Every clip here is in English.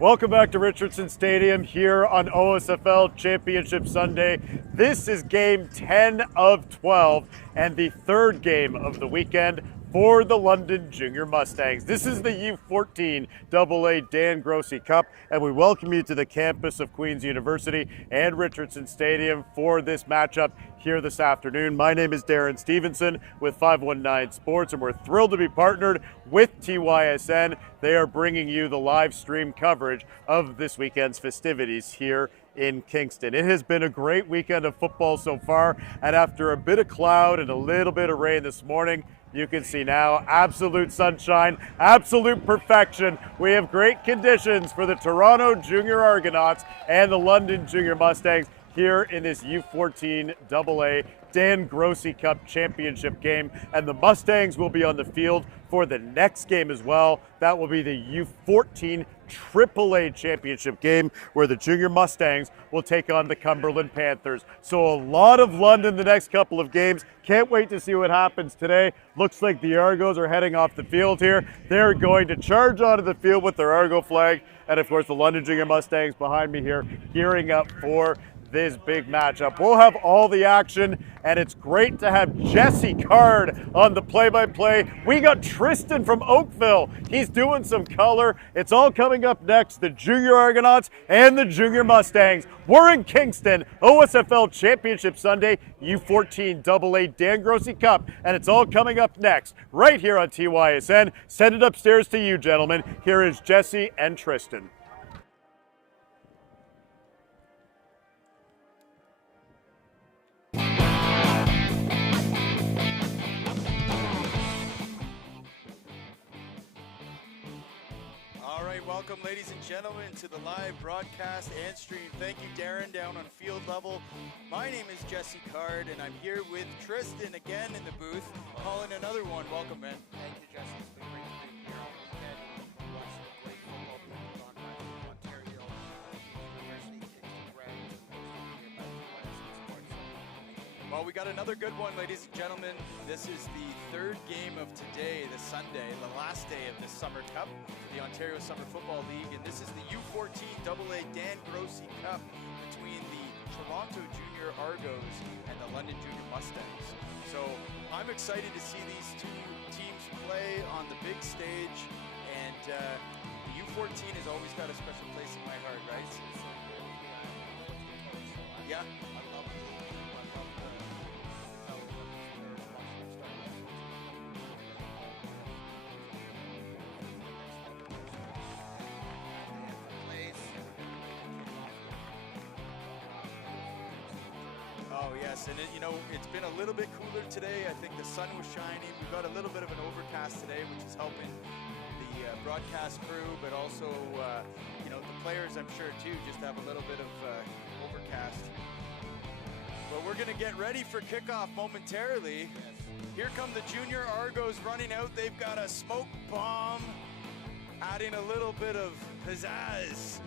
Welcome back to Richardson Stadium here on OSFL Championship Sunday. This is game 10 of 12 and the third game of the weekend for the London Junior Mustangs. This is the U14 AA Dan Grossi Cup, and we welcome you to the campus of Queen's University and Richardson Stadium for this matchup here this afternoon. My name is Darren Stevenson with 519 Sports, and we're thrilled to be partnered with TYSN. They are bringing you the live stream coverage of this weekend's festivities here in Kingston. It has been a great weekend of football so far, and after a bit of cloud and a little bit of rain this morning, you can see now absolute sunshine, absolute perfection. We have great conditions for the Toronto Junior Argonauts and the London Junior Mustangs here in this U14 AA Dan Grossi Cup championship game, and the Mustangs will be on the field for the next game as well. That will be the U14 AAA championship game where the Junior Mustangs will take on the Cumberland Panthers. So a lot of London the next couple of games. Can't wait to see what happens today. Looks like the Argos are heading off the field here. They're going to charge onto the field with their Argo flag, and of course the London Junior Mustangs behind me here gearing up for this big matchup. We'll have all the action, and it's great to have Jesse Card on the play-by-play. We got Tristan from Oakville. He's doing some color. It's all coming up next, the Junior Argonauts and the Junior Mustangs. We're in Kingston, OSFL Championship Sunday, U14 AA Dan Grossi Cup, and it's all coming up next, right here on TYSN. Send it upstairs to you, gentlemen. Here is Jesse and Tristan. Welcome, ladies and gentlemen, to the live broadcast and stream. Thank you, Darren, down on field level. My name is Jesse Card, and I'm here with Tristan again in the booth, calling another one. Welcome, man. Thank you, Jesse. It's been great to be here all weekend. Watch some great football being on by Ontario University, Kingston Reds, and hosted here by Sports. Well, we got another good one, ladies and gentlemen. This is the third game of today, the Sunday, the last day of this Summer Cup, the Ontario Summer Football League, and this is the U14 AA Dan Grossi Cup between the Toronto Junior Argos and the London Junior Mustangs. So I'm excited to see these two teams play on the big stage, and the U14 has always got a special place in my heart, right? Yeah. Oh yes, and it's been a little bit cooler today. I think the sun was shining. We've got a little bit of an overcast today, which is helping the broadcast crew, but also the players, I'm sure too, just have a little bit of overcast. But we're gonna get ready for kickoff momentarily. Yes. Here come the Junior Argos running out. They've got a smoke bomb, adding a little bit of pizzazz,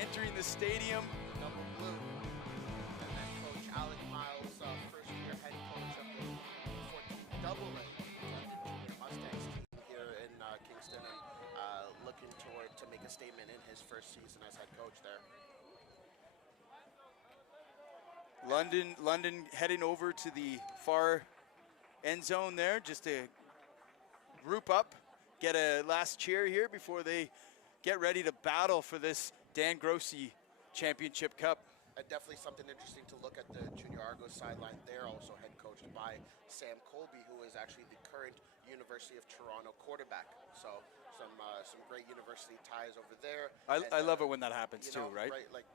entering the stadium. Double blue. And then Coach Alec Miles, first-year head coach of the U14 AA London Junior Mustangs team here in Kingston, and looking toward to make a statement in his first season as head coach there. London heading over to the far end zone there just to group up, get a last cheer here before they get ready to battle for this Dan Grossi Championship Cup. Definitely something interesting to look at the Junior Argos sideline. They're also head coached by Sam Colby, who is actually the current University of Toronto quarterback. So some great university ties over there. I love it when that happens too, right? Like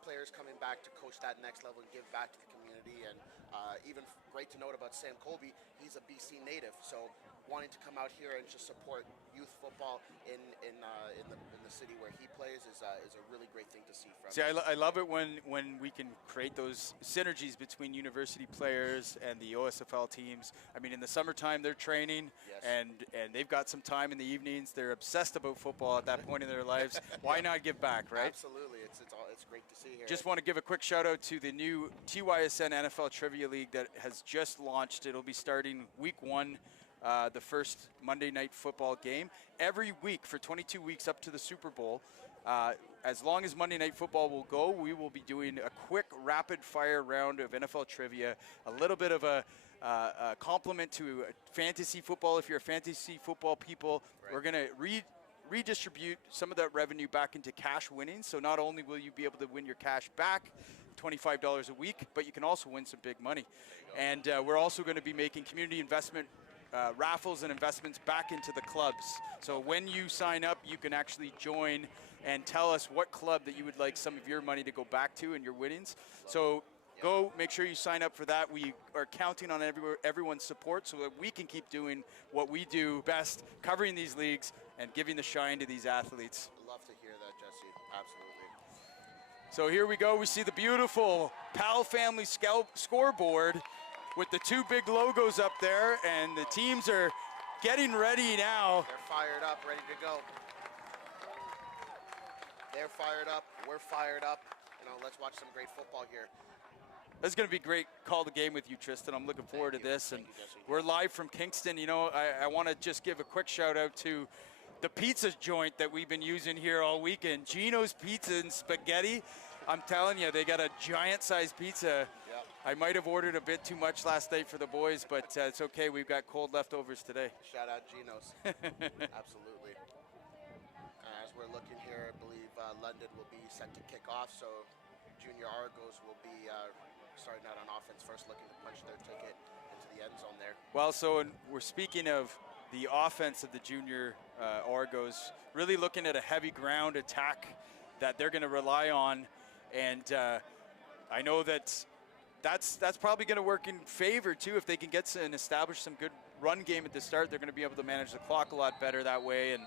players coming back to coach that next level and give back to the community. And even great to note about Sam Colby, he's a BC native, so wanting to come out here and just support youth football in the city where he plays is a really great thing to see from. See, I love it when we can create those synergies between university players and the OSFL teams. I mean, in the summertime they're training, yes, and they've got some time in the evenings. They're obsessed about football at that point in their lives. Why not give back, right? Absolutely, it's great to see here. Just want to give a quick shout out to the new TYSN NFL Trivia League that has just launched. It'll be starting week 1. The first Monday Night Football game every week for 22 weeks up to the Super Bowl. As long as Monday Night Football will go, we will be doing a quick rapid-fire round of NFL trivia, a little bit of a compliment to fantasy football. If you're a fantasy football people, we're going to redistribute some of that revenue back into cash winnings. So not only will you be able to win your cash back, $25 a week, but you can also win some big money. And we're also going to be making community investment raffles and investments back into the clubs. So when you sign up, you can actually join and tell us what club that you would like some of your money to go back to and your winnings. So go make sure you sign up for that. We are counting on everyone's support so that we can keep doing what we do best, covering these leagues and giving the shine to these athletes. Love to hear that, Jesse. Absolutely. So here we go. We see the beautiful PAL Family scoreboard with the two big logos up there, and the teams are getting ready now. They're fired up, ready to go. They're fired up. We're fired up. You know, let's watch some great football here. This is going to be great call the game with you, Tristan. I'm looking forward to this. And we're live from Kingston. You know, I want to just give a quick shout out to the pizza joint that we've been using here all weekend. Gino's Pizza and Spaghetti. I'm telling you, they got a giant sized pizza. Yep. I might have ordered a bit too much last night for the boys, but it's okay. We've got cold leftovers today. Shout out Gino's. Absolutely. As we're looking here, I believe London will be set to kick off, so Junior Argos will be starting out on offense first, looking to punch their ticket into the end zone there. Well, so we're speaking of the offense of the Junior Argos, really looking at a heavy ground attack that they're going to rely on, and I know that's probably going to work in favor too. If they can get and establish some good run game at the start, they're going to be able to manage the clock a lot better that way. And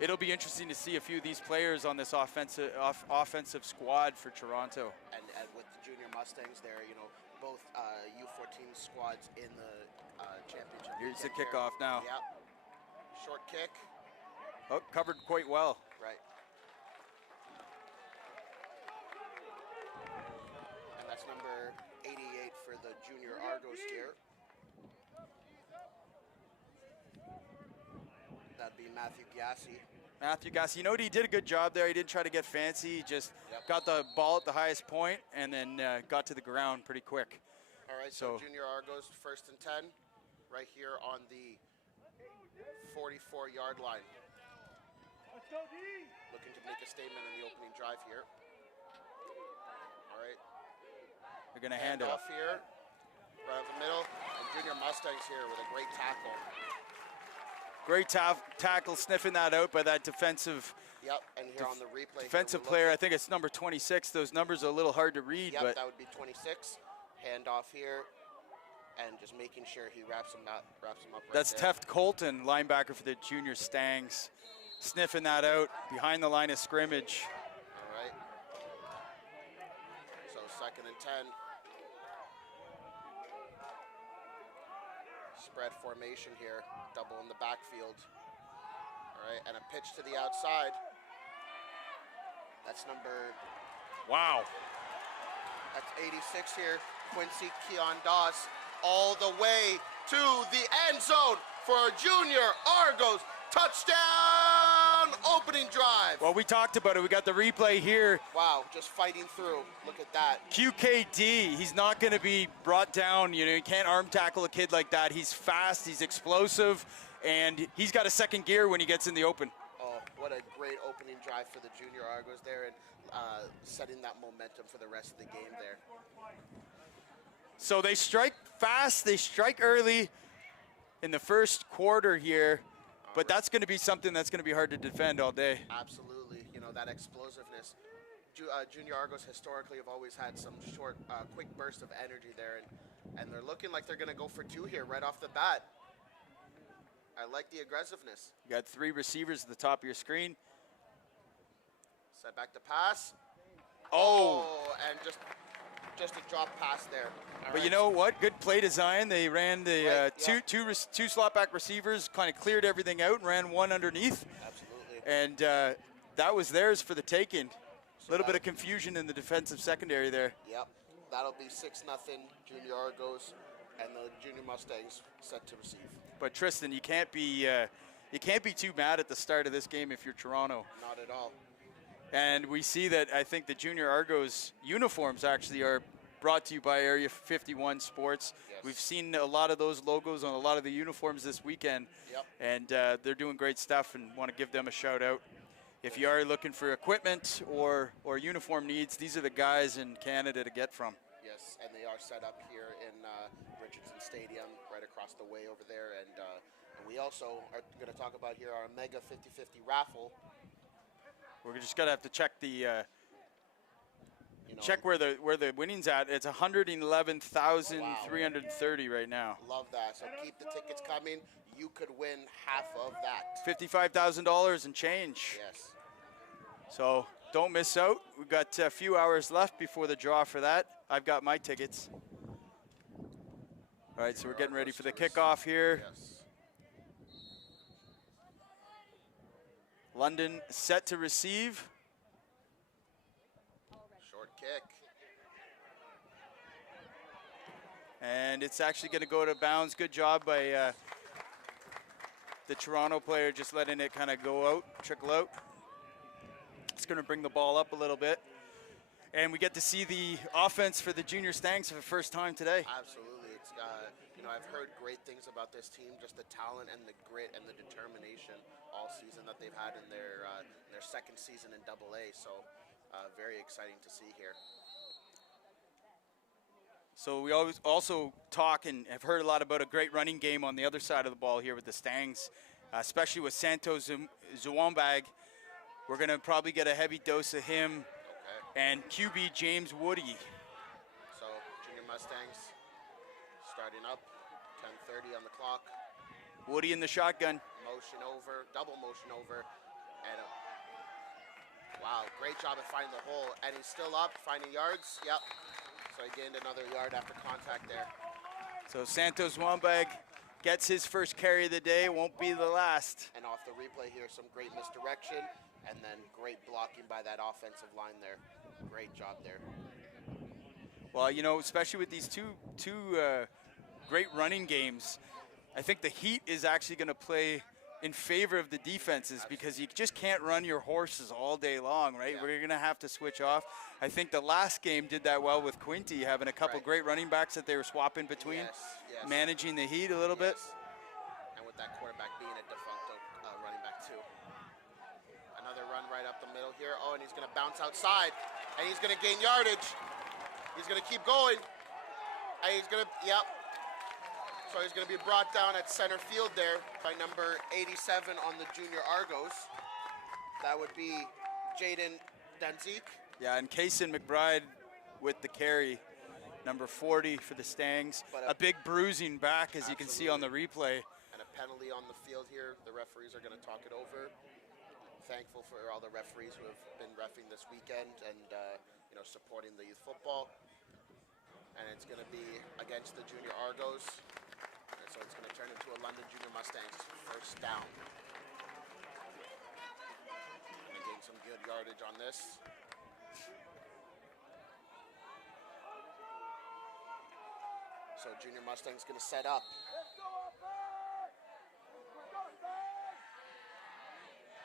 it'll be interesting to see a few of these players on this offensive squad for Toronto. And with the Junior Mustangs, they're, you know, both U14 squads in the championship. Here's the kickoff now. Yep. Short kick. Oh, covered quite well. Right. And that's number 88 for the Junior Argos here. That'd be Matthew Gassi. Matthew Gassi, you know what, he did a good job there. He didn't try to get fancy. He just got the ball at the highest point and then got to the ground pretty quick. All right, so Junior Argos, 1st and 10, right here on the 44-yard line. Looking to make a statement in the opening drive here. All right. They're going to hand it off here, right up the middle. And Junior Mustangs here with a great tackle. Great tackle, sniffing that out by that defensive. Yep, and here on the replay. Defensive player, I think it's number 26. Those numbers are a little hard to read. Yep, but that would be 26. Hand off here, and just making sure he wraps him up right that's there. Teft Colton, linebacker for the Junior Stangs, sniffing that out behind the line of scrimmage. All right. So 2nd and 10. Spread formation here, double in the backfield. All right, and a pitch to the outside. That's number. Wow. That's 86 here. Quincy Keon Doss all the way to the end zone for Junior Argos. Touchdown opening drive. Well, we talked about it. We got the replay here. Wow, just fighting through. Look at that. QKD, he's not going to be brought down. You know, you can't arm tackle a kid like that. He's fast, he's explosive, and he's got a second gear when he gets in the open. Oh, what a great opening drive for the Junior Argos there, and setting that momentum for the rest of the game there. So they strike fast, they strike early in the first quarter here. But that's going to be something that's going to be hard to defend all day. Absolutely. You know, that explosiveness. Junior Argos historically have always had some short, quick burst of energy there. And they're looking like they're going to go for 2 here right off the bat. I like the aggressiveness. You got 3 receivers at the top of your screen. Set back to pass. Oh, and just a drop pass there. But you know what? Good play design. They ran the two slot back receivers, kind of cleared everything out and ran one underneath. Absolutely. And that was theirs for the taking. A little bit of confusion in the defensive secondary there. Yep. That'll be 6-0 Junior Argos, and the Junior Mustangs set to receive. But Tristan, you can't be too mad at the start of this game if you're Toronto. Not at all. And we see that I think the Junior Argos uniforms actually are brought to you by Area 51 Sports. Yes. We've seen a lot of those logos on a lot of the uniforms this weekend. Yep. And they're doing great stuff, and want to give them a shout out. If you are looking for equipment or uniform needs, these are the guys in Canada to get from. Yes, and they are set up here in Richardson Stadium, right across the way over there. And we also are going to talk about here our Mega 50/50 raffle. We're just gonna have to check the You know, check where the winning's at. It's 111,330 right now. love that. So keep the tickets coming. You could win half of that. $55,000 and change. Yes. So don't miss out. We've got a few hours left before the draw for that. I've got my tickets. All right, so we're getting ready for the kickoff here. Yes. London set to receive. Short kick. And it's actually going to go to bounds. Good job by the Toronto player, just letting it kind of go out, trickle out. It's going to bring the ball up a little bit. And we get to see the offense for the Junior Stangs for the first time today. Absolutely. It's you know, I've heard great things about this team, just the talent and the grit and the determination all season that they've had in their second season in AA. So very exciting to see here. So we always also talk and have heard a lot about a great running game on the other side of the ball here with the Stangs, especially with Santos Zwambag. We're going to probably get a heavy dose of him. And QB James Woody. So Junior Mustangs starting up, 10:30 on the clock. Woody in the shotgun. Motion over, double motion over, and wow, great job at finding the hole. And he's still up, finding yards. Yep. So he gained another yard after contact there. So Santos Zwambag gets his first carry of the day. Won't be the last. And off the replay here, some great misdirection, and then great blocking by that offensive line there. Great job there. Well, you know, especially with these two great running games, I think the heat is actually going to play in favor of the defenses because you just can't run your horses all day long, right? Yeah. We're going to have to switch off. I think the last game did that well with Quinty, having a couple great running backs that they were swapping between, Yes. managing the heat a little bit. And with that quarterback being a defunct running back too. Another run right up the middle here. Oh, and he's going to bounce outside, and he's going to gain yardage. He's going to keep going, and he's going to, yep. So he's going to be brought down at center field there by number 87 on the Junior Argos. That would be Jaden Danzik. Yeah, and Kaysen McBride with the carry, number 40 for the Stangs. But a big bruising back, as you can see on the replay. And a penalty on the field here. The referees are going to talk it over. Thankful for all the referees who have been reffing this weekend and you know, supporting the youth football. And it's going to be against the Junior Argos. And so it's going to turn into a London Junior Mustangs first down. Going to gain some good yardage on this. So Junior Mustangs going to set up.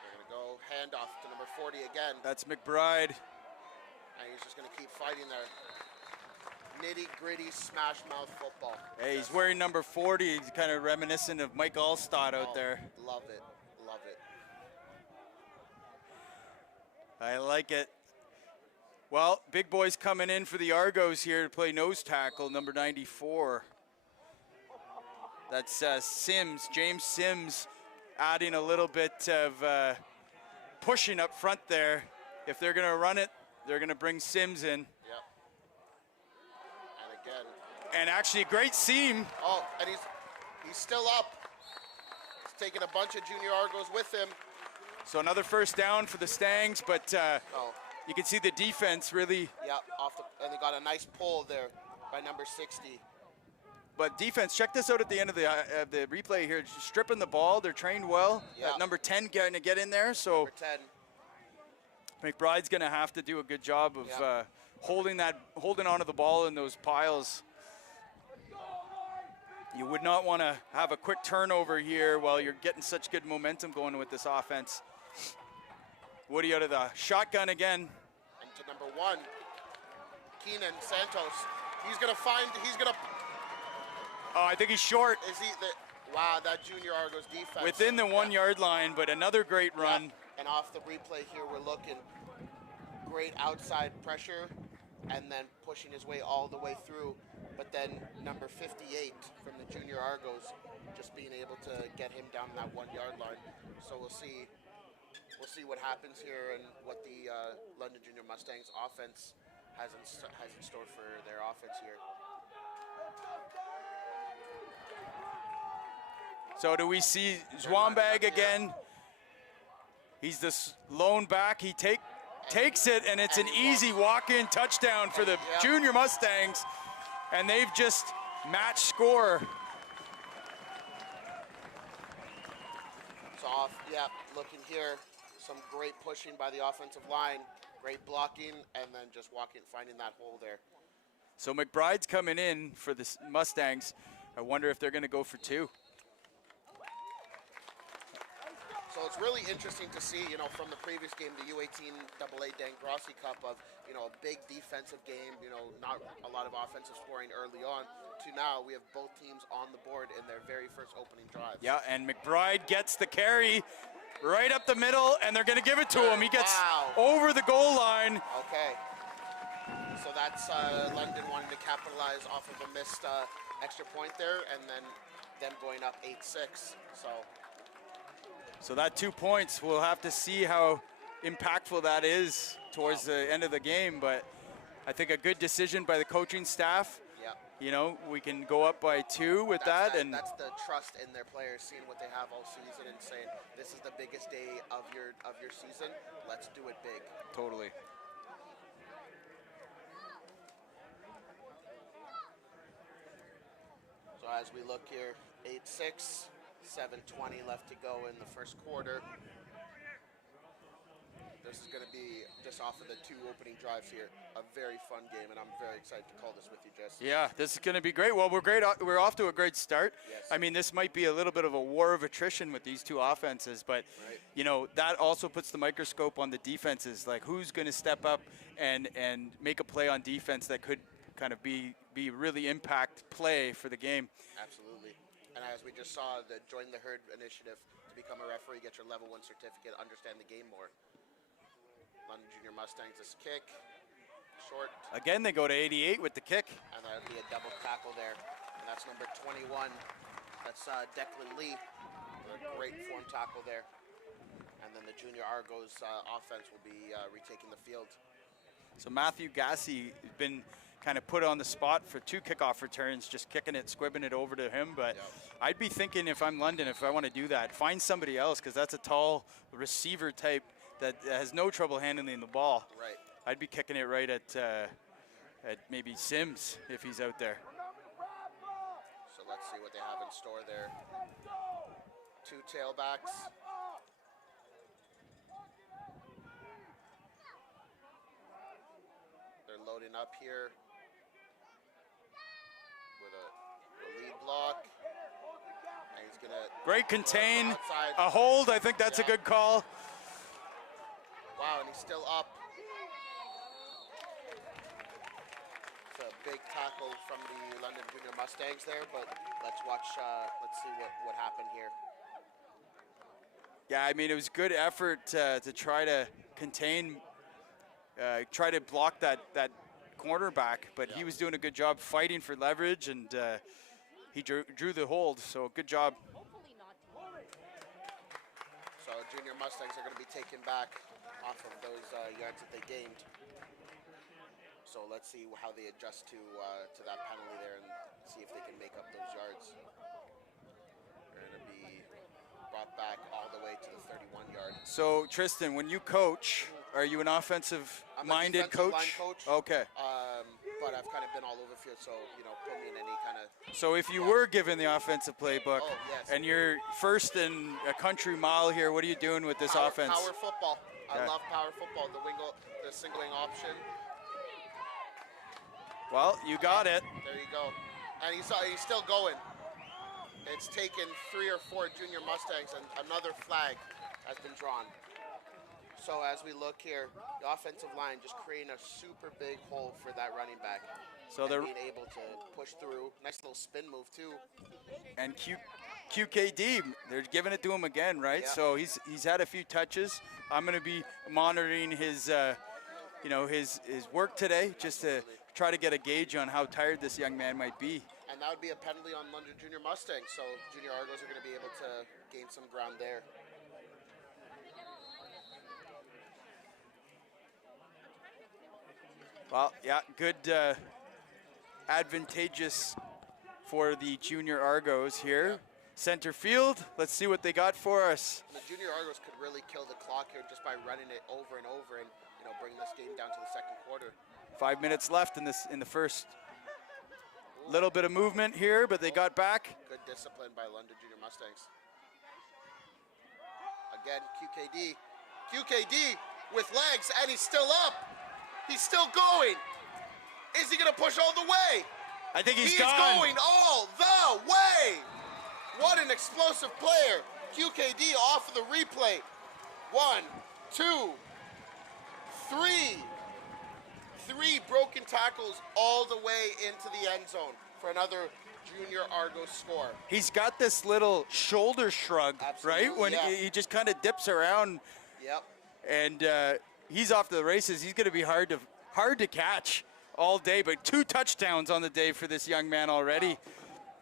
They're going to go handoff to number 40 again. That's McBride. And he's just going to keep fighting there. Nitty-gritty smash-mouth football. Hey, he's wearing number 40. He's kind of reminiscent of Mike Allstott out there. Love it. Love it. I like it. Well, big boys coming in for the Argos here to play nose tackle, number 94. That's Sims, James Sims, adding a little bit of pushing up front there. If they're going to run it, they're going to bring Sims in. Yep. And again. And actually a great seam. Oh, and he's still up. He's taking a bunch of Junior Argos with him. So another first down for the Stangs, but you can see the defense really. Yep, and they got a nice pull there by number 60. But defense, check this out at the end of the replay here. Just stripping the ball, they're trained well. Yep. Number 10 going to get in there, so Number 10. McBride's going to have to do a good job of holding onto the ball in those piles. You would not want to have a quick turnover here while you're getting such good momentum going with this offense. Woody out of the shotgun again. And to number 1, Keenan Santos. He's gonna. Oh, I think he's short. Is he the? Wow, that Junior Argos defense. Within the 1 yard line, but another great run. Yeah. And off the replay here, we're looking great outside pressure, and then pushing his way all the way through. But then number 58 from the Junior Argos, just being able to get him down that 1 yard line. So we'll see what happens here and what the London Junior Mustangs offense has in store for their offense here. So do we see Zwombag again? He's the lone back. He takes it, and it's an easy walk-in touchdown for the Junior Mustangs, and they've just matched score. So looking here, some great pushing by the offensive line, great blocking, and then just finding that hole there. So McBride's coming in for the Mustangs. I wonder if they're going to go for 2. So it's really interesting to see, from the previous game, the U18 AA Grossi Cup of, a big defensive game, not a lot of offensive scoring early on, to now we have both teams on the board in their very first opening drive. Yeah, and McBride gets the carry right up the middle, and they're going to give it to him. He gets over the goal line. Okay. So that's London wanting to capitalize off of a missed extra point there, and then them going up 8-6. So that 2 points, we'll have to see how impactful that is towards the end of the game. But I think a good decision by the coaching staff. Yeah. We can go up by 2 with that. And that's the trust in their players, seeing what they have all season and saying, this is the biggest day of your season. Let's do it big. Totally. So as we look here, 8-6. 7:20 left to go in the first quarter. This is going to be, just off of the 2 opening drives here, a very fun game, and I'm very excited to call this with you, Jesse. Yeah, this is going to be great. Well, we're off to a great start. Yes. I mean, this might be a little bit of a war of attrition with these 2 offenses, but that also puts the microscope on the defenses. Like, who's going to step up and make a play on defense that could kind of be really impact play for the game. Absolutely. And as we just saw, the Join the Herd initiative to become a referee, get your level 1 certificate, understand the game more. London Junior Mustangs, this kick, short. Again, they go to 88 with the kick. And that'll be a double tackle there. And that's number 21. That's Declan Lee. A great form tackle there. And then the Junior Argos offense will be retaking the field. So Matthew Gassi has been kind of put on the spot for 2 kickoff returns, just kicking it, squibbing it over to him. But I'd be thinking, if I'm London, if I want to do that, find somebody else, because that's a tall receiver type that has no trouble handling the ball. Right. I'd be kicking it right at maybe Sims if he's out there. So let's see what they have in store there. 2 tailbacks. They're loading up here with a lead block. And he's going to... Great contain. Outside. A hold. I think that's a good call. Wow, and he's still up. It's a big tackle from the London Junior Mustangs there, but let's watch, let's see what happened here. Yeah, I mean, it was good effort to try to contain, try to block that cornerback, but he was doing a good job fighting for leverage, and he drew the hold, so good job. So Junior Mustangs are going to be taken back off of those yards that they gained. So let's see how they adjust to that penalty there and see if they can make up those yards. They're going to be brought back all the way to the 31-yard. So Tristan, when you coach, are you an offensive-minded coach? I'm a defensive line coach. Okay. But I've kind of been all over the field, so put me in any kind of. So if you were given the offensive playbook, and you're first in a country mile here, what are you doing with this offense? Power football. Okay. I love power football. The single wing option. Well, you got it. There you go. And he's still going. It's taken 3 or 4 Junior Mustangs, and another flag has been drawn. So as we look here, the offensive line just creating a super big hole for that running back. So and they're being able to push through. Nice little spin move too. and QKD, they're giving it to him again, right? Yeah. So he's had a few touches. I'm going to be monitoring his his work today, just to try to get a gauge on how tired this young man might be. And that would be a penalty on London Junior Mustangs, so Junior Argos are going to be able to gain some ground there. Well, yeah, good, advantageous for the Junior Argos here. Yeah. Center field, let's see what they got for us. And the Junior Argos could really kill the clock here just by running it over and over and bring this game down to the second quarter. 5 minutes left in the first. Little bit of movement here, but they got back. Good discipline by London Junior Mustangs. Again, QKD. QKD with legs, and he's still up. He's still going. Is he going to push all the way? I think he's He gone. is going all the way. What an explosive player. QKD off of the replay. 1, 2, 3. 3 broken tackles all the way into the end zone for another Junior Argos score. He's got this little shoulder shrug, Absolutely, right? When yeah. he just kind of dips around, Yep. and he's off to the races. He's going to be hard to catch all day, but 2 touchdowns on the day for this young man already. Wow.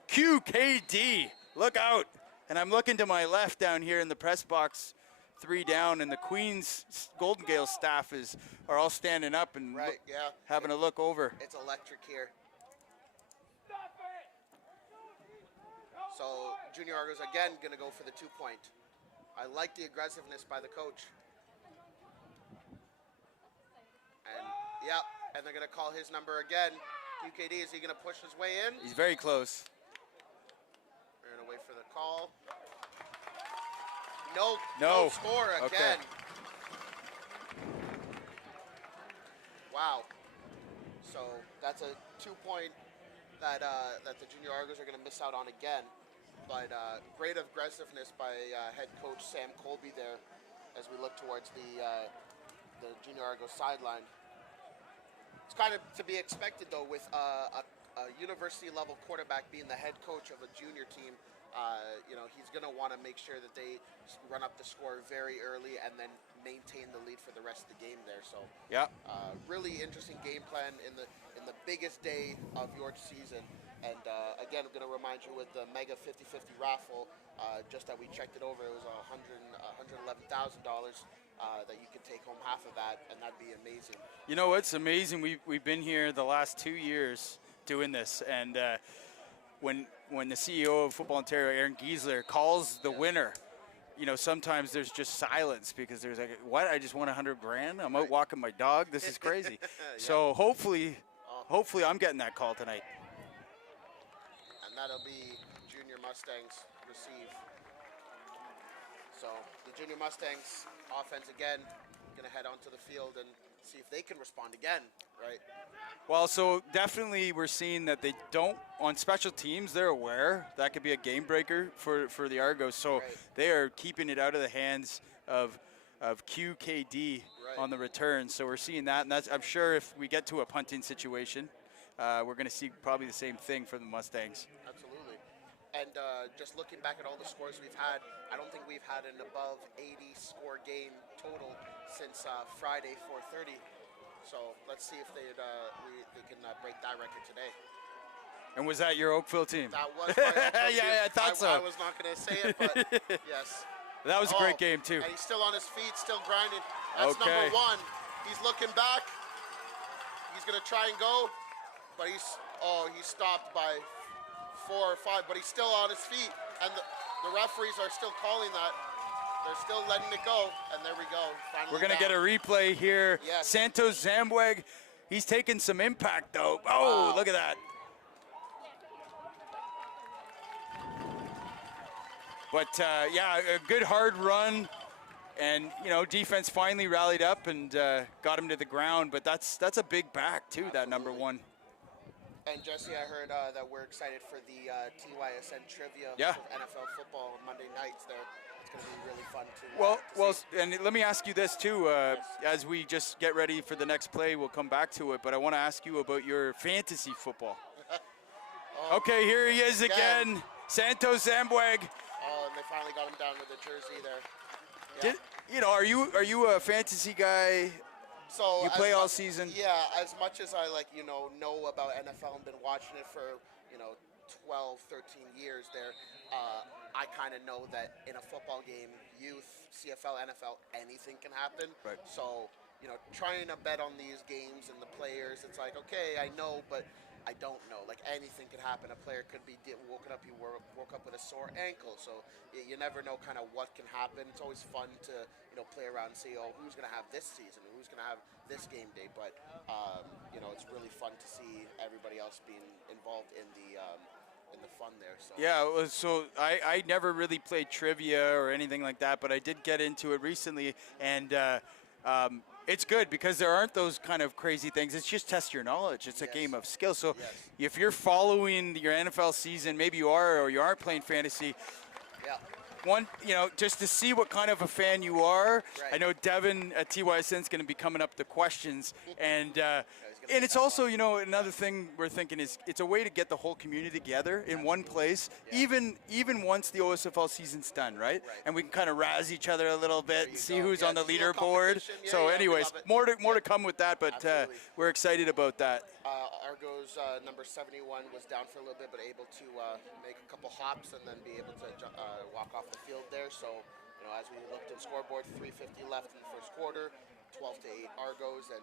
QKD, look out. And I'm looking to my left down here in the press box, 3 down, and the Queens Golden Gale staff are all standing up and Right, yeah. having a look over. It's electric here. So Junior Argos again going to go for the 2-point. I like the aggressiveness by the coach. And yeah, and they're going to call his number again. QKD, is he going to push his way in? He's very close. We're going to wait for the call. No No. score Okay. again. Wow. So that's a 2-point that the Junior Argos are going to miss out on again. But great aggressiveness by head coach Sam Colby there as we look towards the Junior Argos sideline. It's kind of to be expected though with a university level quarterback being the head coach of a junior team. He's going to want to make sure that they run up the score very early and then maintain the lead for the rest of the game there. So, Yeah. really interesting game plan in the biggest day of your season. And again, I'm going to remind you with the Mega 50-50 raffle, just that we checked it over, it was $111,000 that you could take home half of that, and that'd be amazing. You know what's amazing? We've been here the last 2 years doing this, and when the CEO of Football Ontario, Aaron Giesler, calls the winner, sometimes there's just silence because there's like, what? I just won $100,000. I'm out walking my dog. This is crazy. Yeah. So hopefully I'm getting that call tonight. And that'll be Junior Mustangs receive. So the Junior Mustangs offense again going to head onto the field and see if they can respond again, right? Well, so definitely we're seeing that they don't, on special teams, they're aware that could be a game breaker for the Argos. So Right. they are keeping it out of the hands of QKD Right. on the return. So we're seeing that, and I'm sure if we get to a punting situation, we're going to see probably the same thing for the Mustangs. Absolutely. And just looking back at all the scores we've had, I don't think we've had an above 80 score game total since Friday 4:30. So let's see if they can break that record today. And was that your Oakville team? That was my Oakville Yeah, team. I thought so. I was not going to say it, but yes. That was a great game too. And he's still on his feet, still grinding. That's Okay. number 1. He's looking back. He's going to try and go, but he's stopped by 4 or 5, but he's still on his feet. And the referees are still calling that. They're still letting it go, and there we go. Finally We're going to down. get a replay here. Yes. Santos Zambweg, he's taking some impact though. Oh, Wow. look at that. But yeah, a good hard run, and defense finally rallied up and got him to the ground. But that's a big back too. That number 1. And Jesse, I heard that we're excited for the TYSN trivia Yeah. for NFL football on Monday nights there. It's going to be really fun to Well, see. and let me ask you this too. As we just get ready for the next play, we'll come back to it. But I want to ask you about your fantasy football. Okay, here he is again, Santos Zambweg. Oh, and they finally got him down with the jersey there. Yeah. Are you a fantasy guy? So you play all season? Yeah, as much as I know about NFL and been watching it for 12, 13 years there, I kind of know that in a football game, youth, CFL, NFL, anything can happen. Right. So trying to bet on these games and the players, it's like, okay, I know, but I don't know. Like, anything could happen. A player could be woke up with a sore ankle. So you never know kind of what can happen. It's always fun to play around and see, who's going to have this season, who's going to have this game day. But it's really fun to see everybody else being involved in the fun there. So Yeah, so I never really played trivia or anything like that, but I did get into it recently, and it's good because there aren't those kind of crazy things. It's just test your knowledge. It's a game of skill. So if you're following your NFL season, maybe you are or you aren't playing fantasy, just to see what kind of a fan you are. Right. I know Devin at TYSN is going to be coming up the questions, and it's also, another thing we're thinking is it's a way to get the whole community together in one place, even once the OSFL season's done, right? And we can kind of razz each other a little bit and see who's on the leaderboard. So anyways, more to come with that, but we're excited about that. Argo's number 71 was down for a little bit, but able to make a couple hops and then be able to walk off the field there. So, as we looked at the scoreboard, 3:50 left in the first quarter, 12-8 Argos, and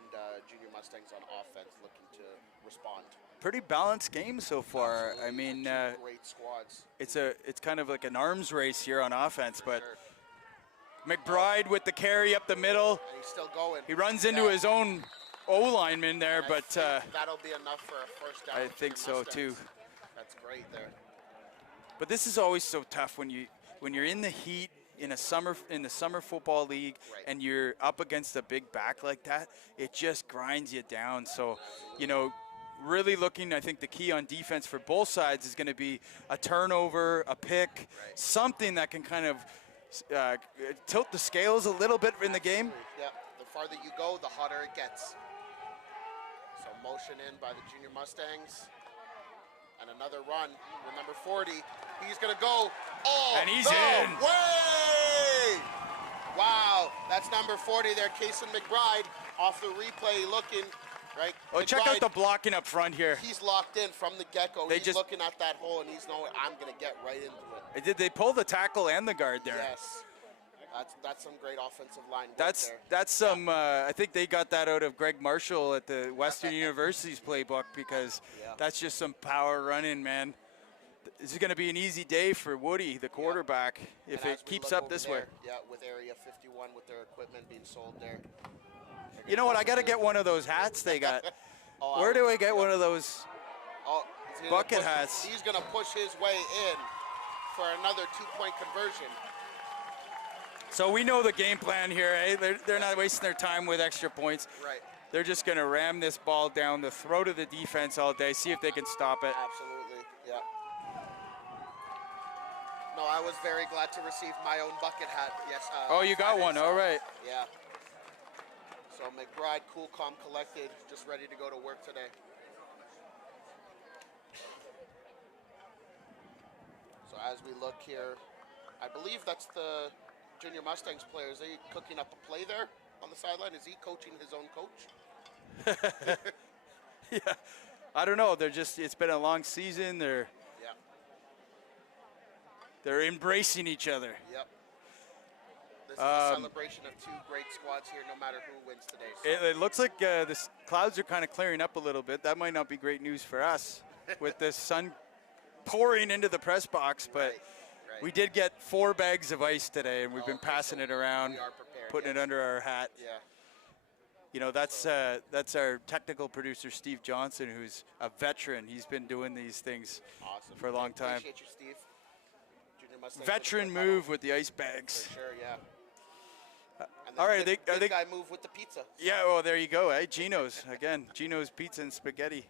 Junior Mustangs on offense looking to respond. Pretty balanced game so far. Absolutely. I mean, great squads. It's kind of like an arms race here on offense, but McBride with the carry up the middle. And he's still going. He runs into his own O-lineman there, and but that'll be enough for a first down. I think so Mustangs. too. That's great there. But this is always so tough when you're in the heat in the summer football league, and you're up against a big back like that. It just grinds you down. So, really looking, I think the key on defense for both sides is going to be a turnover, a pick, something that can kind of tilt the scales a little bit in the game. Yeah, the farther you go, the hotter it gets. So motion in by the Junior Mustangs. And another run with number 40. He's going to go. Oh, and he's in. Way! Wow, that's number 40 there, Kason McBride, off the replay looking, right? Oh, McBride, check out the blocking up front here. He's locked in from the get-go. He's looking at that hole, and he's knowing, I'm going to get right into it. They pull the tackle and the guard there. Yes. That's some great offensive line work there. That's some, I think they got that out of Greg Marshall at the Western University's playbook, because that's just some power running, man. This is going to be an easy day for Woody, the quarterback, if it keeps up this way. Yeah, with Area 51, with their equipment being sold there. You know what? I got to get one of those hats they got. Where do I get one of those bucket hats? He's going to push his way in for another 2-point conversion. So we know the game plan here, eh? They're not wasting their time with extra points. Right. They're just going to ram this ball down the throat of the defense all day, see if they can stop it. Absolutely, yeah. No, I was very glad to receive my own bucket hat. Yes. Oh, you got one, all right. Yeah. So McBride, cool, calm, collected, just ready to go to work today. So as we look here, I believe that's the Junior Mustangs player. Is he cooking up a play there on the sideline? Is he coaching his own coach? Yeah, I don't know. It's been a long season. They're embracing each other. Yep. This is a celebration of two great squads here, no matter who wins today. So. It looks like the clouds are kind of clearing up a little bit. That might not be great news for us with the sun pouring into the press box, but we did get 4 bags of ice today, and we've been passing it around, putting it under our hat. Yeah. You know, that's our technical producer, Steve Johnson, who's a veteran. He's been doing these things for a long time. Appreciate you, Steve. Junior Mustangs Veteran move with the ice bags. For sure, yeah. All right, are they guy move with the pizza. So. Yeah, well, there you go, eh? Gino's, again. Gino's Pizza and Spaghetti.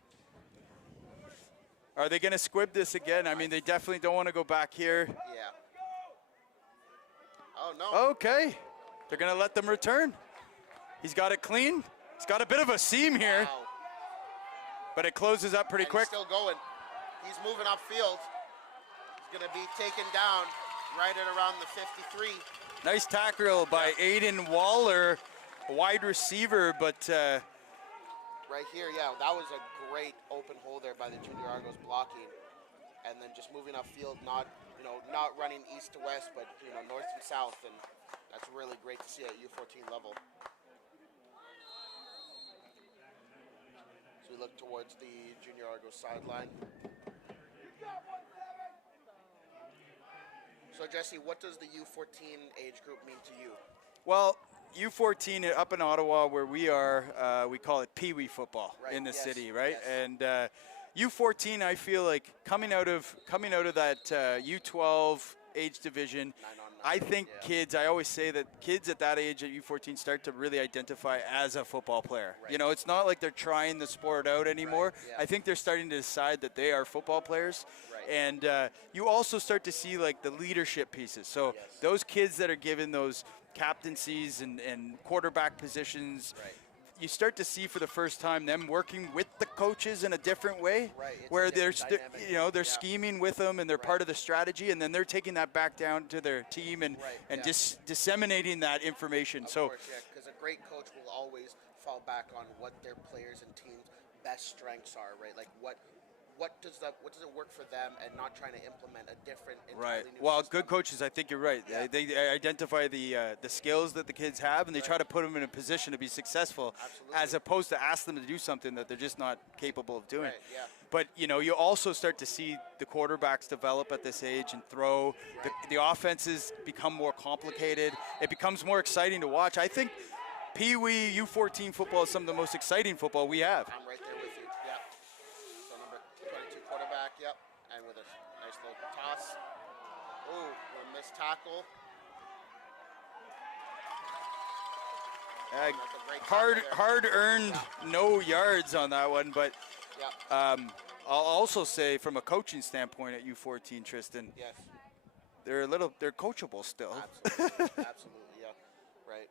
Are they going to squib this again? I mean, they definitely don't want to go back here. Yeah. No. Okay. They're going to let them return. He's got it clean. He's got a bit of a seam here, Wow. but it closes up pretty And quick. He's still going. He's moving upfield. He's going to be taken down right at around the 53. Nice tackle by Aiden Waller, a wide receiver, but Right here, yeah, that was a great open hole there by the Junior Argos blocking. And then just moving upfield, not running east to west, but north and south, and that's really great to see at U14 level. So we look towards the Junior Argos sideline. So Jesse, what does the U14 age group mean to you? well, U14 up in Ottawa, where we are, we call it Pee Wee football in the Yes, city, right? yes. And U14, I feel like coming out of that U12 age division, 9-on-9, I think yeah. kids. I always say that kids at that age at U14 start to really identify as a football player. Right. You know, it's not like they're trying the sport out anymore. Right, yeah. I think they're starting to decide that they are football players. Right. And you also start to see like the leadership pieces. So Yes. those kids that are given those captaincies and quarterback positions, Right. you start to see for the first time them working with the coaches in a different way, Right, it's a where they're different dynamic. they're Yeah. scheming with them and they're part of the strategy, and then they're taking that back down to their team and Right, and yeah. disseminating that information. Of So course, yeah, because a great coach will always fall back on what their players and teams' best strengths are, right? Like what does it work for them, and not trying to implement a different right. entirely new Well, system. good coaches, I think you're right. Yeah. They identify the skills that the kids have, and they try to put them in a position to be successful, Absolutely. as opposed to ask them to do something that they're just not capable of doing. Right, yeah. But you also start to see the quarterbacks develop at this age and throw. The offenses become more complicated. It becomes more exciting to watch. I think Pee Wee U14 football is some of the most exciting football we have. I'm right there with you. Yeah. So number 22 quarterback. Yep. And with a nice little toss. Ooh, a missed tackle. That's a great tackle there. Hard-earned no yards on that one, but Yeah. I'll also say from a coaching standpoint at U14, Tristan, Yes. they're coachable still. Absolutely. Absolutely. Yeah. Right.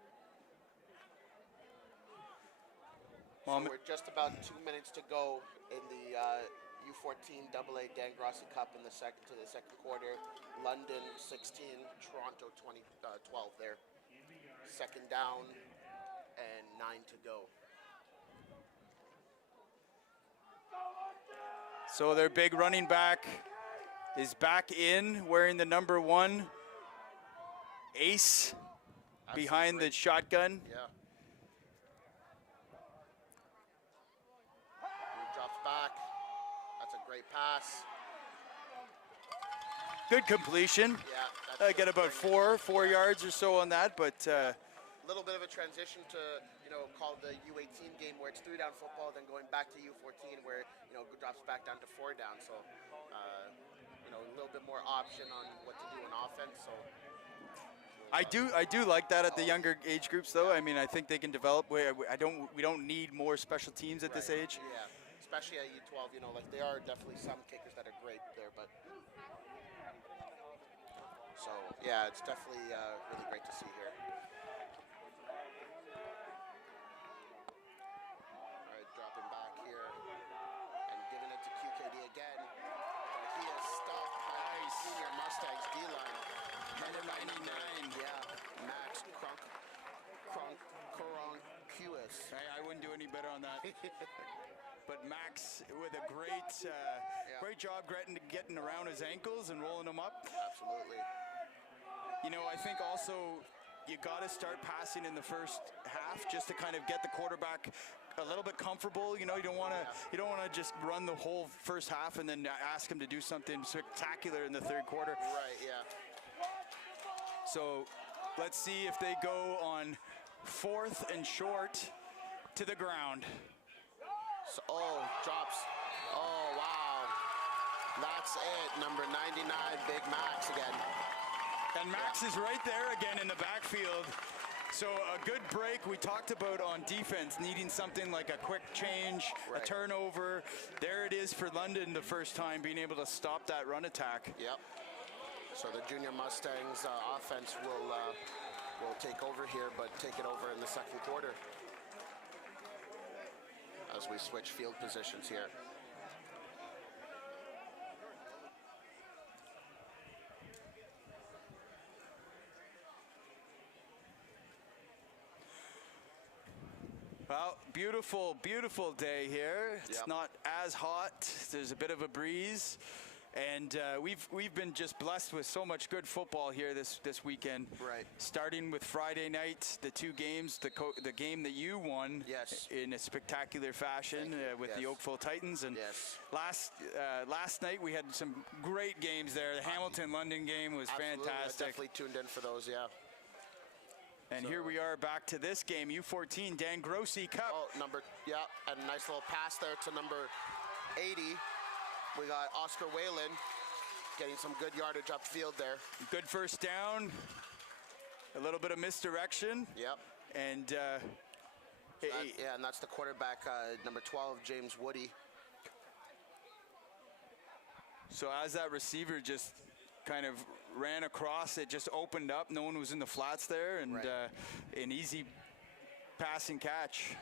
Mom- So we're just about 2 minutes to go in the U14 AA Dan Grossi Cup in the second quarter. London 16, Toronto 12 there. Second down and 9 to go. So their big running back is back in, wearing the number 1, Ace, behind the shotgun. Yeah. He drops back. That's a great pass. Good completion. Yeah. I get about four yards or so on that, but A little bit of a transition to, called the U18 game, where it's 3-down football, then going back to U14 where, drops back down to 4 down. So, a little bit more option on what to do in offense. So I do like that at the younger age groups, though. I mean, I think they can develop. We don't need more special teams at this Right. age. Yeah, especially at U12, there are definitely some kickers that are great there, but so yeah, it's definitely really great to see here. All right, dropping back here and giving it to QKD again. And he is stopped by senior Mustangs D-line. Number 99. Yeah, Max Koronkuis. I wouldn't do any better on that. But Max with a great job getting around his ankles and rolling them up. Absolutely. I think also you got to start passing in the first half just to kind of get the quarterback a little bit comfortable. You don't want to just run the whole first half and then ask him to do something spectacular in the third quarter. Right, yeah. So let's see if they go on 4th and short to the ground. So, drops. Oh, wow. That's it. Number 99, Big Max again. And Max is right there again in the backfield. So a good break. We talked about on defense needing something like a quick change, Right. a turnover. There it is for London the first time, being able to stop that run attack. Yep. So the junior Mustangs offense will take over here, but take it over in the second quarter as we switch field positions here. Well, beautiful, beautiful day here. It's Yep. not as hot. There's a bit of a breeze. And we've been just blessed with so much good football here this weekend. Right. Starting with Friday night, the two games, the game that you won Yes. in a spectacular fashion Thank you. with the Yes. Oakville Titans. And Yes. last night we had some great games there. The Hamilton-London game was Absolutely. I fantastic. definitely tuned in for those, yeah. And here we are back to this game, U14 Dan Grossi Cup. Oh, yeah, and a nice little pass there to number 80. We got Oscar Whalen getting some good yardage upfield there. Good first down, a little bit of misdirection. Yep. And Yeah, and that's the quarterback, number 12, James Woody. so as that receiver just kind of ran across, it just opened up. No one was in the flats there, and Right. an easy passing catch.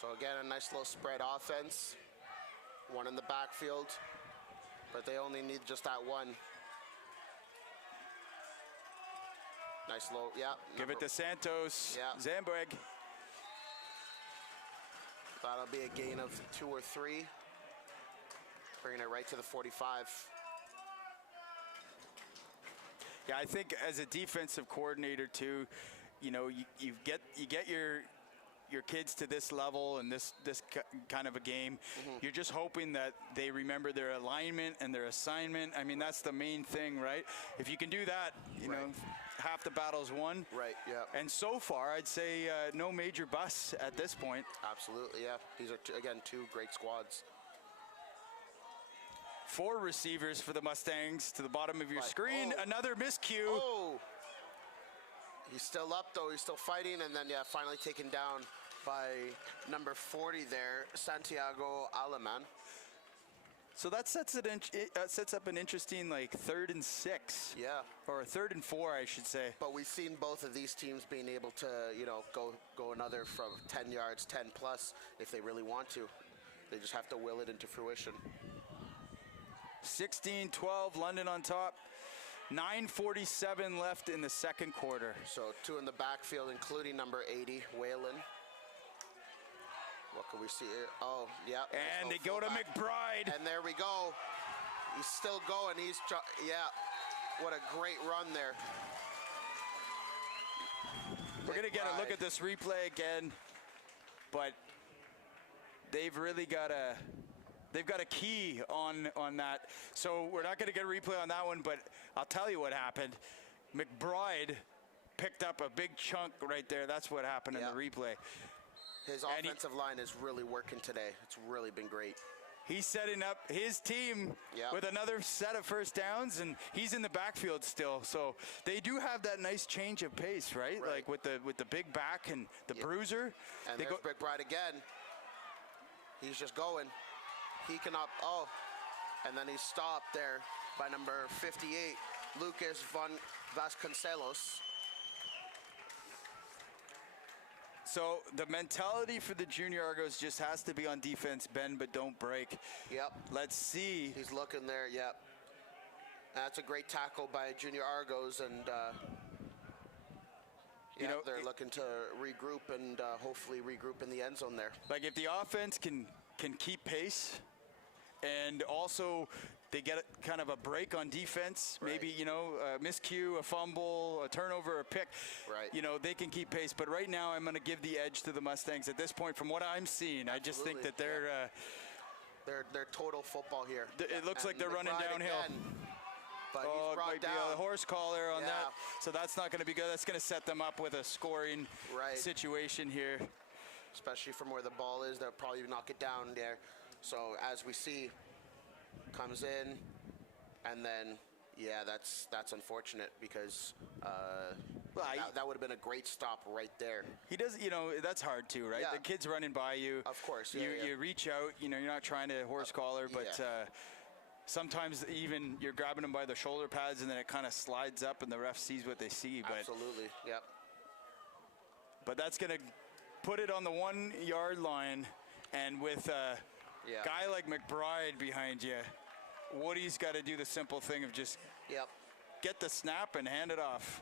So again, a nice little spread offense. One in the backfield, but they only need just that one. Nice low, yeah. Give it to Santos. Yeah. Zambweg. That'll be a gain of 2 or 3. Bringing it right to the 45. Yeah, I think as a defensive coordinator too, you know, you get your kids to this level and this kind of a game. You're just hoping that they remember their alignment and their assignment. I mean, that's the main thing, right? If you can do that, you know, half the battle's won. Right, yeah. And so far, I'd say no major busts at this point. Absolutely, yeah. These are, again, 2 great squads. 4 receivers for the Mustangs to the bottom of your Right. screen. Oh. Another miscue. Oh! He's still up, though. He's still fighting, and then, yeah, finally taken down by number 40 there, Santiago Aleman. So that sets up an interesting, like, 3rd and 6. Yeah. Or 3rd and 4, I should say. But we've seen both of these teams being able to, you know, go another from 10 yards, 10 plus, if they really want to. They just have to will it into fruition. 16-12, London on top. 9:47 left in the second quarter. So 2 in the backfield, including number 80, Whalen. What can we see here? Oh, yeah. And they go to McBride. And there we go. He's still going. Yeah. What a great run there. We're going to get a look McBride. at this replay again, but they've really got a key on that. So we're not going to get a replay on that one, but I'll tell you what happened. McBride picked up a big chunk right there. That's what happened in the replay. His And offensive line is really working today. It's really been great. He's setting up his team with another set of first downs, and he's in the backfield still. So they do have that nice change of pace, right? Like with the big back and the bruiser. And there's McBride again. He's just going. He cannot. Oh, and then he's stopped there by number 58, Lucas Vasconcelos. So the mentality for the Junior Argos just has to be on defense, bend but don't break. Yep. Let's see. He's looking there, yep. That's a great tackle by Junior Argos, and they're looking to regroup and hopefully regroup in the end zone there. Like if the offense can keep pace, and also they get kind of a break on defense, maybe, a miscue, a fumble, a turnover, a pick, they can keep pace. But right now I'm going to give the edge to the Mustangs at this point from what I'm seeing. Absolutely. I just think that they're total football here. It looks like they're running downhill. Again, but he's brought might down. be a horse collar on that. So that's not going to be good. That's going to set them up with a scoring situation here. Especially from where the ball is, they'll probably knock it down there. So as we see, comes in, and then, that's unfortunate because that would have been a great stop right there. He does, that's hard too, right? Yeah. The kid's running by you. Of course, you reach out, you're not trying to horse collar, but sometimes even you're grabbing them by the shoulder pads and then it kind of slides up and the ref sees what they see. Absolutely, yep. But that's going to put it on the 1 yard line, and with a guy like McBride behind you, Woody's got to do the simple thing of just get the snap and hand it off.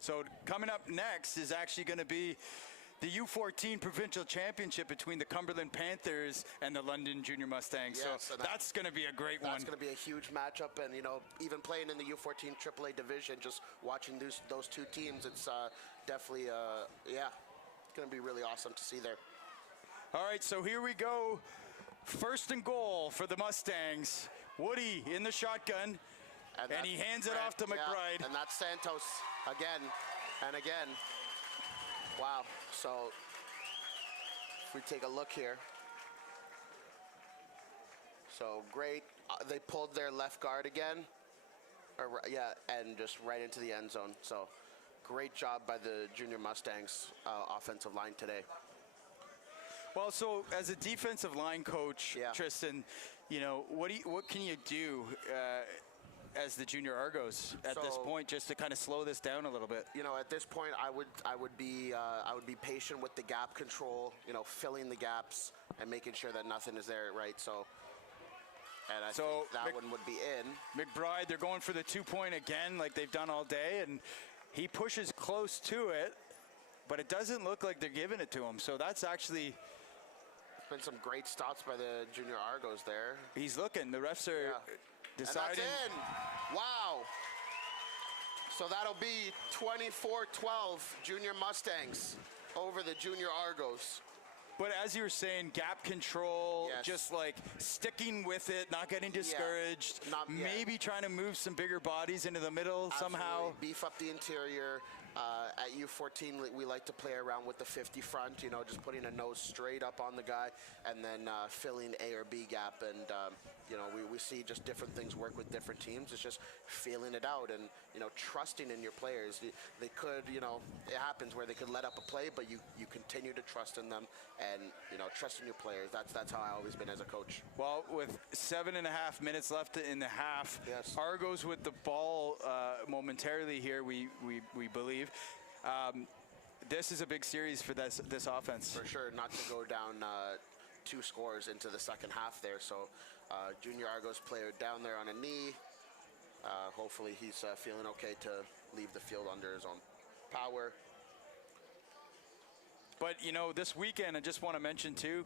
So coming up next is actually going to be the U14 Provincial Championship between the Cumberland Panthers and the London Junior Mustangs. Yes, so that's going to be a great one. That's going to be a huge matchup, and even playing in the U14 AAA division, just watching those two teams, it's definitely it's going to be really awesome to see there. All right, so here we go. First and goal for the Mustangs. Woody in the shotgun, and he hands it off to McBride. And that's Santos again and again. Wow. So if we take a look here. So great. They pulled their left guard again. And just right into the end zone. So great job by the Junior Mustangs offensive line today. Well, so as a defensive line coach, Tristan, what can you do as the Junior Argos at this point, just to kind of slow this down a little bit? At this point, I would be patient with the gap control, filling the gaps and making sure that nothing is there, right? So I think that one would be in. McBride, they're going for the 2-point again, like they've done all day, and he pushes close to it, but it doesn't look like they're giving it to him. So that's actually been some great stops by the Junior Argos there. He's looking. The refs are deciding. And that's in. Wow. So that'll be 24-12 Junior Mustangs over the Junior Argos. But as you were saying, gap control, just like sticking with it, not getting discouraged, maybe trying to move some bigger bodies into the middle somehow. Beef up the interior. At U14, we like to play around with the 50 front, just putting a nose straight up on the guy and then filling A or B gap. And, we see just different things work with different teams. It's just feeling it out and, trusting in your players. They could, it happens where they could let up a play, but you continue to trust in them and, trust in your players. That's how I've always been as a coach. Well, with 7.5 minutes left in the half, Argos with the ball momentarily here, we believe. This is a big series for this offense. For sure, not to go down 2 scores into the second half there. So Junior Argos player down there on a knee. Hopefully he's feeling okay to leave the field under his own power. But, this weekend, I just want to mention, too,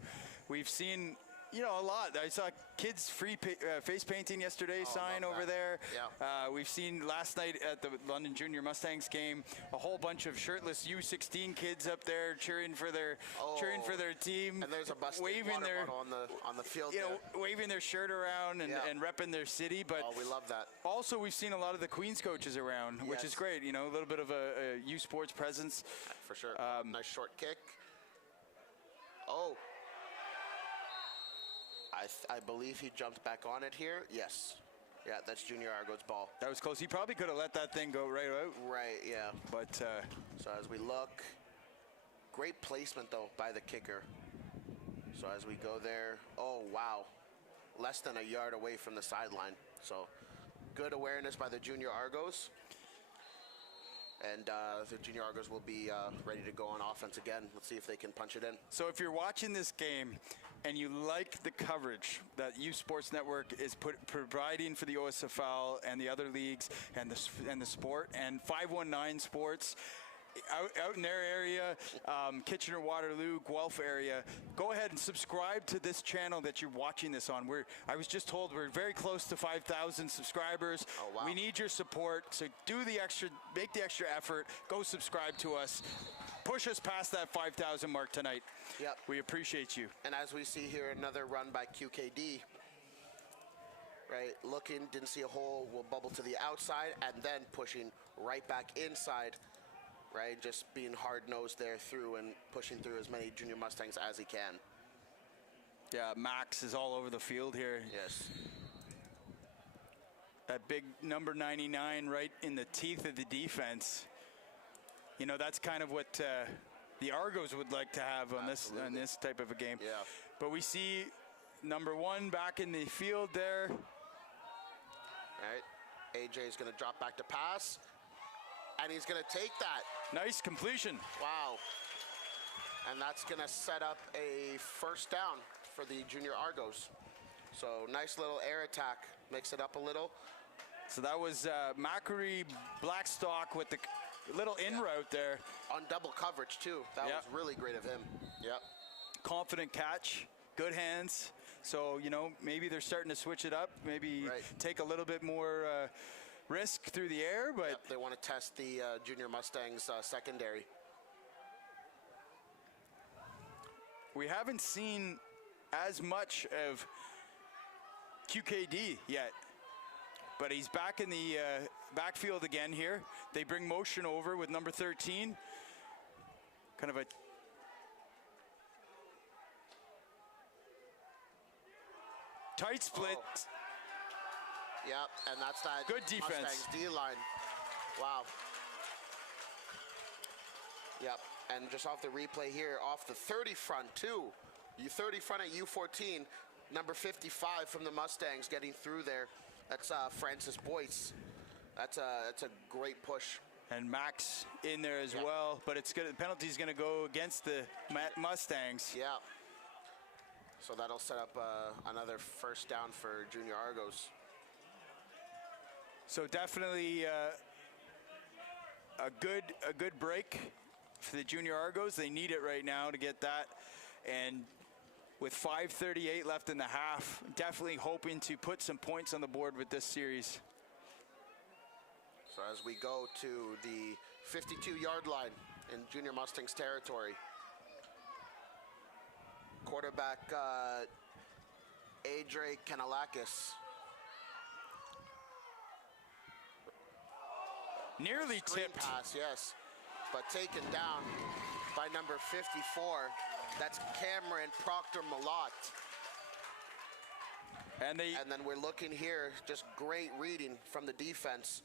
we've seen, a lot. I saw kids free face painting yesterday sign over there. Yeah. We've seen last night at the London Junior Mustangs game a whole bunch of shirtless U16 kids up there cheering for their team. And there's a busted water bottle on the field. Waving their shirt around and repping their city. But we love that. Also, we've seen a lot of the Queens coaches around, which is great. A little bit of a U Sports presence. For sure. Nice short kick. I believe he jumped back on it here. Yes. Yeah, that's Junior Argos' ball. That was close. He probably could have let that thing go right out. Right, yeah. But so as we look, great placement, though, by the kicker. So as we go there, wow. Less than a yard away from the sideline. So good awareness by the Junior Argos. And the Junior Argos will be ready to go on offense again. Let's see if they can punch it in. So if you're watching this game and you like the coverage that U Sports Network is providing for the OSFL and the other leagues and the sport and 519 Sports, out in their area, Kitchener, Waterloo, Guelph area, go ahead and subscribe to this channel that you're watching this on. I was just told we're very close to 5,000 subscribers. Oh, wow. We need your support, so make the extra effort, go subscribe to us. Push us past that 5,000 mark tonight. Yep. We appreciate you. And as we see here, another run by QKD. Right, looking, didn't see a hole, will bubble to the outside, and then pushing right back inside. Right, just being hard-nosed there through and pushing through as many Junior Mustangs as he can. Yeah, Max is all over the field here. Yes. That big number 99 right in the teeth of the defense. you know, that's kind of what the Argos would like to have on this type of a game. Yeah. But we see number 1 back in the field there. All right, AJ is going to drop back to pass, and he's going to take that. Nice completion. Wow. And that's going to set up a first down for the junior Argos. So nice little air attack, mix it up a little. So that was Macquarie Blackstock with the little in route there. On double coverage too. That was really great of him. Yep. Confident catch, good hands. So, you know, maybe they're starting to switch it up, maybe take a little bit more risk through the air, but they want to test the junior Mustangs secondary. We haven't seen as much of QKD yet, but he's back in the backfield again here. They bring motion over with number 13. Kind of a tight split. Oh. Yep, and that's that good defense. Mustangs D-line. Wow. Yep, and just off the replay here, off the 30 front too. 30 front at U14, number 55 from the Mustangs getting through there. That's Francis Boyce. That's a great push. And Max in there as well, but it's good. The penalty's going to go against the Mustangs. Yeah. So that'll set up another first down for junior Argos. So definitely a good break for the junior Argos. They need it right now to get that. And with 5:38 left in the half, definitely hoping to put some points on the board with this series. So as we go to the 52-yard line in junior Mustangs territory, quarterback Adre Kanalakis. Nearly tipped. Pass, yes, but taken down by number 54. That's Cameron Proctor-Malott. And then we're looking here, just great reading from the defense.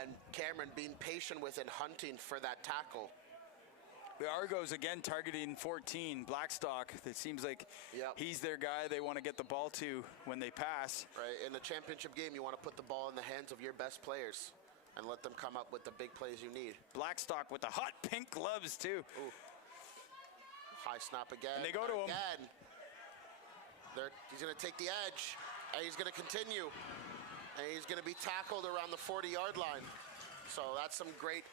And Cameron being patient with and hunting for that tackle. The Argos again targeting 14, Blackstock. It seems like he's their guy they want to get the ball to when they pass. Right, in the championship game, you want to put the ball in the hands of your best players and let them come up with the big plays you need. Blackstock with the hot pink gloves too. Ooh. High snap again. And they go to him. He's going to take the edge, and he's going to continue. And he's going to be tackled around the 40-yard line. So that's some great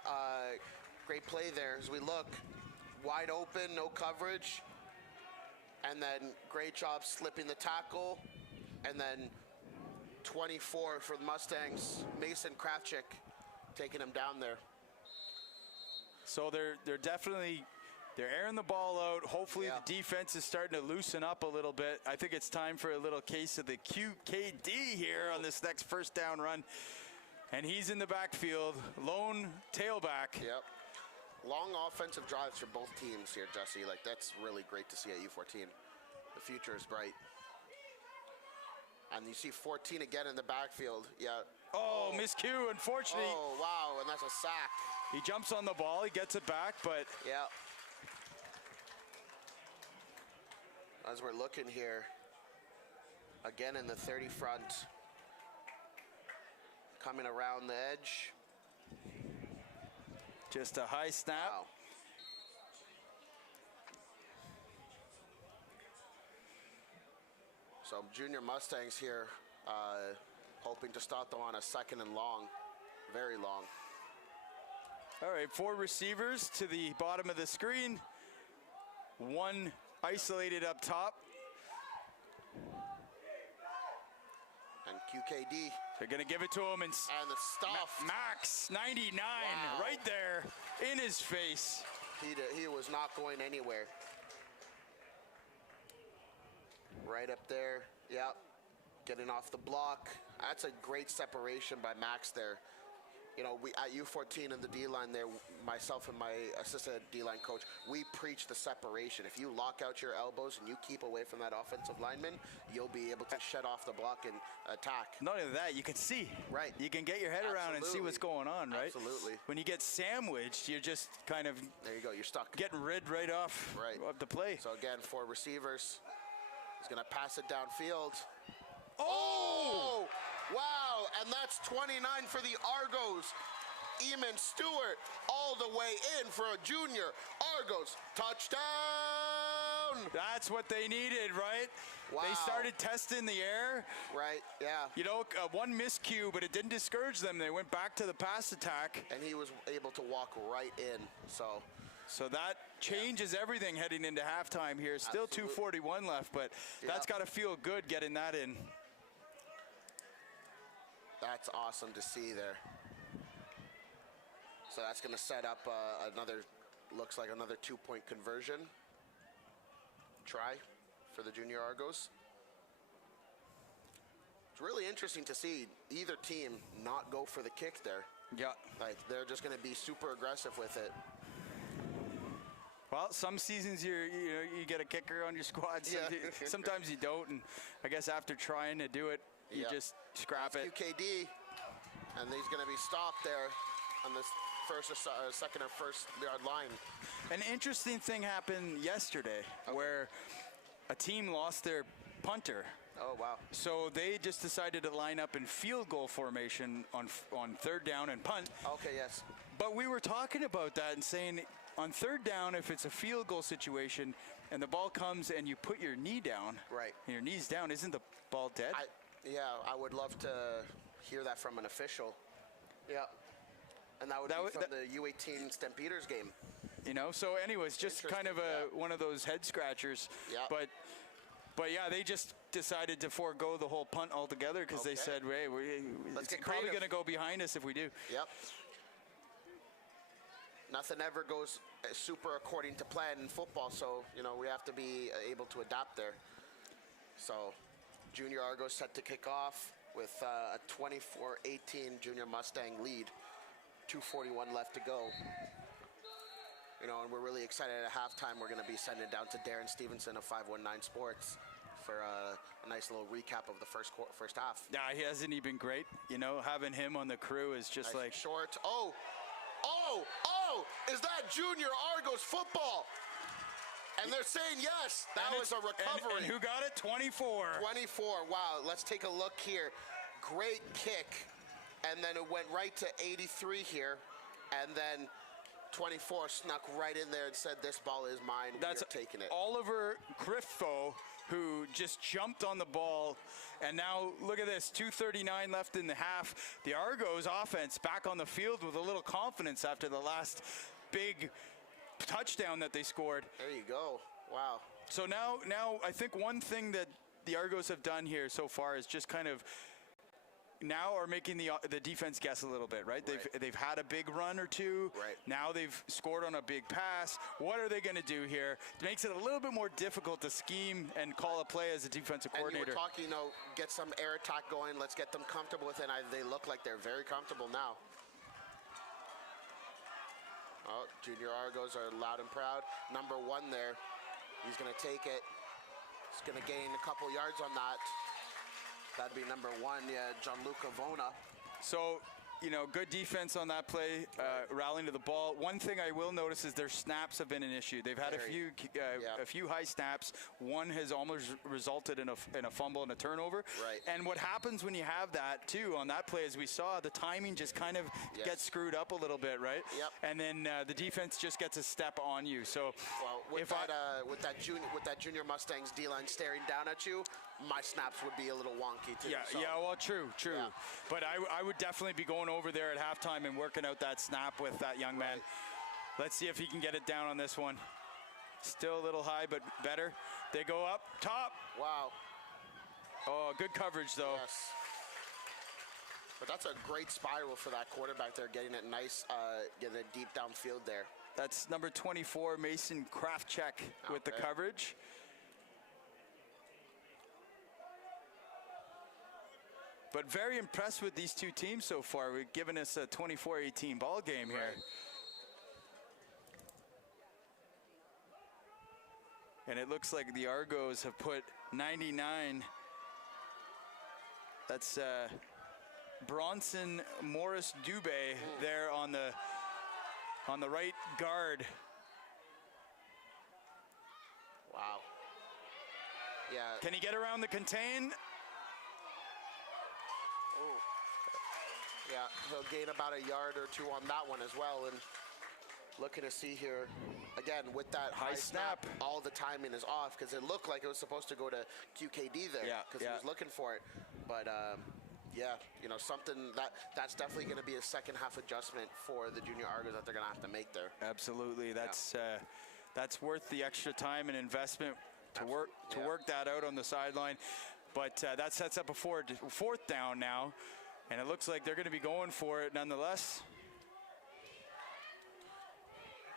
play there as we look. Wide open, no coverage. And then great job slipping the tackle. And then 24 for the Mustangs, Mason Kravchik taking him down there. So they're definitely airing the ball out. Hopefully the defense is starting to loosen up a little bit. I think it's time for a little case of the QKD here on this next first down run. And he's in the backfield, lone tailback. Yep. Long offensive drives for both teams here, Jesse. Like, that's really great to see at U14. The future is bright. And you see 14 again in the backfield. Yeah. Oh, miscue, unfortunately. Oh, wow, and that's a sack. He jumps on the ball, he gets it back, but... Yeah. As we're looking here, again in the 30 front, coming around the edge. Just a high snap. Wow. So junior Mustangs here, hoping to start them on a second and long, very long. All right, 4 receivers to the bottom of the screen. 1 isolated up top. And QKD. They're going to give it to him. And the stuff. Max, 99, right there in his face. He was not going anywhere. Right up there. Yep. Getting off the block. That's a great separation by Max there. you know, we at U14 in the D-line there, myself and my assistant D-line coach, we preach the separation. If you lock out your elbows and you keep away from that offensive lineman, you'll be able to shut off the block and attack. Not only that, you can see. Right. You can get your head around and see what's going on, right? Absolutely. When you get sandwiched, you're just kind of There you go. You're stuck. getting rid right off of the play. So again, for receivers, he's going to pass it downfield. Oh! Wow, and that's 29 for the Argos. Eamon Stewart all the way in for a junior. Argos, touchdown! That's what they needed, right? Wow. They started testing the air. Right, yeah. You know, one miscue, but it didn't discourage them. They went back to the pass attack. And he was able to walk right in, So that changes everything heading into halftime here. Still Absolutely. 2:41 left, but that's got to feel good getting that in. That's awesome to see there. So that's going to set up looks like another 2-point conversion try for the junior Argos. It's really interesting to see either team not go for the kick there. Yeah. Like, they're just going to be super aggressive with it. Well, some seasons you get a kicker on your squad. Sometimes you don't, and I guess after trying to do it, you just scrap it. QKD, and he's going to be stopped there on this second or first yard line. An interesting thing happened yesterday where a team lost their punter. Oh, wow. So they just decided to line up in field goal formation on third down and punt. Okay, yes. But we were talking about that and saying on third down, if it's a field goal situation and the ball comes and you put your knee down, right, and your knee's down, isn't the ball dead? I would love to hear that from an official. Yeah. And that would be from the U18 Stampeders game. You know, so anyways, just kind of one of those head scratchers. Yeah. But yeah, they just decided to forego the whole punt altogether because they said, hey, it's probably going to go behind us if we do. Yep. Nothing ever goes super according to plan in football, so, you know, we have to be able to adapt there. So, Junior Argos set to kick off with a 24-18 Junior Mustang lead. 2:41 left to go. You know, and we're really excited at halftime. We're going to be sending down to Darren Stevenson of 519 Sports for a nice little recap of the first half. Yeah, he hasn't he been great? You know, having him on the crew is just nice like short. Oh! Is that Junior Argos football? And they're saying yes. That was a recovery. And who got it? 24. 24. Wow. Let's take a look here. Great kick. And then it went right to 83 here. And then 24 snuck right in there and said, this ball is mine. We're taking it. Oliver Griffo, who just jumped on the ball. And now look at this, 2:39 left in the half. The Argos offense back on the field with a little confidence after the last big touchdown that they scored. There you go. Wow. So now I think one thing that the Argos have done here so far is just kind of now are making the defense guess a little bit, right? They've had a big run or two. Right. Now they've scored on a big pass. What are they going to do here? It makes it a little bit more difficult to scheme and call a play as a defensive coordinator. And you were talking, get some air attack going. Let's get them comfortable with it. They look like they're very comfortable now. Oh, Junior Argos are loud and proud. Number 1 there. He's going to take it. He's going to gain a couple yards on that. That'd be number 1, Gianluca Vona. So, good defense on that play, rallying to the ball. One thing I will notice is their snaps have been an issue. They've had a few high snaps. One has almost resulted in a fumble and a turnover. Right. And what happens when you have that, too, on that play, as we saw, the timing just kind of gets screwed up a little bit, right? Yep. And then the defense just gets a step on you. So, well, with that junior Mustangs D-line staring down at you, my snaps would be a little wonky too. Well, true. Yeah. But I would definitely be going over there at halftime and working out that snap with that young man. Let's see if he can get it down on this one. Still a little high, but better. They go up top. Wow. Oh, good coverage though. Yes. But that's a great spiral for that quarterback there, getting it nice, getting it deep downfield there. That's number 24, Mason Kraftcheck with the coverage. But very impressed with these two teams so far. We've given us a 24-18 ball game here. Right. And it looks like the Argos have put 99. That's Bronson Morris Dubé there on the right guard. Wow. Yeah. Can he get around the contain? Oh. Yeah, he'll gain about a yard or two on that one as well. And looking to see here, again, with that high snap, all the timing is off because it looked like it was supposed to go to QKD there because he was looking for it. But yeah, you know, something that's definitely going to be a second half adjustment for the junior Argos that they're going to have to make there. Absolutely, that's worth the extra time and investment to work that out on the sideline. But that sets up a fourth down now, and it looks like they're going to be going for it nonetheless.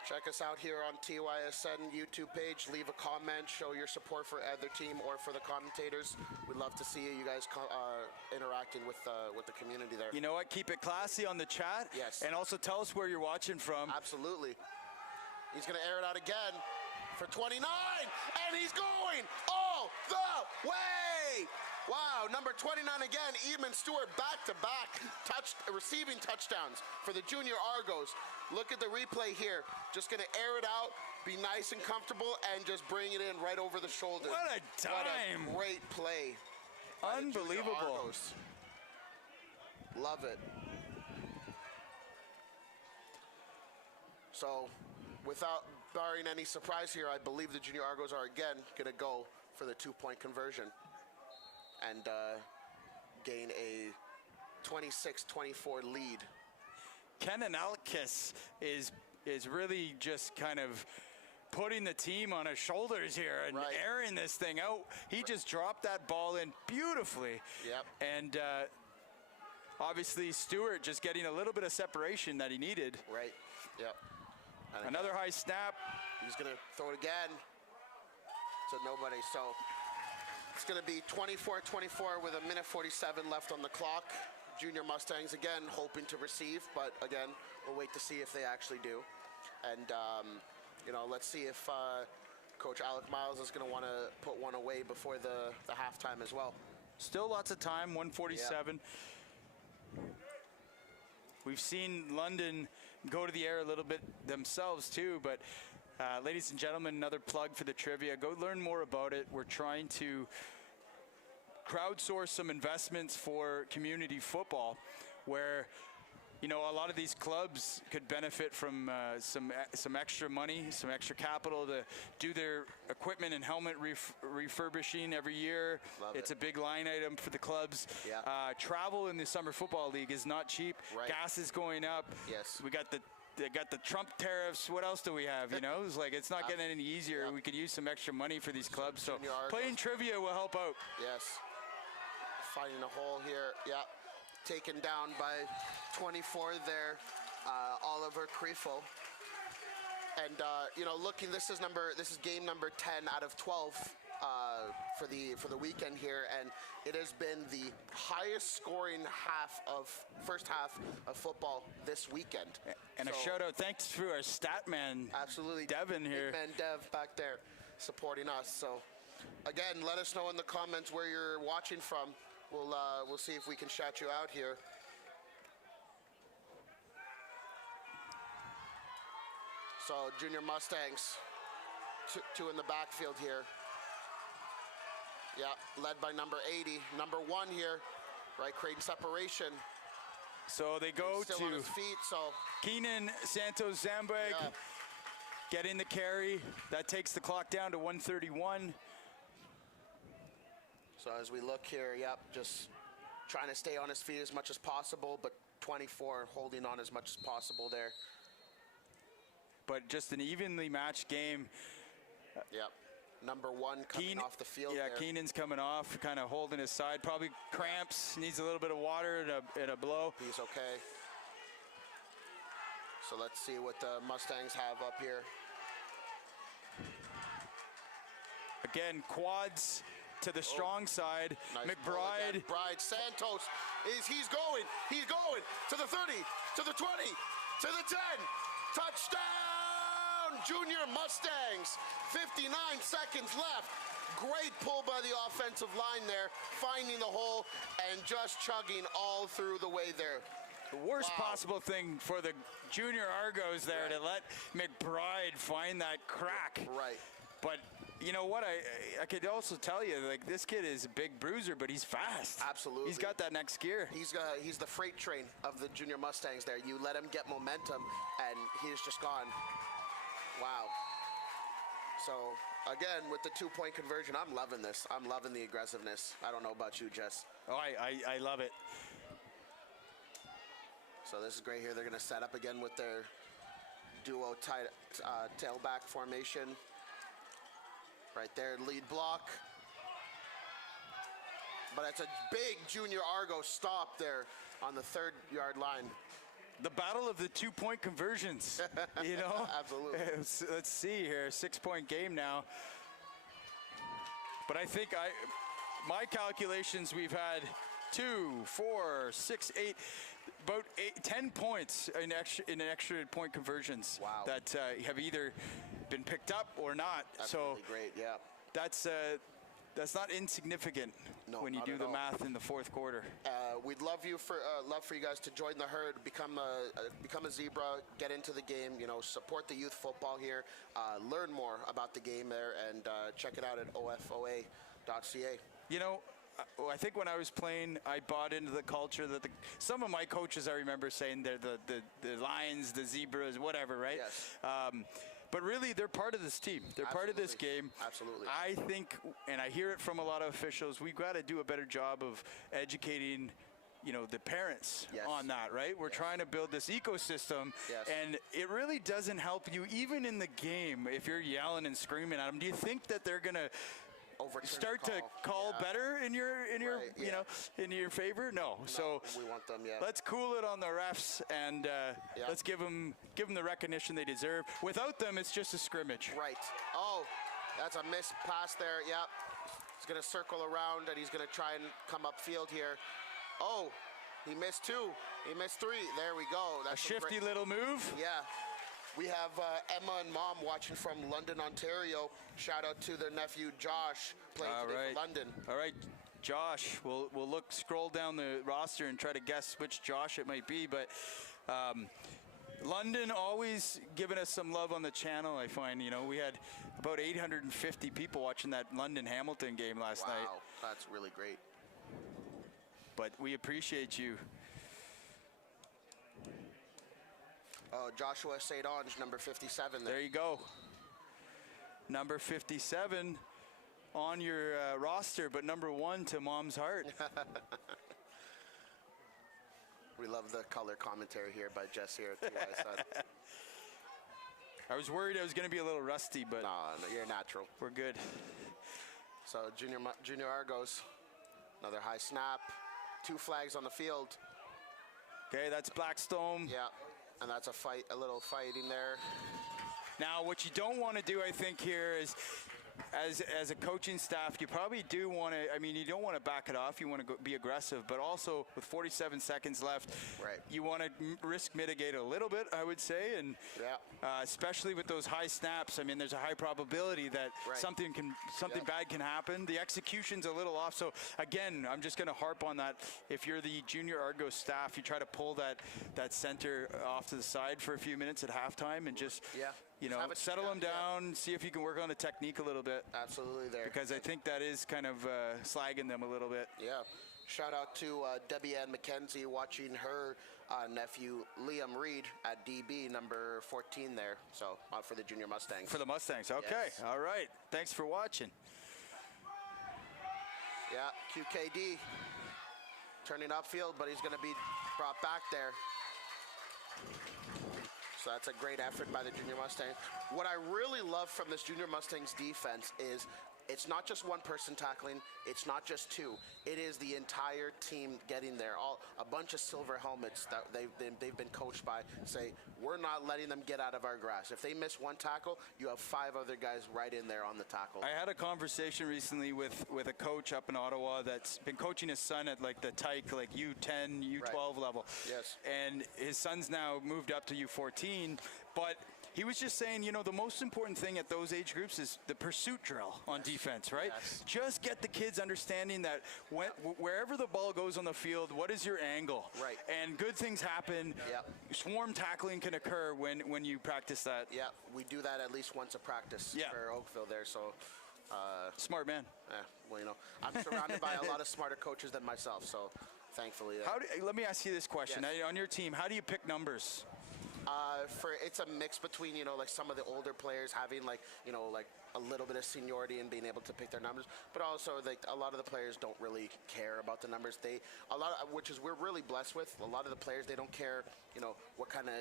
Check us out here on TYSN YouTube page. Leave a comment, show your support for either team or for the commentators. We'd love to see you guys interacting with the community there. You know what? Keep it classy on the chat. Yes. And also tell us where you're watching from. Absolutely. He's going to air it out again for 29, and he's going all the way. Wow, number 29 again, Eamon Stewart back-to-back receiving touchdowns for the junior Argos. Look at the replay here. Just going to air it out, be nice and comfortable, and just bring it in right over the shoulder. What a time. What a great play. Unbelievable. Love it. So, without barring any surprise here, I believe the junior Argos are again going to go for the two-point conversion and gain a 26-24 lead. Kenan Alkis is really just kind of putting the team on his shoulders here and airing this thing out. He just dropped that ball in beautifully. Yep. And obviously Stewart just getting a little bit of separation that he needed. Right. Yep. And another high snap. He's going to throw it again to nobody. So it's going to be 24-24 with 1:47 left on the clock. Junior Mustangs again hoping to receive, but again, we'll wait to see if they actually do. And, you know, let's see if Coach Alec Miles is going to want to put one away before the halftime as well. Still lots of time, 1:47. Yeah. We've seen London go to the air a little bit themselves too, but ladies and gentlemen, another plug for the trivia. Go learn more about it. We're trying to crowdsource some investments for community football where, you know, a lot of these clubs could benefit from some extra money, some extra capital to do their equipment and helmet refurbishing every year. It's a big line item for the clubs. Yeah. Travel in the Summer Football League is not cheap. Right. Gas is going up. Yes. They got the Trump tariffs. What else do we have? You know, it's like it's not getting any easier. Yeah. We could use some extra money for these clubs. So playing trivia will help out. Yes. Finding a hole here. Yeah. Taken down by 24 there, Oliver Crefo. And you know, looking, this is game number 10 out of 12 for the weekend here, and it has been the highest scoring first half of football this weekend. And so, a shout out, thanks to our stat man, absolutely, Devin here. Big man Dev back there supporting us. So again, let us know in the comments where you're watching from. We'll see if we can shout you out here. So Junior Mustangs, two in the backfield here. Yeah, led by number 80. Number 1 here, right, creating separation. So they go still to on his feet, so Keenan Santos Zambeg getting the carry. That takes the clock down to 1:31. So as we look here, yep, just trying to stay on his feet as much as possible, but 24 holding on as much as possible there. But just an evenly matched game. Yep. Number 1 coming off the field. Yeah, there. Keenan's coming off, kind of holding his side. Probably cramps, needs a little bit of water and a blow. He's okay. So let's see what the Mustangs have up here. Again, quads to the strong side. Nice McBride. Bride Santos he's going to the 30, to the 20, to the 10. Touchdown, Junior Mustangs. 59 seconds left. Great pull by the offensive line there, finding the hole and just chugging all through the way there. The worst possible thing for the Junior Argos there to let McBride find that crack. Right. But you know what? I could also tell you, like, this kid is a big bruiser, but he's fast. Absolutely. He's got that next gear. He's the freight train of the Junior Mustangs there. You let him get momentum, and he's just gone. Wow. So, again, with the 2-point conversion, I'm loving this. I'm loving the aggressiveness. I don't know about you, Jess. Oh, I love it. So this is great here. They're going to set up again with their duo tailback formation. Right there, lead block. But it's a big Junior Argo stop there on the 3rd-yard line. The battle of the 2-point conversions, you know? Absolutely. Let's see here, 6-point game now. But I think my calculations, we've had 2, 4, 6, 8, about 10 points in extra point conversions. Wow. That have either been picked up or not. That's so really great, yeah. That's not insignificant when you do the math in the 4th quarter. We'd love for you guys to join the herd, become a Zebra, get into the game. You know, support the youth football here, learn more about the game there, and check it out at OFOA.ca. You know, I think when I was playing, I bought into the culture that some of my coaches, I remember saying they're the Lions, the Zebras, whatever, right? Yes. But really, they're part of this team. They're part of this game. Absolutely. I think, and I hear it from a lot of officials, we've got to do a better job of educating, you know, the parents on that, right? We're trying to build this ecosystem, and it really doesn't help you, even in the game, if you're yelling and screaming at them. Do you think that they're going to start to call better in your you know, in your favor? No. So we want them. Let's cool it on the refs, and let's give them the recognition they deserve. Without them, it's just a scrimmage. Right. Oh, that's a missed pass there. Yep. He's gonna circle around, and he's gonna try and come upfield here. Oh, he missed 2. He missed 3. There we go. That's a shifty little move. Yeah. We have Emma and Mom watching from London, Ontario. Shout out to their nephew Josh playing today for London. All right, Josh. We'll scroll down the roster and try to guess which Josh it might be. But London always giving us some love on the channel. I find, you know, we had about 850 people watching that London-Hamilton game last night. Wow, that's really great. But we appreciate you. Joshua St. Ange, number 57 there. There you go. Number 57 on your roster, but number 1 to Mom's heart. We love the color commentary here by Jess here at TY. I was worried I was going to be a little rusty, but no, you're natural. We're good. So Junior Argos, another high snap, 2 flags on the field. Okay, that's Blackstone. Yeah. And that's a little fighting there. Now, what you don't want to do, I think, here is, as a coaching staff, you probably do want to, I mean, you don't want to back it off. You want to be aggressive, but also with 47 seconds left, you want to risk mitigate a little bit, I would say, and especially with those high snaps. I mean, there's a high probability that something bad can happen. The execution's a little off. So again, I'm just going to harp on that. If you're the Junior Argos staff, you try to pull that center off to the side for a few minutes at halftime and just you know, settle them down, see if you can work on the technique a little bit. Absolutely there. Because I think that is kind of slagging them a little bit. Yeah. Shout out to Debbie Ann McKenzie watching her nephew Liam Reed at DB, number 14 there. So for the Junior Mustangs. For the Mustangs, okay. Yes. All right. Thanks for watching. Yeah, QKD turning upfield, but he's going to be brought back there. So that's a great effort by the Junior Mustangs. What I really love from this Junior Mustangs defense is it's not just one person tackling. It's not just two. It is the entire team getting there. A bunch of silver helmets that they've been coached by say, we're not letting them get out of our grasp. If they miss one tackle, you have 5 other guys right in there on the tackle. I had a conversation recently with a coach up in Ottawa that's been coaching his son at like the tyke, like U10, U12 level. Yes. And his son's now moved up to U14, but he was just saying, you know, the most important thing at those age groups is the pursuit drill on defense, right? Yes. Just get the kids understanding that wherever the ball goes on the field, what is your angle? Right. And good things happen. Yep. Swarm tackling can occur when you practice that. Yeah, we do that at least once a practice for Oakville there. So. Smart man. Well, you know, I'm surrounded by a lot of smarter coaches than myself, so thankfully. Let me ask you this question. Yes. On your team, how do you pick numbers? It's a mix between, you know, like some of the older players having like, you know, like a little bit of seniority and being able to pick their numbers, but also like a lot of the players don't really care about the numbers. Which is we're really blessed with. A lot of the players, they don't care, you know, what kind of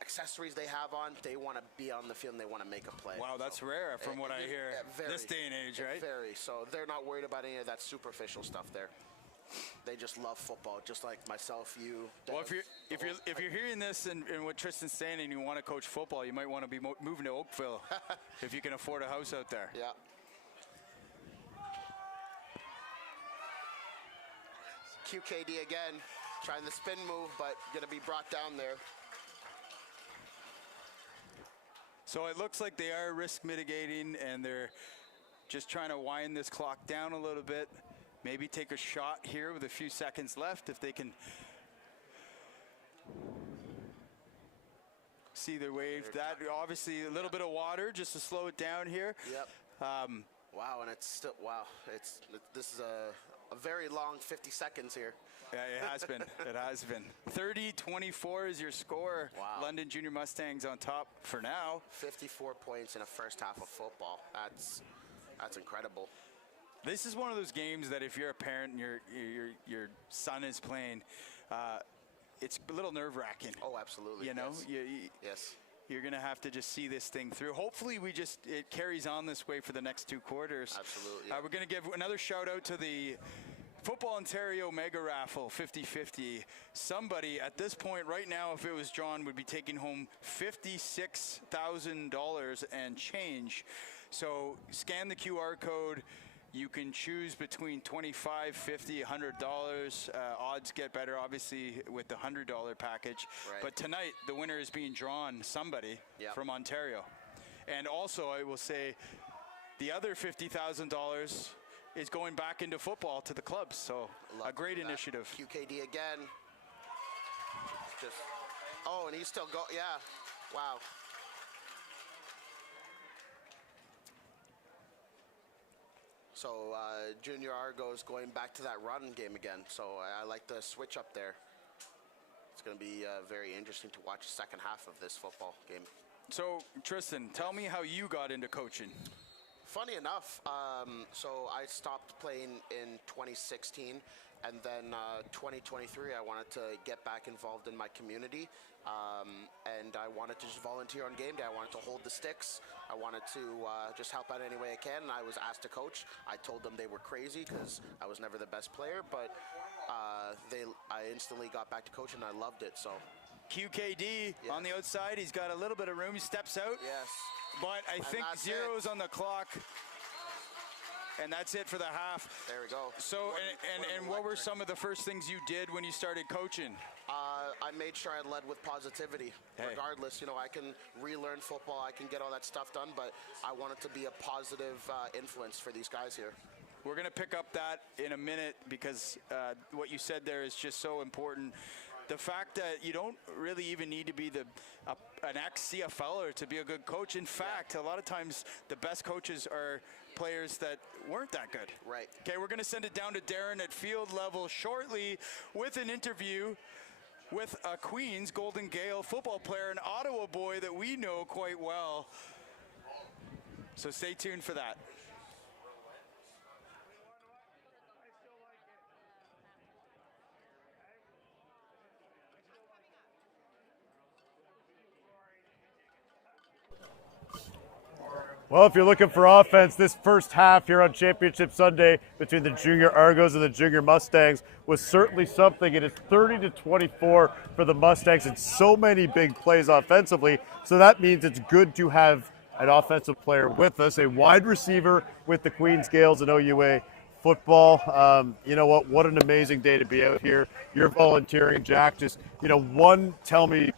accessories they have on. They want to be on the field and they want to make a play. Wow, that's rare from what I hear very, this day and age, right? Very. So they're not worried about any of that superficial stuff there. They just love football, just like myself, you. Dev, well, if you're hearing this and what Tristan's saying, and you want to coach football, you might want to be moving to Oakville if you can afford a house out there. Yeah. QKD again, trying the spin move, but gonna be brought down there. So it looks like they are risk mitigating, and they're just trying to wind this clock down a little bit. Maybe take a shot here with a few seconds left if they can see their wave. That obviously a little bit of water just to slow it down here. Yep. Wow, and it's still this is a very long 50 seconds here. Yeah, it has been. It has been. 30-24 is your score. Wow. London Junior Mustangs on top for now. 54 points in a first half of football. That's incredible. This is one of those games that if you're a parent and your son is playing, it's a little nerve-wracking. Oh, absolutely. You know, yes. You're going to have to just see this thing through. Hopefully, it carries on this way for the next 2 quarters. Absolutely. We're going to give another shout-out to the Football Ontario Mega Raffle 50-50. Somebody at this point right now, if it was John, would be taking home $56,000 and change. So scan the QR code. You can choose between $25, $50, $100. Odds get better, obviously, with the $100 package. Right. But tonight, the winner is being drawn, somebody from Ontario. And also, I will say, the other $50,000 is going back into football to the clubs. So a great initiative. QKD again. And he's still go. Yeah. Wow. So Junior Argo's going back to that run game again. So I like the switch up there. It's going to be very interesting to watch the second half of this football game. So Tristan, tell me how you got into coaching. Funny enough, so I stopped playing in 2016, and then 2023 I wanted to get back involved in my community, and I wanted to just volunteer on game day. I wanted to hold the sticks. I wanted to just help out any way I can, and I was asked to coach. I told them they were crazy because I was never the best player, but I instantly got back to coaching, and I loved it. So QKD on the outside, he's got a little bit of room. He steps out. Yes. But I think zero's on the clock, and that's it for the half. There we go. So, and what were some of the first things you did when you started coaching? I made sure I led with positivity. Regardless, you know, I can relearn football, I can get all that stuff done, but I wanted to be a positive influence for these guys here. We're going to pick up that in a minute because what you said there is just so important. The fact that you don't really even need to be an ex-CFLer to be a good coach. In fact, a lot of times the best coaches are players that weren't that good. Right. Okay, we're going to send it down to Darren at field level shortly with an interview with a Queens Golden Gale football player, an Ottawa boy that we know quite well. So stay tuned for that. Well, if you're looking for offense, this first half here on Championship Sunday between the Junior Argos and the Junior Mustangs was certainly something. It is 30-24 for the Mustangs and so many big plays offensively. So that means it's good to have an offensive player with us, a wide receiver with the Queens Gales and OUA football. You know what an amazing day to be out here. You're volunteering, Jack. Just, tell me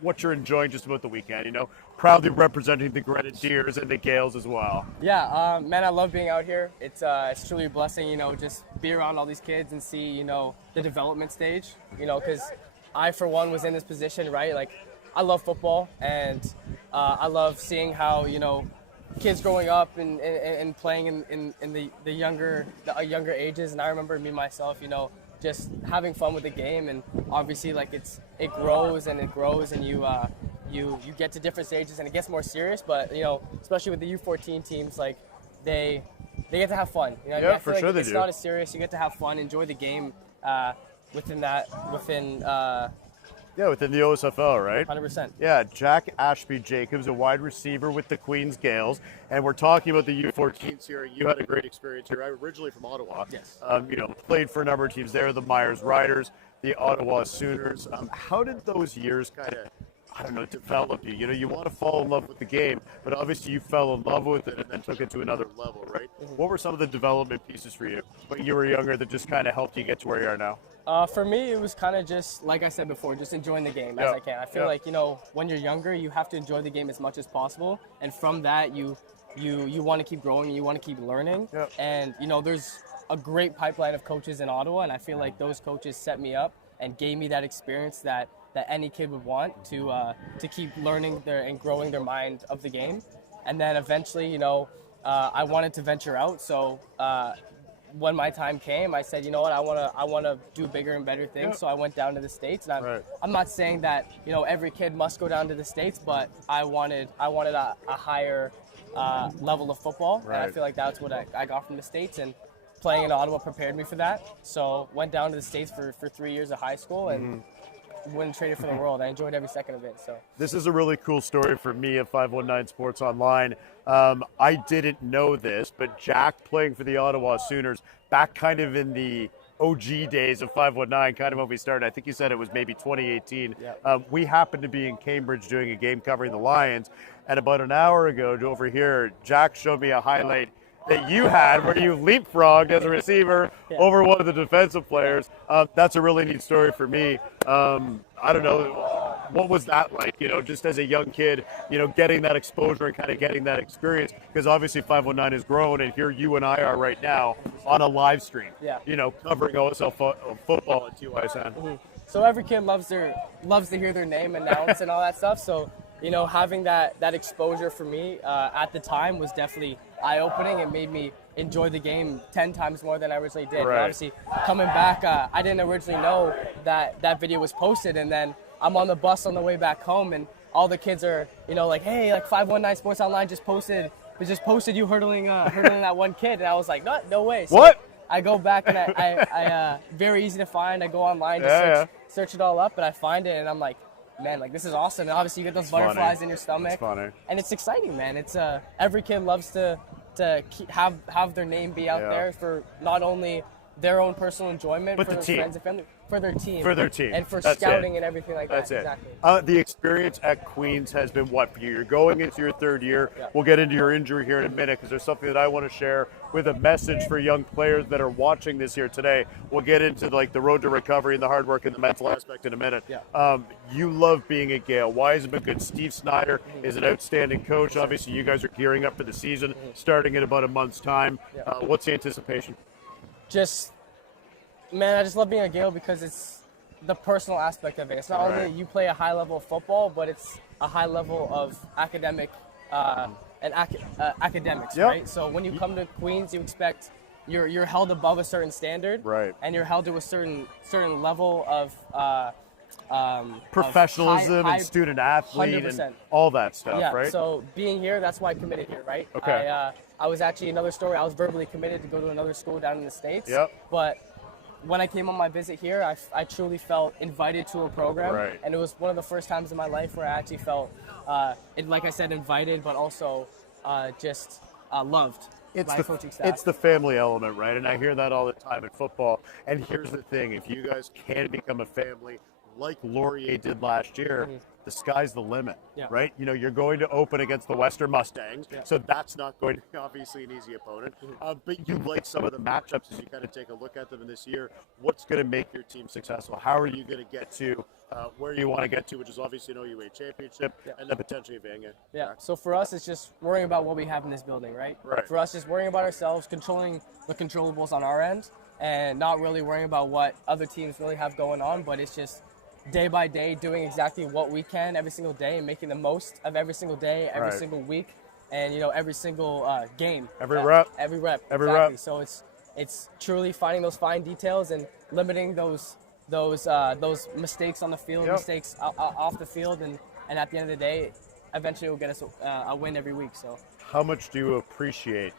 what you're enjoying just about the weekend, proudly representing the Grenadiers and the Gales as well. Yeah, man, I love being out here. It's truly a blessing, just be around all these kids and see, the development stage, because I, for one, was in this position, right? Like, I love football, and I love seeing how, kids growing up and playing in the younger ages. And I remember me myself, just having fun with the game, and obviously, like, it grows and you get to different stages and it gets more serious, but especially with the U14 teams, like they get to have fun. Yeah, I feel for sure they it's do. not as serious. You get to have fun, enjoy the game within the OSFL, right? 100%. Yeah, Jack Ashby Jacobs, a wide receiver with the Queens Gales, and we're talking about the U14s here. You had a great experience here. I'm originally from Ottawa. Yes. Played for a number of teams there, the Myers Riders, the Ottawa Sooners. How did those years kind of, develop you? You want to fall in love with the game, but obviously you fell in love with it and then took it to another level, right? Mm-hmm. What were some of the development pieces for you when you were younger that just kind of helped you get to where you are now? For me, it was kind of just, like I said before, just enjoying the game as I can. I feel like, when you're younger, you have to enjoy the game as much as possible. And from that, you want to keep growing, you want to keep learning. Yep. And, there's a great pipeline of coaches in Ottawa, and I feel like those coaches set me up and gave me that experience that any kid would want to keep learning and growing their mind of the game. And then eventually, I wanted to venture out. So when my time came, I said, what, I want to do bigger and better things. So I went down to the States, and I'm not saying that every kid must go down to the States, but I wanted a higher level of football, and I feel like that's what I got from the States, and playing in Ottawa prepared me for that. So went down to the States for 3 years of high school, and wouldn't trade it for the world. I enjoyed every second of it. So this is a really cool story for me at 519 Sports Online. I didn't know this, but Jack playing for the Ottawa Sooners back kind of in the OG days of 519, kind of when we started. I think you said it was maybe 2018. Yeah. We happened to be in Cambridge doing a game covering the Lions, and about an hour ago over here, Jack showed me a highlight that you had where you leapfrogged as a receiver over one of the defensive players. That's a really neat story for me. I don't know, what was that like, just as a young kid, getting that exposure and kind of getting that experience? Because obviously 519 has grown, and here you and I are right now on a live stream, covering OSL football at TYSN. Mm-hmm. So every kid loves to hear their name announced and all that stuff. So, having that exposure for me at the time was definitely eye-opening. It made me enjoy the game 10 times more than I originally did. Right. And obviously, coming back, I didn't originally know that video was posted, and then I'm on the bus on the way back home, and all the kids are, like, hey, like 519 Sports Online just posted you hurdling that one kid, and I was like, no way. So what? I go back, and I very easy to find. I go online, just search it all up, and I find it, and I'm like, man, like, this is awesome. And obviously you get those butterflies in your stomach. It's funny. And it's exciting, man. It's every kid loves to have their name be out there for not only their own personal enjoyment, but for their friends and family, for their team. For their team. And for scouting and everything like That's that. it. Exactly. The experience at Queens has been what for you? You're going into your third year. Yeah. We'll get into your injury here in a minute, because there's something that I want to share with a message for young players that are watching this here today. We'll get into the road to recovery and the hard work and the mental aspect in a minute. Yeah. You love being a Gale. Why has it been good? Steve Snyder is an outstanding coach. Obviously, you guys are gearing up for the season, starting in about a month's time. Yeah. What's the anticipation? Man, I just love being a Gale because it's the personal aspect of it. It's not only you play a high level of football, but it's a high level of academics, right? So when you come to Queens, you expect you're held above a certain standard, right? And you're held to a certain level of professionalism and student athlete 100%. And all that stuff, right? So being here, that's why I committed here, right? Okay. I was actually, another story, I was verbally committed to go to another school down in the States. Yep. But when I came on my visit here, I truly felt invited to a program. Right. And it was one of the first times in my life where I actually felt, like I said, invited, but also just loved by the coaching staff. It's the family element, right? And I hear that all the time in football. And here's the thing: if you guys can become a family, like Laurier did last year, the sky's the limit, right? You know, you're going to open against the Western Mustangs, so that's not going to be obviously an easy opponent. But you like some of the matchups as you kind of take a look at them in this year. What's going to make your team successful? How are you going to get to where you want to get to, which is obviously an OUA championship and then potentially a Vanga? Yeah. So for us, it's just worrying about what we have in this building, right? For us, just worrying about ourselves, controlling the controllables on our end, and not really worrying about what other teams really have going on. But it's just day by day, doing exactly what we can every single day and making the most of every single day, every single week, and every single game. Every rep. Every rep. Every exactly. rep. So it's truly finding those fine details and limiting those mistakes on the field, mistakes off the field, and at the end of the day, eventually it will get us a win every week. So how much do you appreciate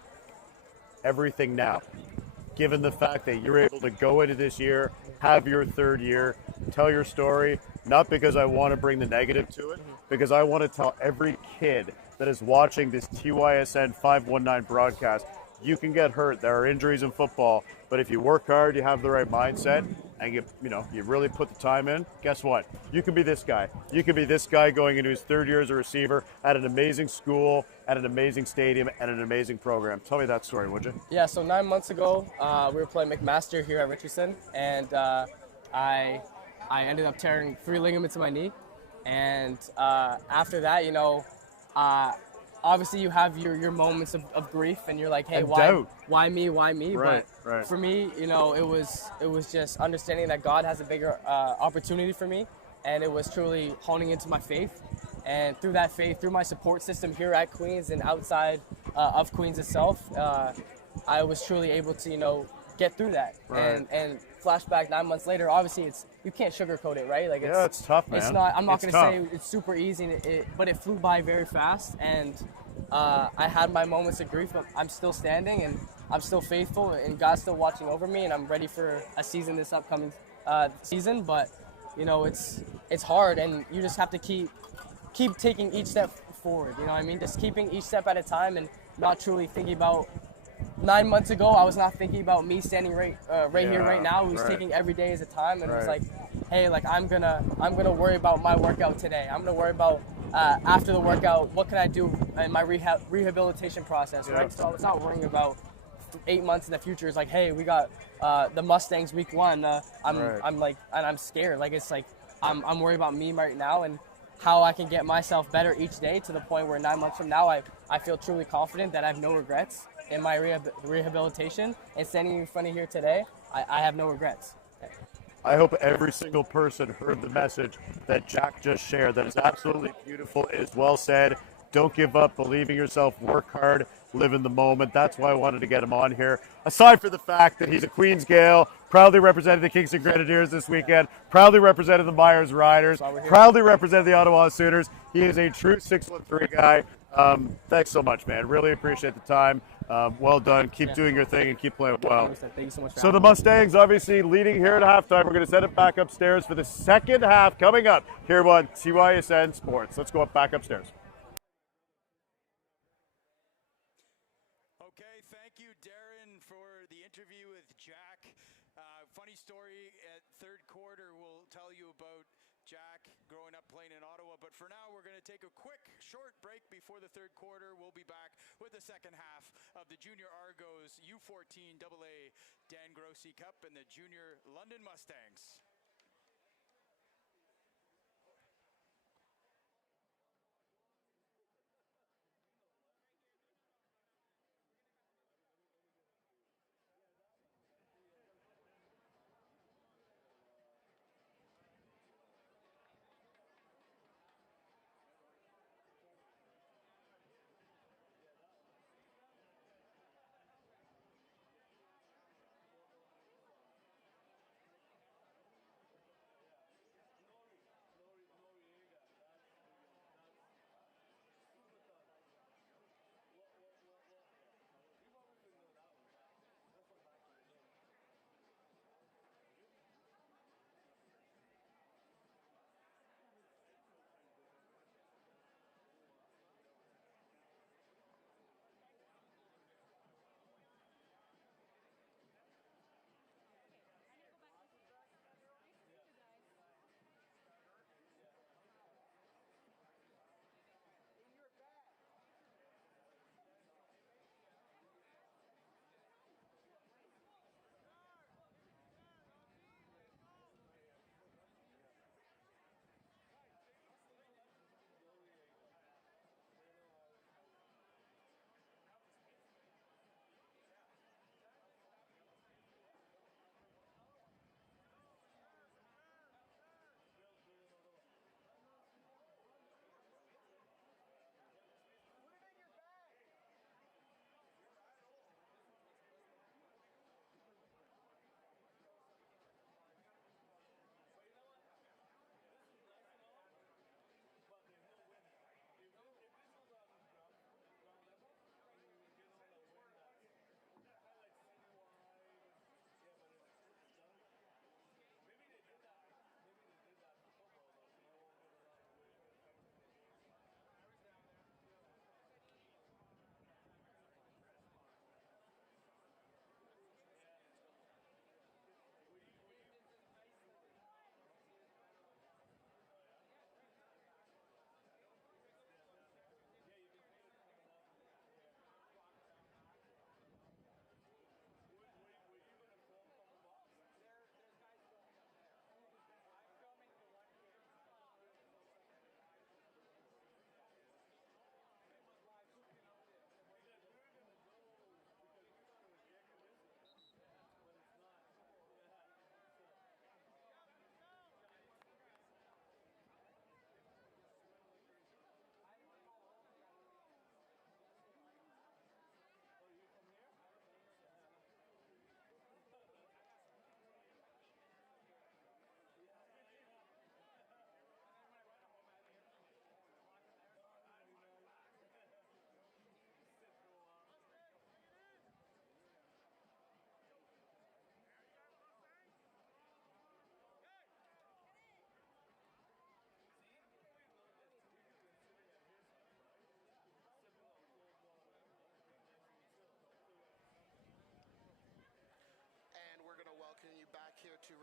everything now, given the fact that you're able to go into this year, have your third year, tell your story, not because I want to bring the negative to it, because I want to tell every kid that is watching this TYSN 519 broadcast, you can get hurt. There are injuries in football, but if you work hard, you have the right mindset, and you really put the time in, guess what? You can be this guy. You can be this guy going into his third year as a receiver at an amazing school, at an amazing stadium, and an amazing program. Tell me that story, would you? Yeah, so 9 months ago, we were playing McMaster here at Richardson, and I ended up tearing 3 ligaments in my knee. And after that, obviously you have your moments of grief, and you're like, hey, why me? Right, but for me, it was just understanding that God has a bigger opportunity for me, and it was truly honing into my faith. And through that faith, through my support system here at Queens and outside of Queens itself, I was truly able to get through that. And flashback 9 months later, obviously you can't sugarcoat it, right? Like it's tough, man. I'm not going to say it's super easy, but it flew by very fast. And I had my moments of grief, but I'm still standing and I'm still faithful, and God's still watching over me, and I'm ready for a season this upcoming season. But it's hard, and you just have to keep taking each step forward. You know what I mean? Just keeping each step at a time, and not truly thinking about. 9 months ago, I was not thinking about me standing right here, right now. It was taking every day as a time, and it was like, hey, like I'm gonna worry about my workout today. I'm gonna worry about after the workout, what can I do in my rehabilitation process, right? So I was not worrying about 8 months in the future. It's like, hey, we got the Mustangs week 1. I'm scared. Like it's like I'm worried about me right now and how I can get myself better each day to the point where 9 months from now, I feel truly confident that I have no regrets in my rehabilitation, and standing in front of here today, I have no regrets. I hope every single person heard the message that Jack just shared. That is absolutely beautiful. It is well said. Don't give up. Believe in yourself. Work hard. Live in the moment. That's why I wanted to get him on here. Aside from the fact that he's a Queens Gale, proudly represented the Kingston Grenadiers this weekend, proudly represented the Myers Riders, proudly represented the Ottawa Sooners. He is a true 6'13" guy. Thanks so much, man. Really appreciate the time. Well done. Keep doing your thing and keep playing well. Thank you so much. So the Mustangs obviously leading here at halftime. We're going to send it back upstairs for the second half coming up here on TYSN Sports. Let's go back upstairs. Okay, thank you, Darren, for the interview with Jack. Funny story at third quarter, we'll tell you about Jack growing up playing in Ottawa. But for now, we're going to take a quick, short break before the third quarter. We'll be back with the second half of the Junior Argos U14 AA Dan Grossi Cup and the Junior London Mustangs.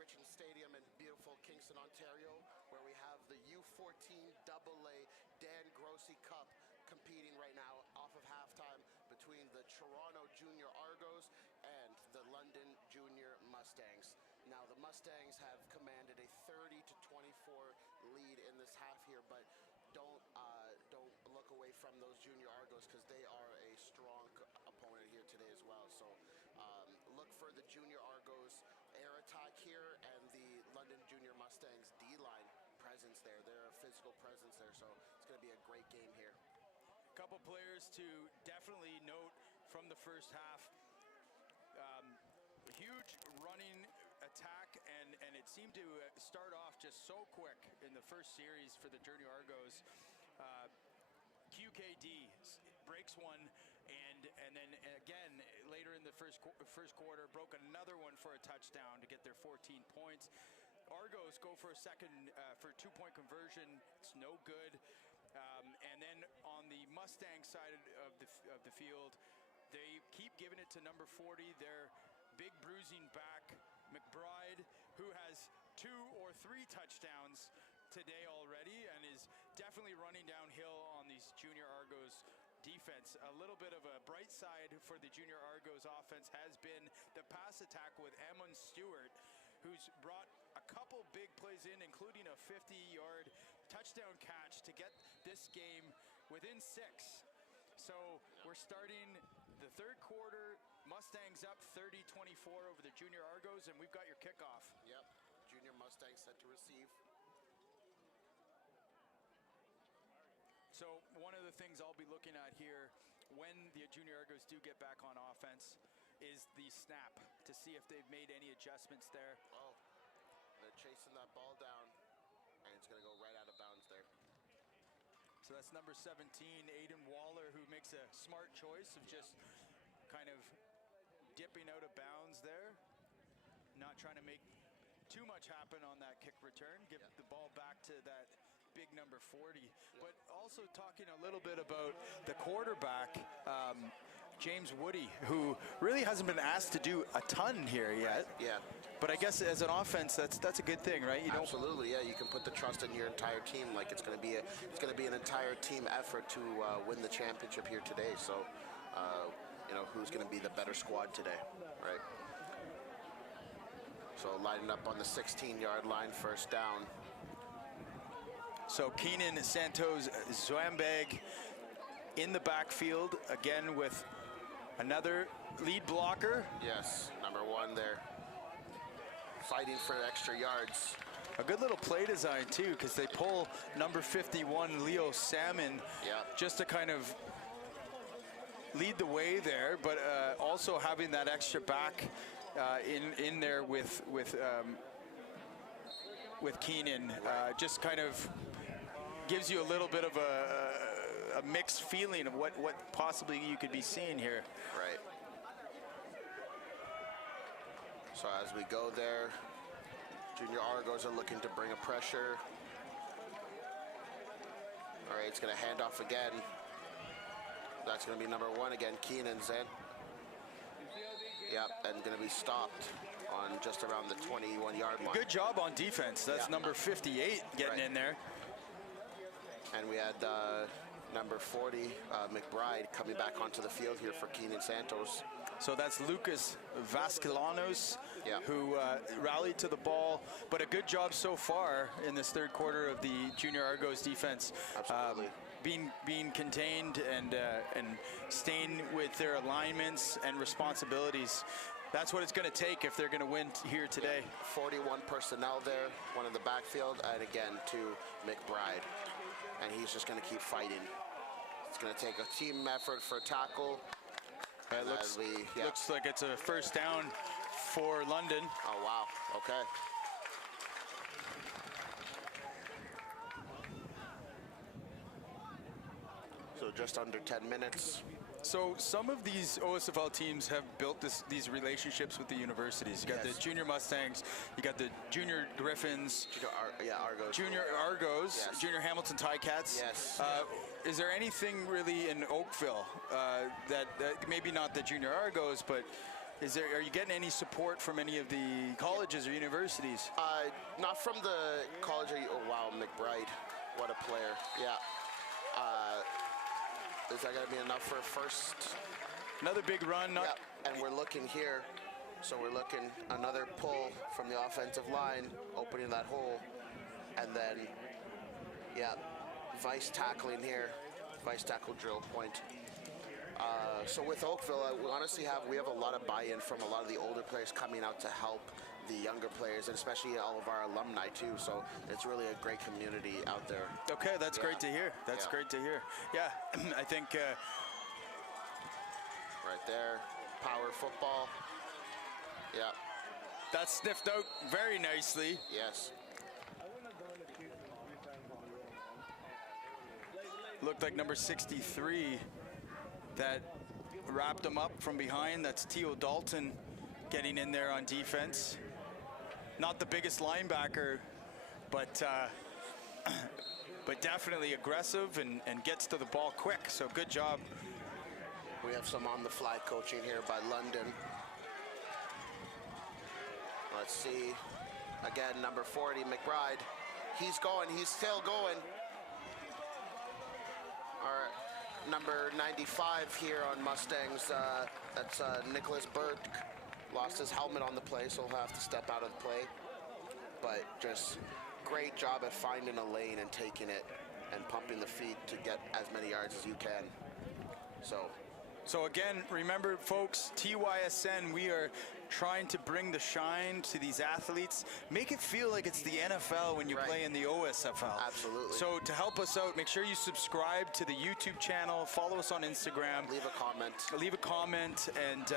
Richardson Stadium in beautiful Kingston, Ontario, where we have the U14 AA Dan Grossi Cup competing right now off of halftime between the Toronto Junior Argos and the London Junior Mustangs. Now the Mustangs have commanded a 30-24 lead in this half here, but don't look away from those Junior Argos because they are a strong opponent here today as well. So look for the Junior Argos air attack here and the London Junior Mustangs D-line presence there. They're a physical presence there, so it's going to be a great game here. A couple players to definitely note from the first half. Huge running attack, and it seemed to start off just so quick in the first series for the Junior Argos. QKD breaks one, and then again later in the first quarter broke another one for a touchdown to get their 14 points. Argos go for a second for a 2-point conversion. It's no good. And then on the Mustang side of the field, they keep giving it to number 40. Their big bruising back, McBride, who has 2 or 3 touchdowns today already and is definitely running downhill on these Junior Argos defense. A little bit of a bright side for the Junior Argos offense has been the pass attack with Ammon Stewart, who's brought a couple big plays in, including a 50-yard touchdown catch to get this game within 6. So we're starting the third quarter, Mustangs up 30-24 over the Junior Argos, and we've got your kickoff. Yep, Junior Mustangs set to receive. So one of the things I'll be looking at here when the Junior Argos do get back on offense is the snap, to see if they've made any adjustments there. Oh, they're chasing that ball down, and it's going to go right out of bounds there. So that's number 17, Aiden Waller, who makes a smart choice of just kind of dipping out of bounds there, not trying to make too much happen on that kick return, give the ball back to that big number 40. But also talking a little bit about the quarterback, James Woody, who really hasn't been asked to do a ton here yet. Yeah. But I guess as an offense, that's a good thing, right? You Absolutely, yeah. You can put the trust in your entire team. Like it's going to be an entire team effort to win the championship here today. So, you know, who's going to be the better squad today, right? So lining up on the 16-yard line, first down. So Keenan Santos Zwambeg in the backfield again with another lead blocker. Yes, number 1 there, fighting for extra yards. A good little play design too, because they pull number 51 Leo Salmon just to kind of lead the way there, but also having that extra back in there with Keenan, just kind of gives you a little bit of a mixed feeling of what possibly you could be seeing here. Right. So as we go there, Junior Argos are looking to bring a pressure. All right, it's going to hand off again. That's going to be number 1 again, Keenan Zen. Yep, and going to be stopped on just around the 21-yard line. Good job on defense. That's number 58 getting in there. And we had number 40, McBride, coming back onto the field here for Keenan Santos. So that's Lucas Vasculanos, who rallied to the ball. But a good job so far in this third quarter of the Junior Argos defense. Absolutely. Being contained and staying with their alignments and responsibilities. That's what it's going to take if they're going to win here today. 41 personnel there, one in the backfield, and again to McBride. And he's just going to keep fighting. It's going to take a team effort for a tackle. It looks like it's a first down for London. Oh, wow. Okay. So just under 10 minutes. So some of these OSFL teams have built these relationships with the universities. You got the Junior Mustangs, you got the Junior Griffins, Argos. Junior Argos, Junior Hamilton Ticats. Yes. Is there anything really in Oakville that maybe not the Junior Argos, but Are you getting any support from any of the colleges or universities? Not from the college. Oh wow, McBride, what a player! Yeah. Is that going to be enough for first? Another big run. Yeah. And we're looking here. So we're looking another pull from the offensive line, opening that hole, and then, yeah, vice tackling here, vice tackle drill point. So with Oakville, we honestly have a lot of buy-in from a lot of the older players coming out to help the younger players, and especially all of our alumni too. So it's really a great community out there. Okay, that's great to hear. That's great to hear. Yeah, I think right there, power football. Yeah. That's sniffed out very nicely. Yes. Looked like number 63 that wrapped him up from behind. That's Theo Dalton getting in there on defense. Not the biggest linebacker, but definitely aggressive and gets to the ball quick. So good job. We have some on-the-fly coaching here by London. Let's see. Again, number 40, McBride. He's going. He's still going. All right. Number 95 here on Mustangs. That's Nicholas Burke. Lost his helmet on the play, so he'll have to step out of the play. But just great job at finding a lane and taking it and pumping the feet to get as many yards as you can. So again, remember folks, TYSN, we are trying to bring the shine to these athletes. Make it feel like it's the NFL when you play in the OSFL. Absolutely. So to help us out, make sure you subscribe to the YouTube channel, follow us on Instagram. Leave a comment. Leave a comment and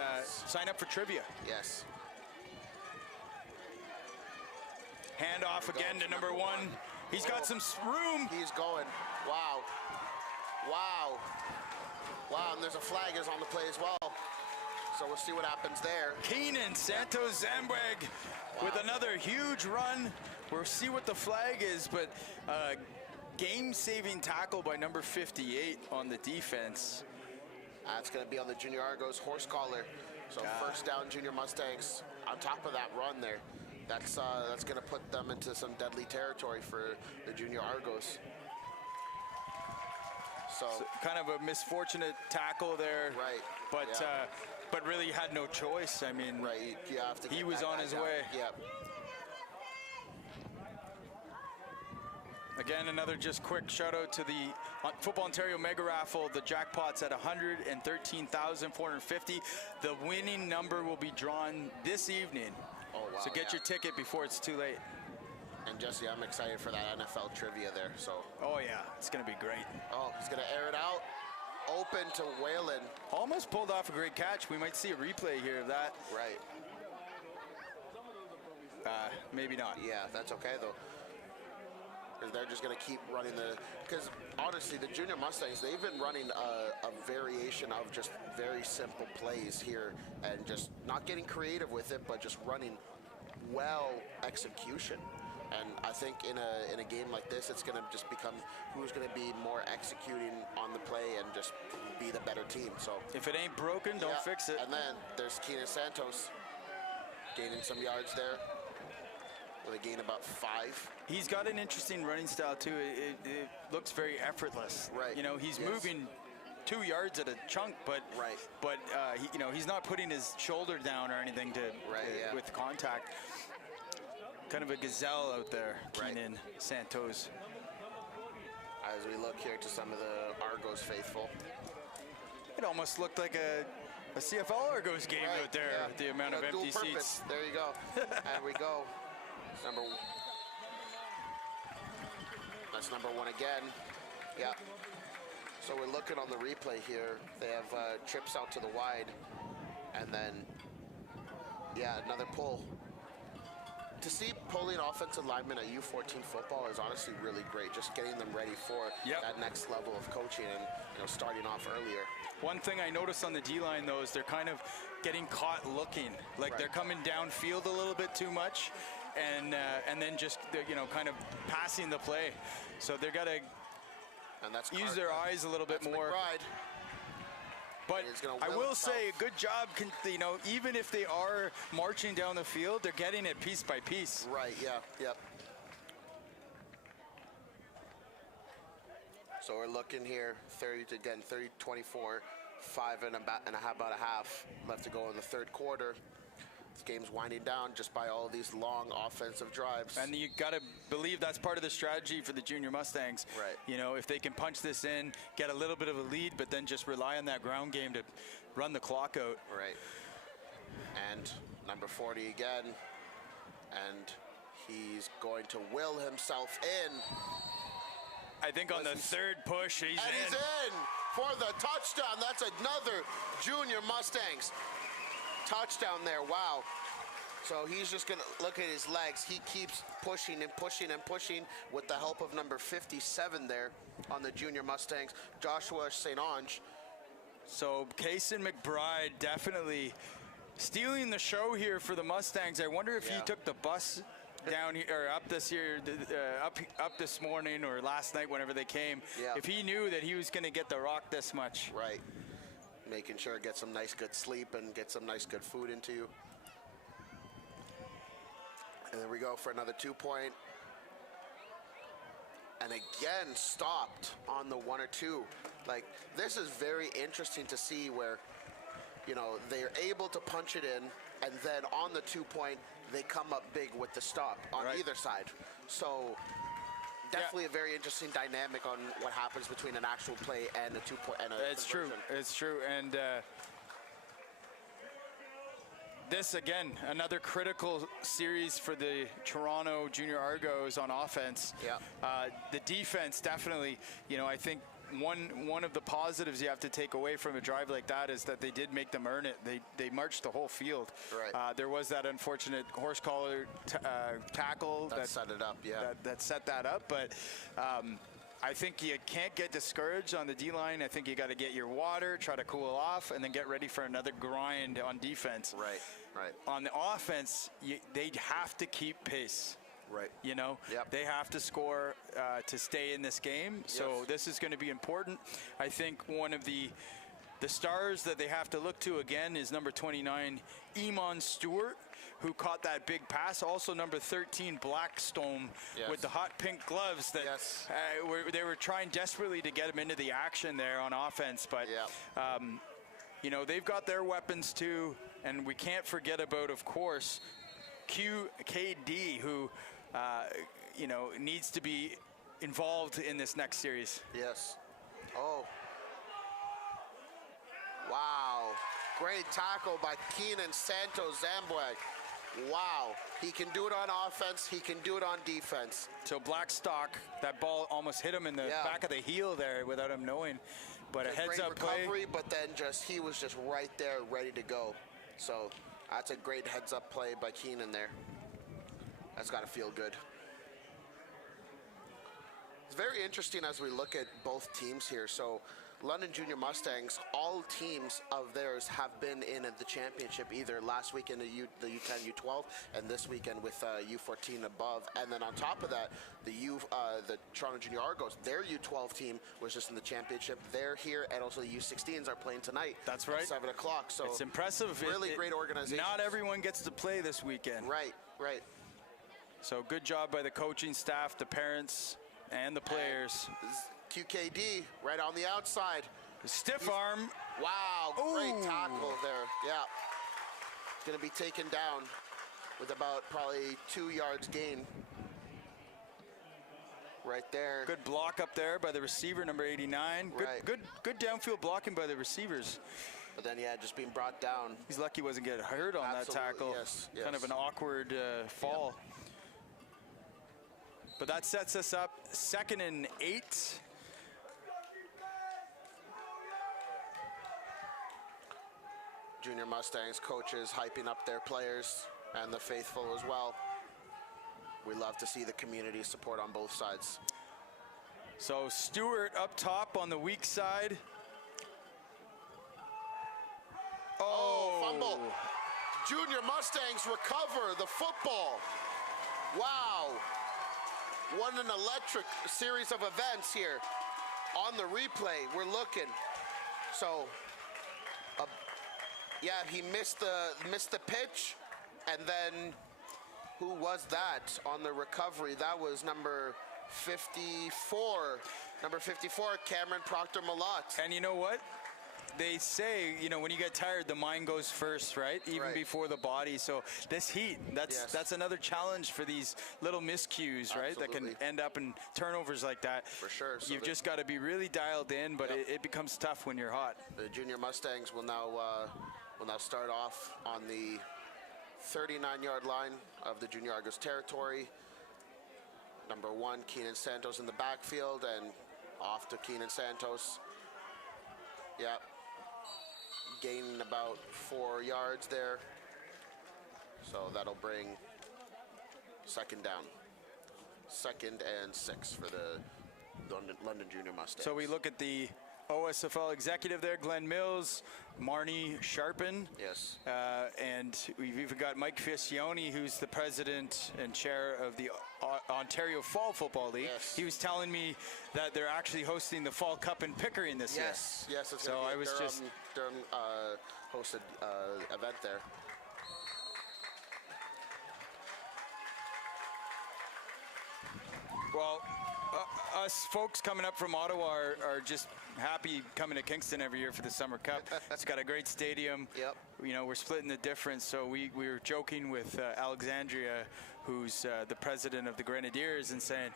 sign up for trivia. Yes. Hand off again to number 1. He's got some room. He's going. Wow. Wow. Wow, and there's a flag is on the play as well. So we'll see what happens there. Keenan Santos Zambweg with another huge run. We'll see what the flag is, but game-saving tackle by number 58 on the defense. That's going to be on the Junior Argos horse collar. So first down, Junior Mustangs on top of that run there. That's going to put them into some deadly territory for the Junior Argos. So kind of a misfortunate tackle there. Right. But really had no choice. I mean, right. You have to he was on his way. Yep. Again, another just quick shout out to the Football Ontario Mega Raffle. The jackpot's at $113,450. The winning number will be drawn this evening. Oh, wow. So get your ticket before it's too late. And Jesse, I'm excited for that NFL trivia there. So. Oh yeah, it's gonna be great. Oh, he's gonna air it out. Open to Whalen. Almost pulled off a great catch. We might see a replay here of that. Right. Maybe not. Yeah, that's okay though. Because they're just gonna keep running because honestly, the Junior Mustangs, they've been running a variation of just very simple plays here and just not getting creative with it, but just running well execution. And I think in a game like this, it's going to just become who's going to be more executing on the play and just be the better team. So if it ain't broken, don't fix it. And then there's Keenan Santos gaining some yards there with a gain about 5. He's got an interesting running style too. It looks very effortless. Right. You know, he's moving 2 yards at a chunk, but he's not putting his shoulder down or anything with contact. Kind of a gazelle out there, Keenan Santos. As we look here to some of the Argos faithful. It almost looked like a CFL Argos game out there, with the amount of empty seats. There you go. And we go. That's number 1 again. Yeah. So we're looking on the replay here. They have trips out to the wide. And then, another pull. To see pulling offensive linemen at U14 football is honestly really great. Just getting them ready for that next level of coaching and starting off earlier. One thing I noticed on the D-line though is they're kind of getting caught looking like they're coming downfield a little bit too much, and then just kind of passing the play. So they're got to use their eyes a little bit more. McBride. But It's gonna I will will itself. say, good job, you know, even if they are marching down the field, they're getting it piece by piece. Right, yeah, yep. So we're looking here, 30-24, about a half left to go in the third quarter. This game's winding down just by all these long offensive drives. And you got to believe that's part of the strategy for the junior Mustangs. Right. You know, if they can punch this in, get a little bit of a lead, but then just rely on that ground game to run the clock out. Right. And number 40 again. And he's going to will himself in. I think on the third push, he's And he's in for the touchdown. That's another junior Mustangs touchdown there. Wow. So he's just going to look at his legs. He keeps pushing and pushing and pushing with the help of number 57 there on the junior Mustangs, Joshua St. Ange. So Kaysen McBride definitely stealing the show here for the Mustangs. I wonder if he took the bus down here, or up this year, up this morning or last night, whenever they came. Yeah. If he knew that he was going to get the rock this much. Right. Making sure get some nice good sleep and get some nice good food into you. And there we go for another 2-point. And again, stopped on the 1 or 2. Like, this is very interesting to see where, you know, they're able to punch it in, and then on the 2-point, they come up big with the stop on either side. So definitely a very interesting dynamic on what happens between an actual play and a 2-point. And It's true. It's true. And this, again, another critical series for the Toronto Junior Argos on offense. Yeah. The defense definitely, you know, I think one of the positives you have to take away from a drive like that is that they did make them earn it. They marched the whole field. Right. There was that unfortunate horse collar tackle that set it up. Yeah. that set that up, but I think you can't get discouraged on the D-line. I think you got to get your water, try to cool off, and then get ready for another grind on defense. Right. Right. On the offense, they have to keep pace. Right. You know, they have to score to stay in this game. So this is going to be important. I think one of the stars that they have to look to again is number 29, Eamon Stewart, who caught that big pass. Also number 13, Blackstone, with the hot pink gloves that they were trying desperately to get him into the action there on offense. But, you know, they've got their weapons too. And we can't forget about, of course, QKD, who, you know, needs to be involved in this next series. Yes. Oh. Wow. Great tackle by Keenan Santos Zambwag. Wow. He can do it on offense. He can do it on defense. So Blackstock, that ball almost hit him in the back of the heel there without him knowing. But a heads-up recovery, play. But then he was just right there ready to go. So that's a great heads-up play by Keenan there. That's got to feel good. It's very interesting as we look at both teams here. So London Junior Mustangs, all teams of theirs have been in the championship either last weekend the U10, U12, and this weekend with U14 above. And then on top of that, the Toronto Junior Argos, their U12 team was just in the championship. They're here, and also the U16s are playing tonight. That's right. At 7 o'clock. So it's impressive. Really great organization. Not everyone gets to play this weekend. Right, right. So good job by the coaching staff, the parents, and the players. QKD right on the outside. Stiff arm. Wow, great tackle there. Yeah. Going to be taken down with about probably 2 yards gain. Right there. Good block up there by the receiver, number 89. Good downfield blocking by the receivers. But then, just being brought down. He's lucky he wasn't getting hurt on that tackle. Yes. Kind of an awkward fall. Yep. But that sets us up 2nd and 8. Junior Mustangs coaches hyping up their players and the faithful as well. We love to see the community support on both sides. So Stewart up top on the weak side. Oh, fumble. Junior Mustangs recover the football. Wow. What an electric series of events here on the replay. We're looking. So Yeah, he missed the pitch, and then who was that on the recovery? That was number 54. Number 54, Cameron Proctor-Malott. And you know what? They say, you know, when you get tired, the mind goes first, right? Even before the body. So this heat, that's another challenge for these little miscues, right? That can end up in turnovers like that. For sure. So you've just got to be really dialed in, but it becomes tough when you're hot. The junior Mustangs will now start off on the 39-yard line of the Junior Argos territory. Number 1, Keenan Santos in the backfield, and off to Keenan Santos. Yeah. Gaining about 4 yards there. So that'll bring second down. 2nd and 6 for the London Junior Mustangs. So we look at the OSFL executive there, Glenn Mills, Marnie Sharpen. Yes. And we've even got Mike Fissione, who's the president and chair of the Ontario Fall Football League. Yes. He was telling me that they're actually hosting the Fall Cup in Pickering this year. Yes, it's so I was Durham hosted event there. Well, us folks coming up from Ottawa are just happy coming to Kingston every year for the Summer Cup. It's got a great stadium. Yep. You know, we're splitting the difference. So we were joking with Alexandria, who's the president of the Grenadiers, and saying,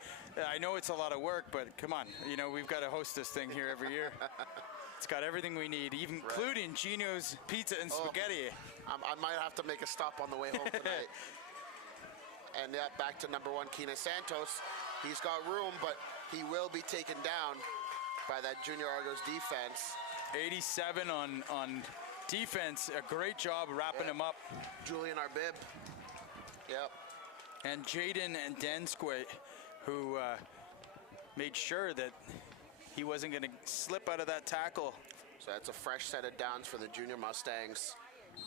I know it's a lot of work, but come on, you know, we've got to host this thing here every year. It's got everything we need, even including Gino's Pizza and Spaghetti. I might have to make a stop on the way home tonight. And back to number 1, Keenan Santos. He's got room, but he will be taken down by that Junior Argos defense. 87 on defense. A great job wrapping him up. Julian Arbib. Yep. And Jaden and Densquit, who made sure that he wasn't going to slip out of that tackle. So that's a fresh set of downs for the Junior Mustangs,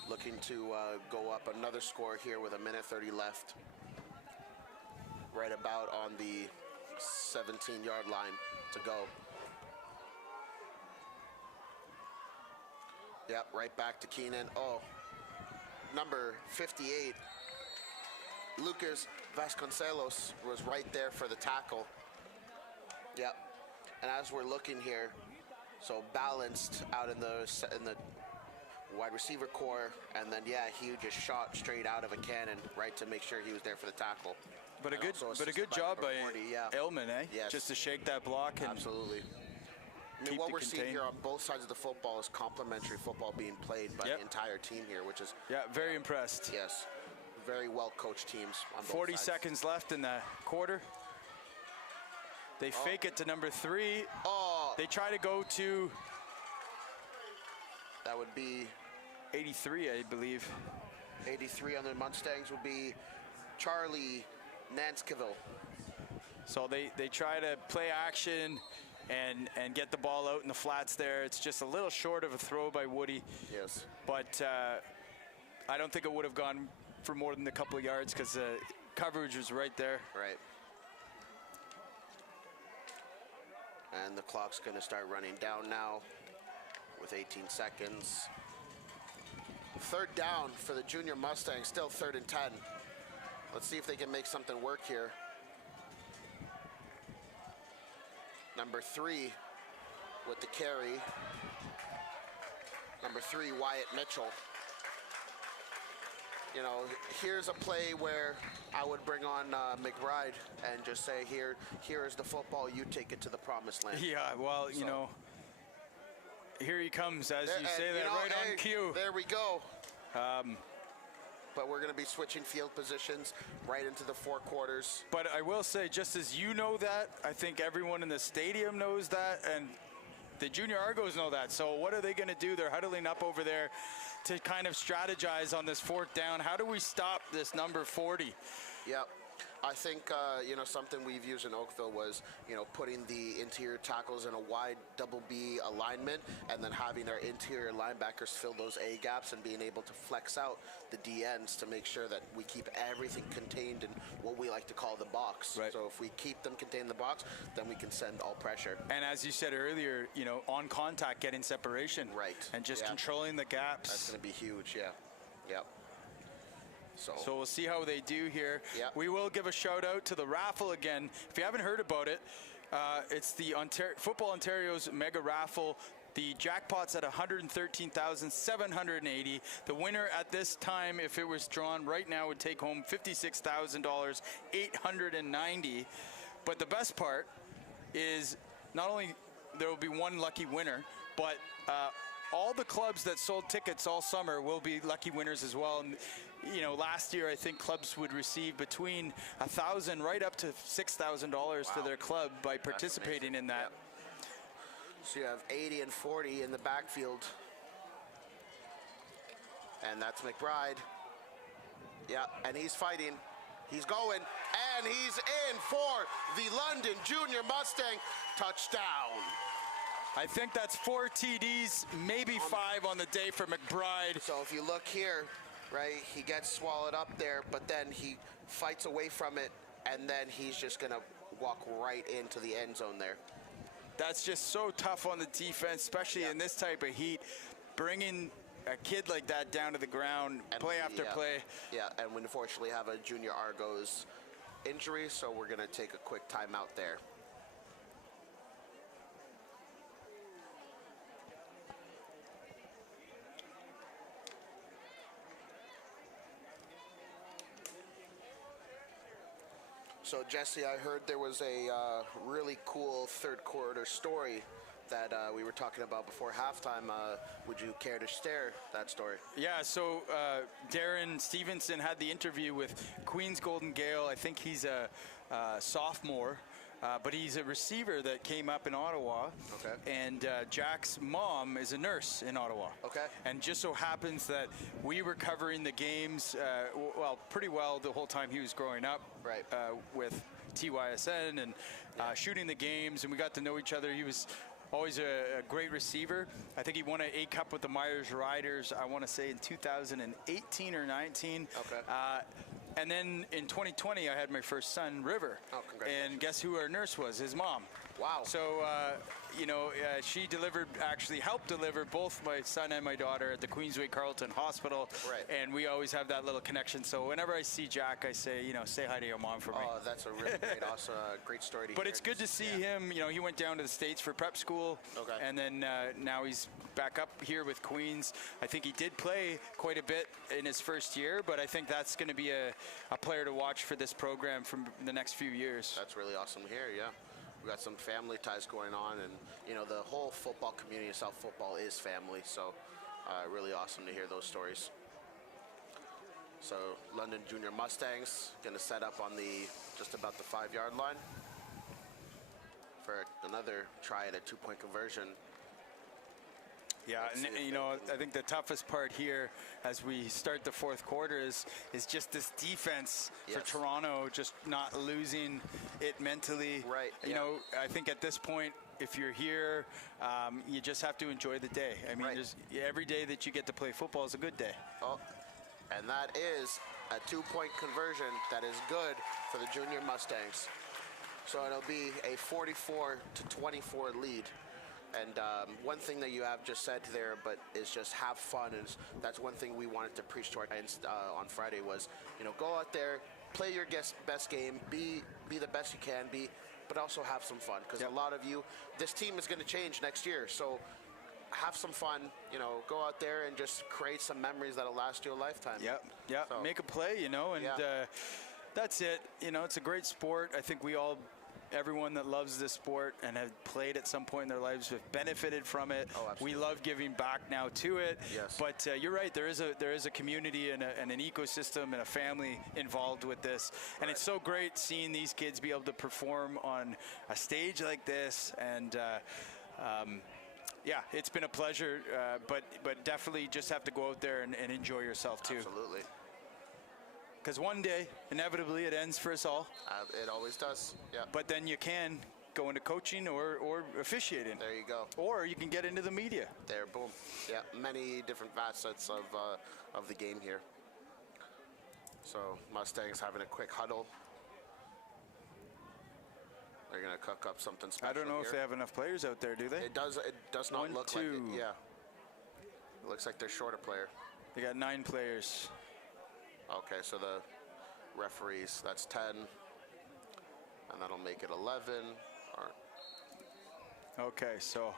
looking to go up another score here with 1:30 left. Right about on the 17-yard line to go. Yep, right back to Keenan. Oh, number 58, Lucas Vasconcelos was right there for the tackle. Yep, and as we're looking here, so balanced out in the wide receiver core, and then he just shot straight out of a cannon right to make sure he was there for the tackle. But a good job by 40, Elman, eh? Yes. Just to shake that block and absolutely. I mean, what we're seeing here on both sides of the football is complementary football being played by the entire team here, which is very impressed. Yes, very well coached teams on both 40 sides. seconds left in the quarter. They fake it to number 3. Oh, they try to go to. That would be 83, I believe. 83 on the Mustangs would be Charlie Nanskiville. So they try to play action and get the ball out in the flats there. It's just a little short of a throw by Woody. Yes. But I don't think it would have gone for more than a couple of yards because the coverage was right there. Right. And the clock's going to start running down now with 18 seconds. 3rd down for the Junior Mustangs, still 3rd and 10. Let's see if they can make something work here. Number 3 with the carry. Number 3, Wyatt Mitchell. You know, here's a play where I would bring on McBride and just say, here is the football, you take it to the promised land. Yeah, well, you know, here he comes, as you say that, right on cue. There we go. But we're going to be switching field positions right into the 4 quarters. But I will say, just as you know that, I think everyone in the stadium knows that, and the Junior Argos know that. So what are they going to do? They're huddling up over there to kind of strategize on this 4th down. How do we stop this number 40? Yep. I think, something we've used in Oakville was, putting the interior tackles in a wide double B alignment and then having our interior linebackers fill those A gaps and being able to flex out the D ends to make sure that we keep everything contained in what we like to call the box. Right. So if we keep them contained in the box, then we can send all pressure. And as you said earlier, on contact, getting separation. Right. And just controlling the gaps. That's going to be huge, yeah. Yep. So we'll see how they do here. Yep. We will give a shout out to the raffle again. If you haven't heard about it, it's the Football Ontario's mega raffle. The jackpot's at $113,780. The winner at this time, if it was drawn right now, would take home $56,890. But the best part is not only there will be one lucky winner, but all the clubs that sold tickets all summer will be lucky winners as well. And, last year I think clubs would receive between $1,000 right up to $6,000 to their club by participating in that. Yep. So you have 80 and 40 in the backfield. And that's McBride. Yeah, and he's fighting. He's going, and he's in for the London Junior Mustang touchdown. I think that's 4 TDs, maybe 5 on the day for McBride. So if you look here, right, he gets swallowed up there, but then he fights away from it, and then he's just going to walk right into the end zone there. That's just so tough on the defense, especially in this type of heat. Bringing a kid like that down to the ground, and play after play. Yeah, and we unfortunately have a Junior Argos injury, so we're going to take a quick timeout there. So, Jesse, I heard there was a really cool third quarter story that we were talking about before halftime. Would you care to share that story? Yeah, so Darren Stevenson had the interview with Queen's Golden Gale. I think he's a sophomore, but he's a receiver that came up in Ottawa. Okay. And Jack's mom is a nurse in Ottawa. Okay. And just so happens that we were covering the games, pretty well the whole time he was growing up. Right. With TYSN and shooting the games, and we got to know each other. He was always a great receiver. I think he won an A Cup with the Myers Riders, I want to say in 2018 or 19. Okay. And then in 2020, I had my first son, River. Oh, congratulations. And guess who our nurse was? His mom. Wow. So, she helped deliver both my son and my daughter at the Queensway Carleton Hospital. Right. And we always have that little connection. So whenever I see Jack, I say, say hi to your mom for me. Oh, that's a really great, awesome, great story to hear. But it's good to see him. He went down to the States for prep school. Okay. And then now he's back up here with Queens. I think he did play quite a bit in his first year, but I think that's going to be a player to watch for this program from the next few years. That's really awesome to hear, yeah. We got some family ties going on, and the whole football community of South football is family, so really awesome to hear those stories. So London Junior Mustangs going to set up on just about the 5-yard line for another try at a 2-point conversion. Yeah, and I think the toughest part here as we start the fourth quarter is just this defense for Toronto, just not losing it mentally. Right. I think at this point, if you're here, you just have to enjoy the day. I mean, every day that you get to play football is a good day. Oh, and that is a 2-point conversion that is good for the Junior Mustangs. So it'll be a 44-24 lead. And one thing that you have just said there, but is just have fun. Is that's one thing we wanted to preach to our clients on Friday was, go out there, play your best game, be the best you can be, but also have some fun. Because a lot of you, this team is going to change next year. So have some fun, go out there and just create some memories that'll last you a lifetime. Yep. So, make a play, and that's it. It's a great sport. I think everyone that loves this sport and have played at some point in their lives have benefited from it. Oh, absolutely. We love giving back now to it. Yes. But you're right. There is a community and an ecosystem and a family involved with this. And it's so great seeing these kids be able to perform on a stage like this. And it's been a pleasure. But definitely just have to go out there and enjoy yourself too. Absolutely. because one day, inevitably, it ends for us all. It always does. Yeah. But then you can go into coaching or officiating. There you go. Or you can get into the media. There, boom. Yeah, many different facets of the game here. So Mustangs having a quick huddle. They're gonna cook up something special. I don't know here. if they have enough players out there, do they? It does not One, look two. like it. Yeah. It looks like they're short a player. They got 9 players. Okay, so the referees, that's 10. And that'll make it 11. Or Okay, so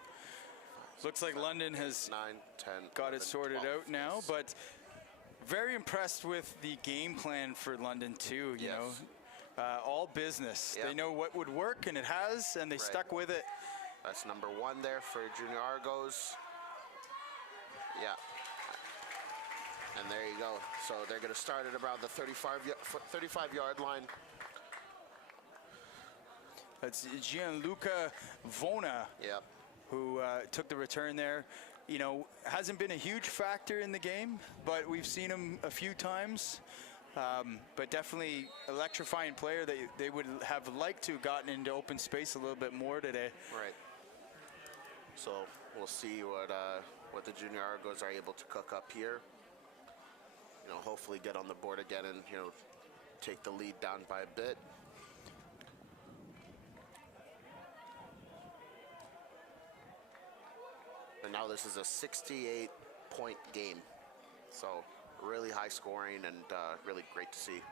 looks like London has 9, 10, got 11, it sorted 12. out now, Yes. but very impressed with the game plan for London too, you know. All business. Yep. They know what would work, and it has, and they Right. stuck with it. That's number 1 there for Junior Argos. Yeah. And there you go. So they're going to start at around the 35-yard line. It's Gianluca Vona Yep. who took the return there. You know, hasn't been a huge factor in the game, but we've seen him a few times. But definitely electrifying player that they would have liked to have gotten into open space a little bit more today. Right. So we'll see what the Junior Argos are able to cook up here. You know, hopefully get on the board again and, you know, take the lead down by a bit. And now this is a 68-point game. So really high scoring and really great to see.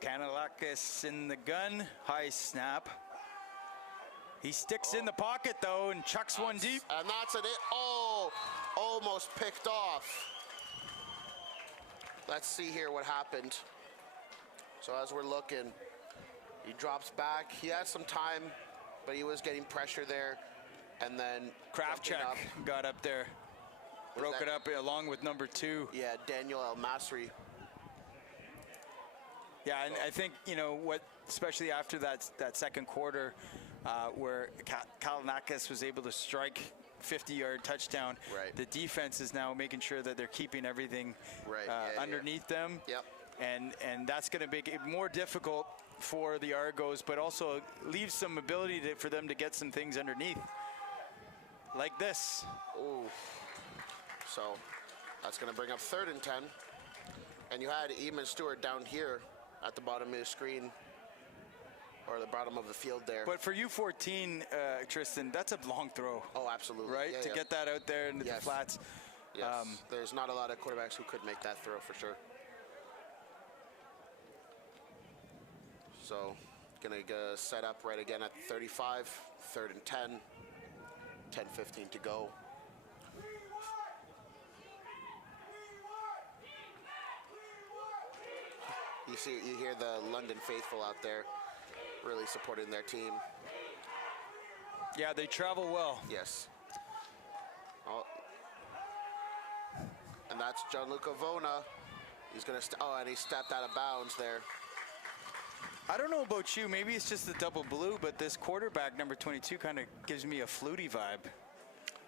Kanalakis in the gun, high snap. He sticks in the pocket though and chucks one deep. And that's it. Oh, almost picked off. Let's see here what happened. So as we're looking, he drops back. He had some time, but he was getting pressure there. And then Kravchuk got up there, broke it up along with number 2. Yeah, Daniel El Masri. Yeah, and I think, you know, what, especially after that second quarter where Kalanakis was able to strike 50-yard touchdown, Right. the defense is now making sure that they're keeping everything Right. underneath them. Yep. And that's going to make it more difficult for the Argos, but also leaves some ability for them to get some things underneath, like this. Ooh. So that's going to bring up 3rd and 10. And you had Eamon Stewart down here at the bottom of the screen, or the bottom of the field there. But for U14, Tristan, that's a long throw. Oh, absolutely. Right? Yeah, to get that out there into the flats. Yes. There's not a lot of quarterbacks who could make that throw for sure. So, gonna set up right again at 35, 3rd and 10, 10:15 to go. You hear the London faithful out there really supporting their team. Yeah, they travel well. Yes. Oh. And that's Gianluca Vona. He's gonna and he stepped out of bounds there. I don't know about you, maybe it's just the double blue, but this quarterback, number 22, kind of gives me a Flutie vibe.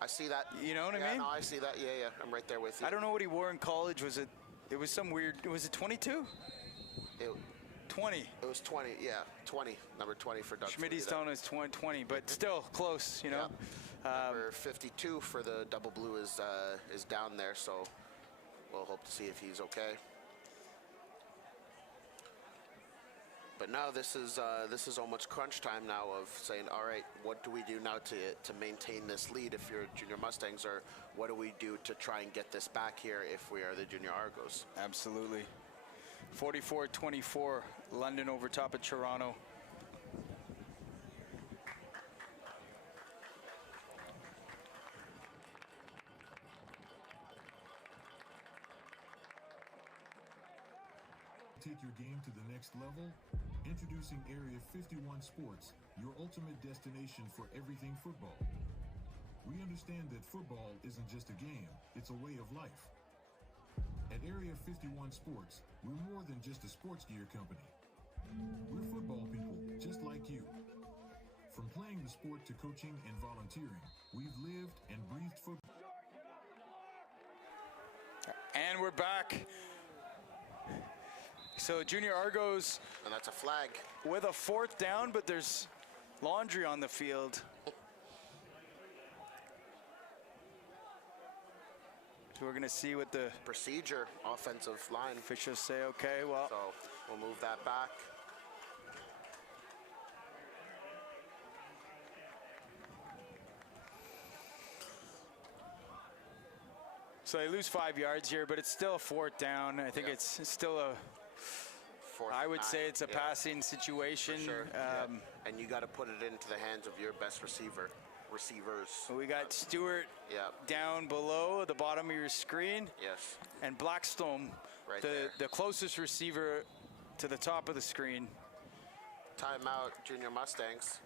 I see that. You know what I Yeah, mean? no, I see that. Yeah, I'm right there with you. I don't know what he wore in college. It was some weird, was it 22? 20. It was 20, yeah, 20. Number 20 for Doug. Schmitty's telling us 20, but still close, you know? Yeah. Number 52 for the double blue is down there, so we'll hope to see if he's okay. But now this is almost crunch time now of saying, all right, what do we do now to maintain this lead if you're Junior Mustangs, or what do we do to try and get this back here if we are the Junior Argos? Absolutely. 44-24, London over top of Toronto. Take your game to the next level? Introducing Area 51 Sports, your ultimate destination for everything football. We understand that football isn't just a game, it's a way of life. At Area 51 Sports, we're more than just a sports gear company. We're football people, just like you. From playing the sport to coaching and volunteering, we've lived and breathed football. And we're back. So Junior Argos And that's a flag. with a 4th down, but there's laundry on the field. So we're going to see what the Procedure, offensive line. officials say. Okay, well, So we'll move that back. so they lose 5 yards here, but it's still a 4th down. I think Yeah. it's still a, Fourth I and would say 9. it's a Yeah, passing situation. for sure. Yeah. And you got to put it into the hands of your best receivers. We got Stewart Yeah. down below at the bottom of your screen, Yes. and Blackstone, Right the there. the closest receiver to the top of the screen. Timeout, Junior Mustangs.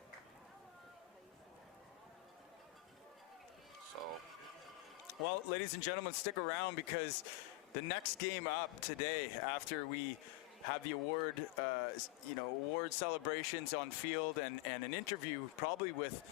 So Well, ladies and gentlemen, stick around because the next game up today, after we have the award, award celebrations on field and an interview, probably with,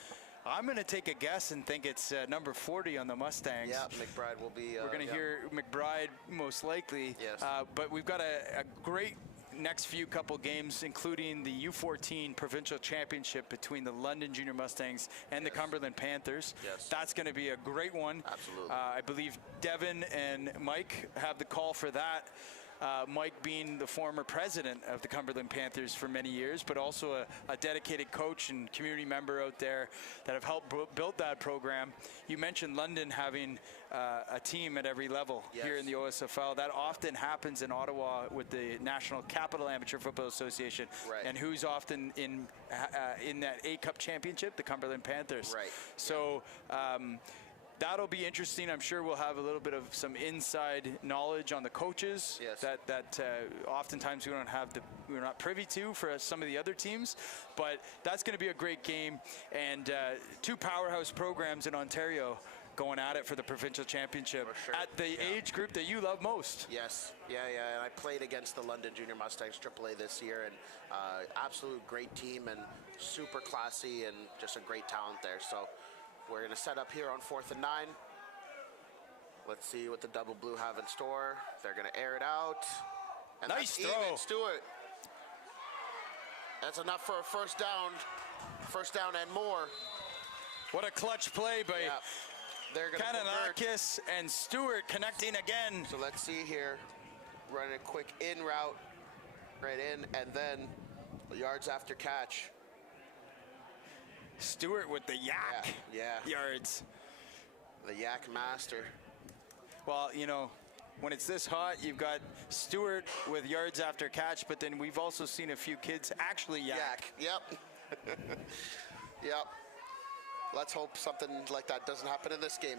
I'm going to take a guess and think it's number 40 on the Mustangs. yeah, McBride will be. We're going to hear McBride most likely. Yes. But we've got a great next few couple games, including the U14 Provincial Championship between the London Junior Mustangs and the Cumberland Panthers. Yes. That's going to be a great one. Absolutely. I believe Devin and Mike have the call for that. Mike being the former president of the Cumberland Panthers for many years, but also a dedicated coach and community member out there that have helped build that program. You mentioned London having a team at every level here in the OSFL. That often happens in Ottawa with the National Capital Amateur Football Association. Right. And who's often in that A Cup championship? The Cumberland Panthers. Right. So that'll be interesting. I'm sure we'll have a little bit of some inside knowledge on the coaches Yes. that oftentimes we're not privy to for some of the other teams. But that's going to be a great game, and 2 powerhouse programs in Ontario going at it for the provincial championship For sure. at the age group that you love most. Yes, yeah. And I played against the London Junior Mustangs AAA this year, and absolute great team and super classy and just a great talent there. So we're going to set up here on 4th and 9. Let's see what the Double Blue have in store. They're going to air it out. And Nice that's throw. even, Stewart. That's enough for a first down and more. What a clutch play by Yeah. They're going to convert. Kananakis and Stewart connecting again. So let's see here. Running a quick in route, right in, and then yards after catch. Stewart with the yak Yeah. yards. The yak master. Well, when it's this hot, you've got Stewart with yards after catch, but then we've also seen a few kids actually yak. Yep. Yep. Let's hope something like that doesn't happen in this game.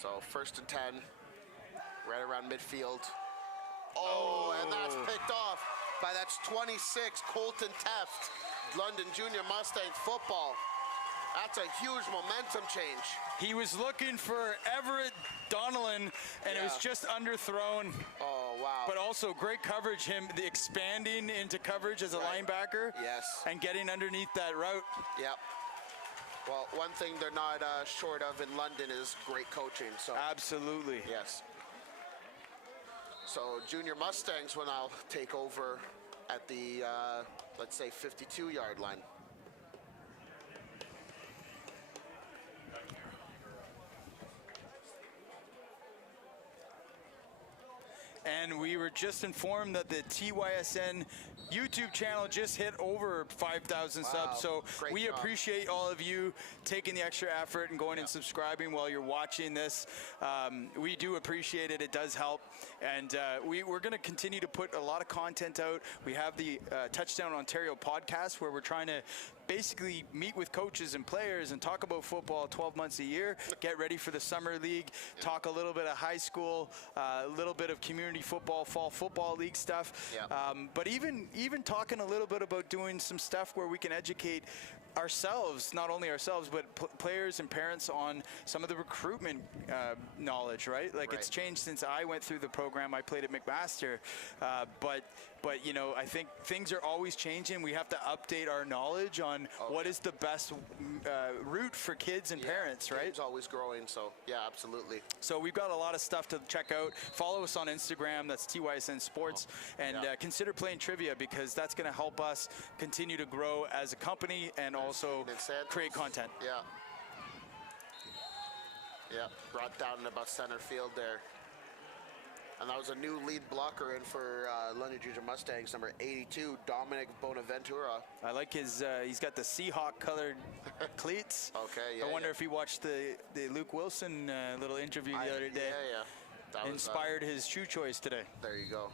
So 1st and 10, right around midfield. Oh, and that's picked off by that's 26, Colton Teft, London Junior Mustangs football. That's a huge momentum change. He was looking for Everett Donnellan, and it was just underthrown. Oh, wow. But also great coverage, the expanding into coverage as a linebacker. Yes. And getting underneath that route. Yep. Well, one thing they're not short of in London is great coaching. So Absolutely. yes. So Junior Mustangs will now take over at the, let's say, 52-yard line. And we were just informed that the TYSN YouTube channel just hit over 5,000 subs. So great we job. appreciate all of you taking the extra effort and going and subscribing while you're watching this. We do appreciate it. It does help. And we're going to continue to put a lot of content out. We have the Touchdown Ontario podcast where we're trying to basically meet with coaches and players and talk about football 12 months a year, get ready for the summer league, talk a little bit of high school, a little bit of community football, fall football league stuff. Yeah. But even talking a little bit about doing some stuff where we can educate ourselves, not only ourselves, but players and parents on some of the recruitment knowledge, right? Like it's changed since I went through the program. I played at McMaster, but you know, I think things are always changing. We have to update our knowledge on what is the best route for kids and parents, right? It's always growing, so yeah, absolutely. So we've got a lot of stuff to check out. Follow us on Instagram, that's TYSN Sports, and consider playing trivia, because that's going to help us continue to grow as a company and also create content. Yeah. Yeah, brought down in about center field there. And that was a new lead blocker in for London Junior Mustangs, number 82, Dominic Bonaventura. I like his, he's got the Seahawk colored cleats. Okay, yeah. I wonder if he watched the Luke Wilson little interview the other day. Yeah. That inspired his shoe choice today. There you go.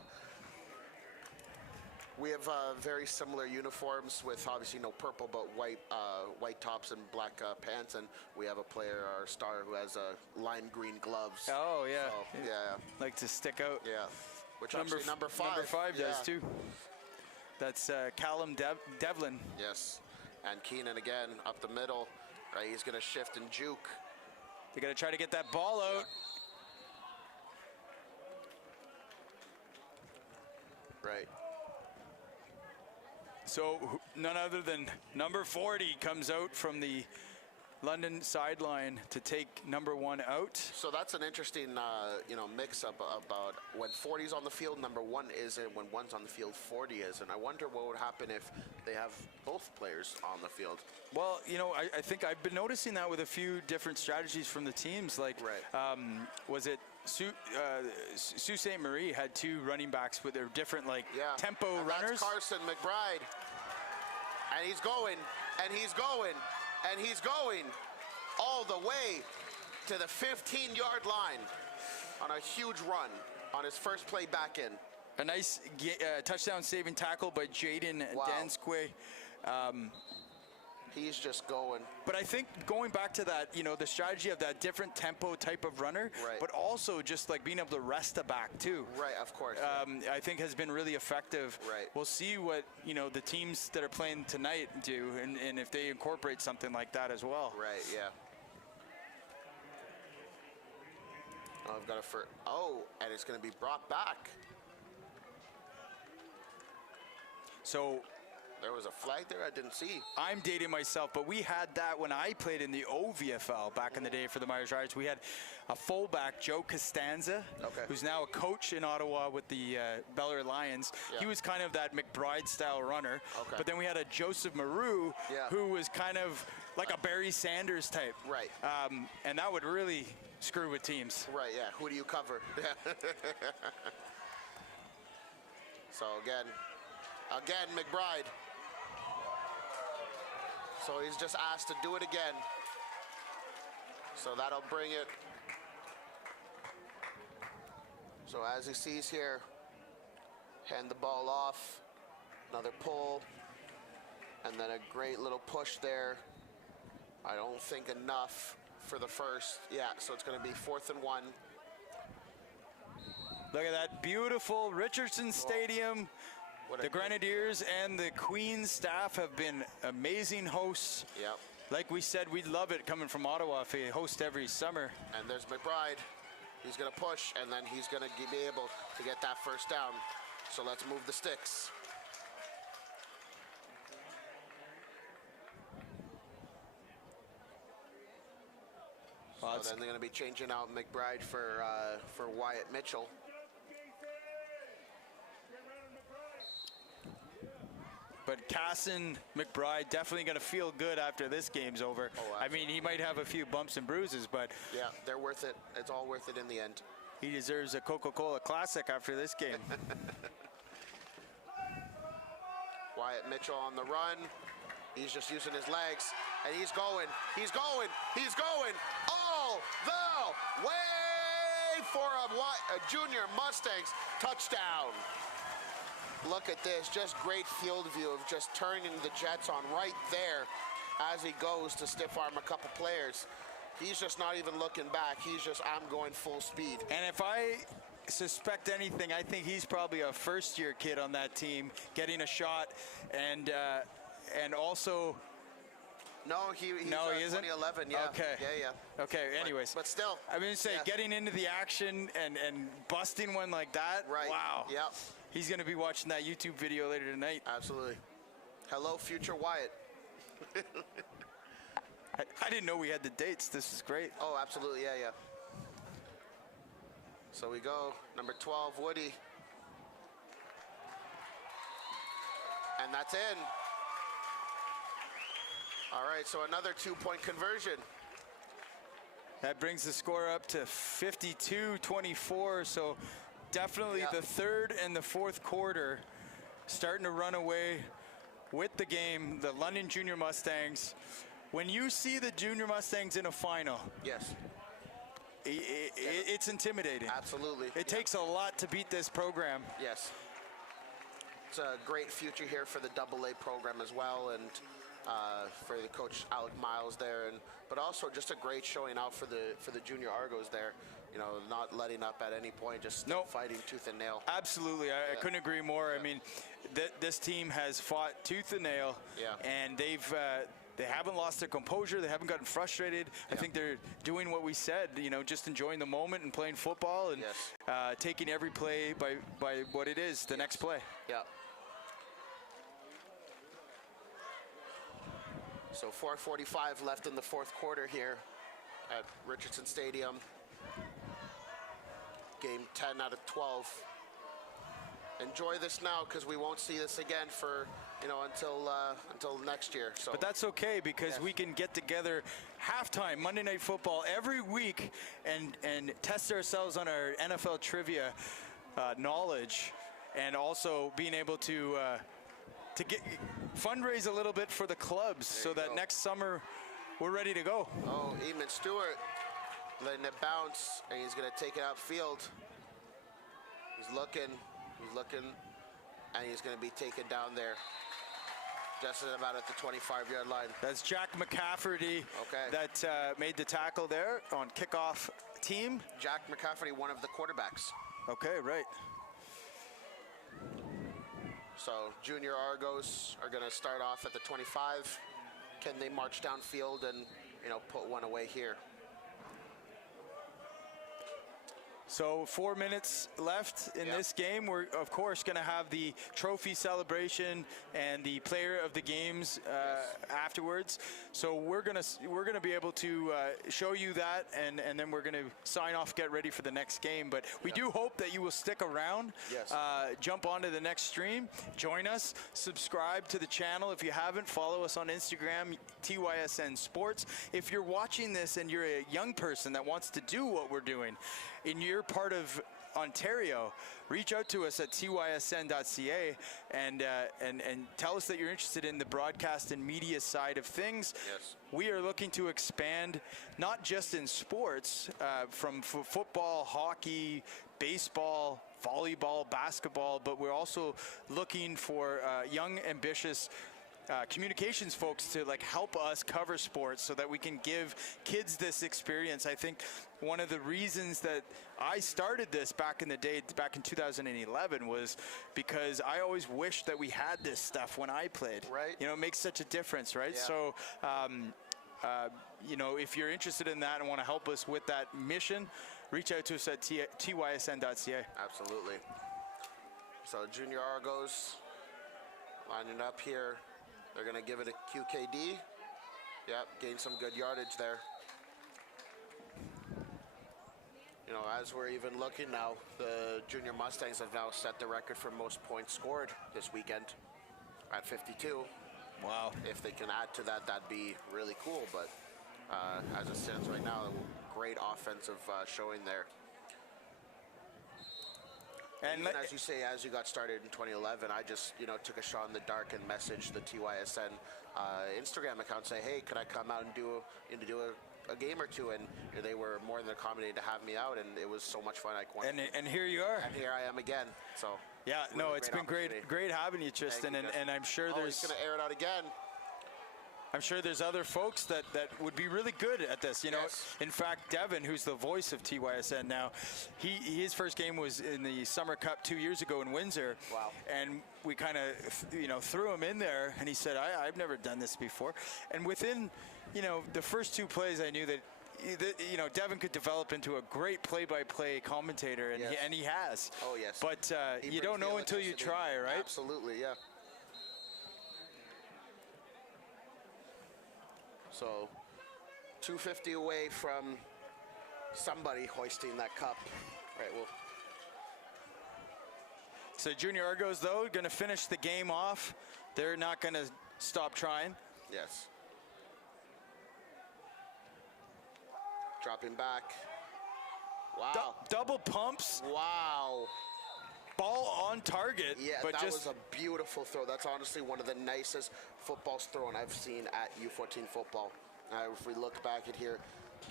We have very similar uniforms with obviously no purple, but white tops and black pants, and we have a player, our star, who has lime green gloves. Oh yeah, so, yeah. Like to stick out. Yeah, which number 5. Number 5 does too. That's Callum Devlin. Yes, and Keenan again up the middle. Right, he's gonna shift and juke. They gotta try to get that ball out. Right. So none other than number 40 comes out from the London sideline to take number 1 out. So that's an interesting, mix-up about when 40's on the field, number 1 isn't. When 1's on the field, 40 isn't. I wonder what would happen if they have both players on the field. Well, you know, I think I've been noticing that with a few different strategies from the teams. Like, was it Sault Ste. Marie had 2 running backs with their different, like, tempo and runners. That's Carson McBride. And he's going, and he's going, and he's going all the way to the 15-yard line on a huge run on his first play back in. A nice touchdown saving tackle by Jaden Dansque. He's just going. But I think going back to that, you know, the strategy of that different tempo type of runner, but also just like being able to rest a back too. Right, of course. I think has been really effective. Right. We'll see what, you know, the teams that are playing tonight do, and if they incorporate something like that as well. Right, yeah. Oh, I've got and it's going to be brought back. So there was a flag there I didn't see. I'm dating myself, but we had that when I played in the OVFL back in the day for the Myers Riders. We had a fullback, Joe Costanza, who's now a coach in Ottawa with the Bel Air Lions. Yeah. He was kind of that McBride-style runner. But then we had a Joseph Maru, who was kind of like a Barry Sanders type. Right. And that would really screw with teams. Right, yeah. Who do you cover? So again, McBride. So he's just asked to do it again. So that'll bring it. So as he sees here, hand the ball off, another pull, and then a great little push there. I don't think enough for the first. Yeah, so it's going to be 4th and 1. Look at that beautiful Richardson Stadium. The Grenadiers and the Queen's staff have been amazing hosts. Yep. Like we said, we'd love it coming from Ottawa if they host every summer. And there's McBride. He's going to push, and then he's going to be able to get that first down. So let's move the sticks. So then they're going to be changing out McBride for Wyatt Mitchell. But Casson McBride definitely going to feel good after this game's over. I mean, he might have a few bumps and bruises, but yeah, they're worth it. It's all worth it in the end. He deserves a Coca-Cola Classic after this game. Wyatt Mitchell on the run. He's just using his legs, and he's going. He's going. He's going all the way for a Junior Mustangs touchdown. Look at this, just great field view of just turning the Jets on right there as he goes to stiff arm a couple players. He's just not even looking back. He's just, I'm going full speed. And if I suspect anything, I think he's probably a first-year kid on that team getting a shot, and also No, he's No, he isn't? 2011. Yeah. Okay. Yeah. Okay. Anyways, But still. I mean, say yeah. getting into the action and busting one like that. Right. Wow. Yep. He's gonna be watching that YouTube video later tonight. Absolutely. Hello, future Wyatt. I didn't know we had the dates. This is great. Oh, absolutely. Yeah. So we go, number 12, Woody. And that's in. All right, so another 2-point conversion. That brings the score up to 52-24. So definitely the third and the fourth quarter starting to run away with the game. The London Junior Mustangs. When you see the Junior Mustangs in a final, Yes. it's intimidating. Absolutely. It takes a lot to beat this program. Yes. It's a great future here for the AA program as well, and for the coach Alec Miles there, but also just a great showing out for the Junior Argos there. You know, not letting up at any point, just fighting tooth and nail. Absolutely, I couldn't agree more. I mean, this team has fought tooth and nail, and they haven't lost their composure. They haven't gotten frustrated. I think they're doing what we said, you know, just enjoying the moment and playing football and taking every play by what it is, the next play. Yeah. So 4:45 left in the fourth quarter here at Richardson Stadium. Game 10 out of 12. Enjoy this now, because we won't see this again for, you know, until next year. So. But that's okay, because we can get together halftime Monday Night Football every week and test ourselves on our NFL trivia knowledge, and also being able to get fundraise a little bit for the clubs, so that next summer we're ready to go. Oh, Eamon Stewart letting it bounce, and he's going to take it outfield. He's looking, and he's going to be taken down there, just about at the 25-yard line. That's Jack McCafferty that made the tackle there on kickoff team. Jack McCafferty, one of the quarterbacks. Okay, right. So Junior Argos are going to start off at the 25. Can they march downfield and, you know, put one away here? So 4 minutes left in this game. We're of course going to have the trophy celebration and the player of the games afterwards. So we're gonna be able to show you that, and then we're going to sign off, get ready for the next game. But we do hope that you will stick around. Yes. Jump onto the next stream, join us, subscribe to the channel if you haven't. Follow us on Instagram, TYSN Sports. If you're watching this and you're a young person that wants to do what we're doing in your part of Ontario, reach out to us at tysn.ca and tell us that you're interested in the broadcast and media side of things. Yes. We are looking to expand not just in sports, from football, hockey, baseball, volleyball, basketball, but we're also looking for young, ambitious communications folks to help us cover sports so that we can give kids this experience. I think one of the reasons that I started this back in the day, back in 2011, was because I always wished that we had this stuff when I played. Right. You know, it makes such a difference, right? Yeah. So, you know, if you're interested in that and want to help us with that mission, reach out to us at tysn.ca. Absolutely. So Junior Argos lining up here. They're going to give it a QKD. Yep, gain some good yardage there. You know, as we're even looking now, the Junior Mustangs have now set the record for most points scored this weekend at 52. Wow. If they can add to that, that'd be really cool. But as it stands right now, great offensive showing there. And even as you say, as you got started in 2011, I just, you know, took a shot in the dark and messaged the TYSN Instagram account, say, hey, could I come out and do a game or two? And they were more than accommodated to have me out, and it was so much fun. And here you are. And here I am again. So yeah, no, it's been great having you, Tristan, and I'm sure he's going to air it out again. I'm sure there's other folks that would be really good at this. You know, in fact, Devin, who's the voice of TYSN now, his first game was in the Summer Cup 2 years ago in Windsor. Wow. And we kind of, threw him in there, and he said, I've never done this before. And within, the first 2 plays, I knew that Devin could develop into a great play-by-play commentator, and he has. Oh, yes. But you don't know until you try, right? Absolutely, yeah. So, 250 away from somebody hoisting that cup. Right, well. So Junior Argos, though, going to finish the game off. They're not going to stop trying. Yes. Dropping back. Wow. Double pumps. Wow. Ball on target. Yeah, but that just was a beautiful throw. That's honestly one of the nicest footballs thrown I've seen at U14 football. If we look back at here,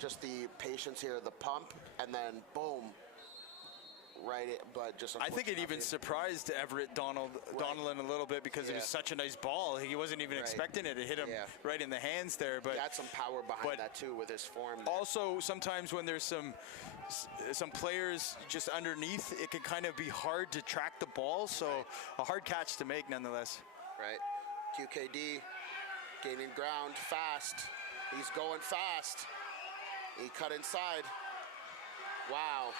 just the patience here, the pump, and then boom. Right, but just I think it even surprised Everett Donelon a little bit because it was such a nice ball. He wasn't even expecting it. It hit him right in the hands there. But he had some power behind that too with his form. Also, sometimes when there's some players just underneath, it can kind of be hard to track the ball. So a hard catch to make nonetheless. Right. QKD gaining ground fast. He's going fast. He cut inside. Wow.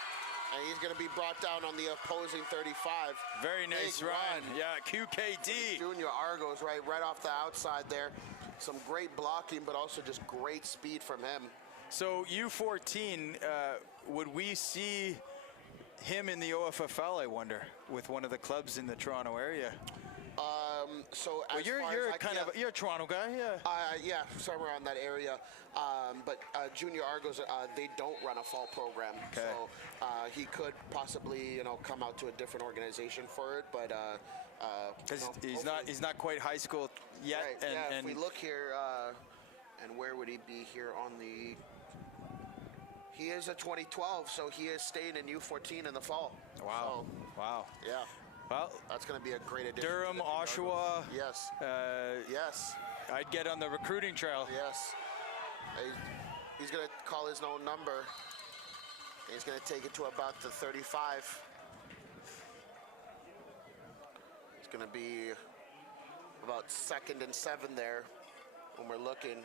And he's going to be brought down on the opposing 35. Very nice run. Yeah, QKD. Junior Argos right off the outside there. Some great blocking, but also just great speed from him. So U14, would we see him in the OFFL, I wonder, with one of the clubs in the Toronto area? So well, you're a Toronto guy, yeah, somewhere around that area. But Junior Argos, they don't run a fall program, so he could possibly, come out to a different organization for it. But because he's not quite high school yet. Right, and if we look here, and where would he be here on the? He is a 2012, so he is staying in U14 in the fall. Wow! So, wow! Yeah. Well, that's going to be a great addition. Durham, Oshawa. Yes. Yes. I'd get on the recruiting trail. Yes. He's going to call his own number. He's going to take it to about the 35. It's going to be about 2nd and 7 there when we're looking.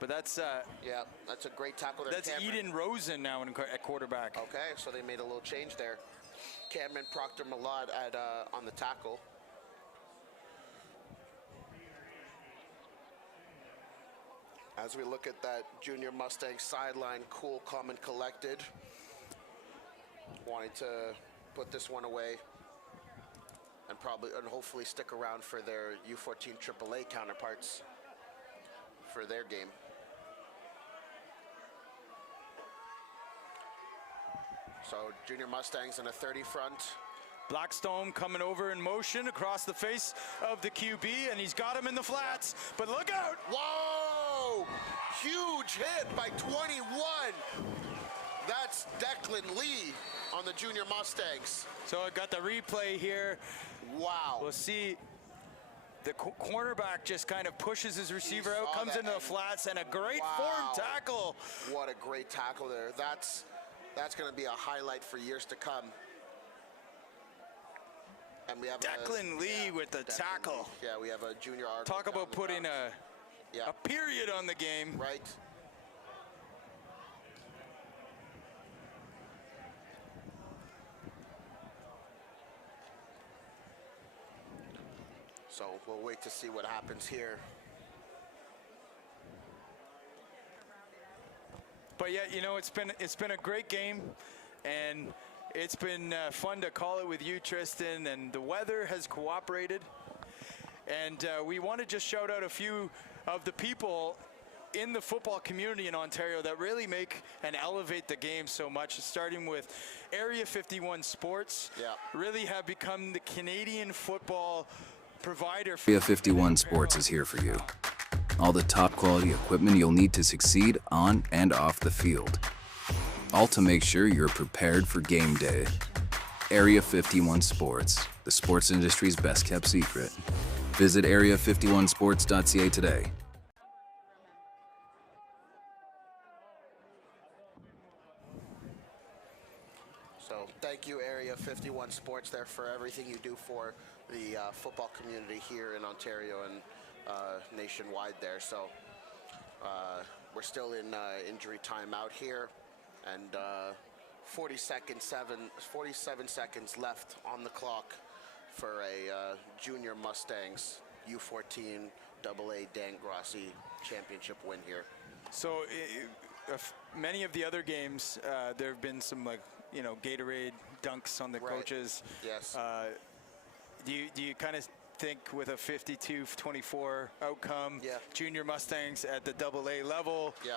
But that's that's a great tackle there. That's Eden Rosen now at quarterback. Okay, so they made a little change there. Cameron Proctor-Malott on the tackle. As we look at that Junior Mustang sideline, cool, calm, and collected. Wanting to put this one away and hopefully stick around for their U14 AAA counterparts for their game. So Junior Mustangs in a 30 front. Blackstone coming over in motion across the face of the QB, and he's got him in the flats, but look out! Whoa! Huge hit by 21. That's Declan Lee on the Junior Mustangs. So I got the replay here. Wow. We'll see. The cornerback just kind of pushes his receiver out, comes into the flats, and a great form tackle. What a great tackle there. That's going to be a highlight for years to come. And we have Declan Lee with the tackle. Yeah, we have a Junior Argos. Talk about putting a period on the game. Right. So we'll wait to see what happens here. But yeah, it's been a great game, and it's been fun to call it with you, Tristan, and the weather has cooperated. And we want to just shout out a few of the people in the football community in Ontario that really make and elevate the game so much, starting with Area 51 Sports. Really have become the Canadian football provider. Area 51 Sports is here for you. All the top quality equipment you'll need to succeed on and off the field. All to make sure you're prepared for game day. Area 51 Sports, the sports industry's best kept secret. Visit area51sports.ca today. thank you, Area 51 Sports, there for everything you do for the football community here in Ontario and nationwide there. So we're still in injury time out here, and 47 seconds left on the clock for a Junior Mustangs U14 AA Dan Grossi championship win here. So many of the other games, there have been some Gatorade dunks on the coaches. Yes. Do you kind of think with a 52-24 outcome, Junior Mustangs at the AA level? Yeah.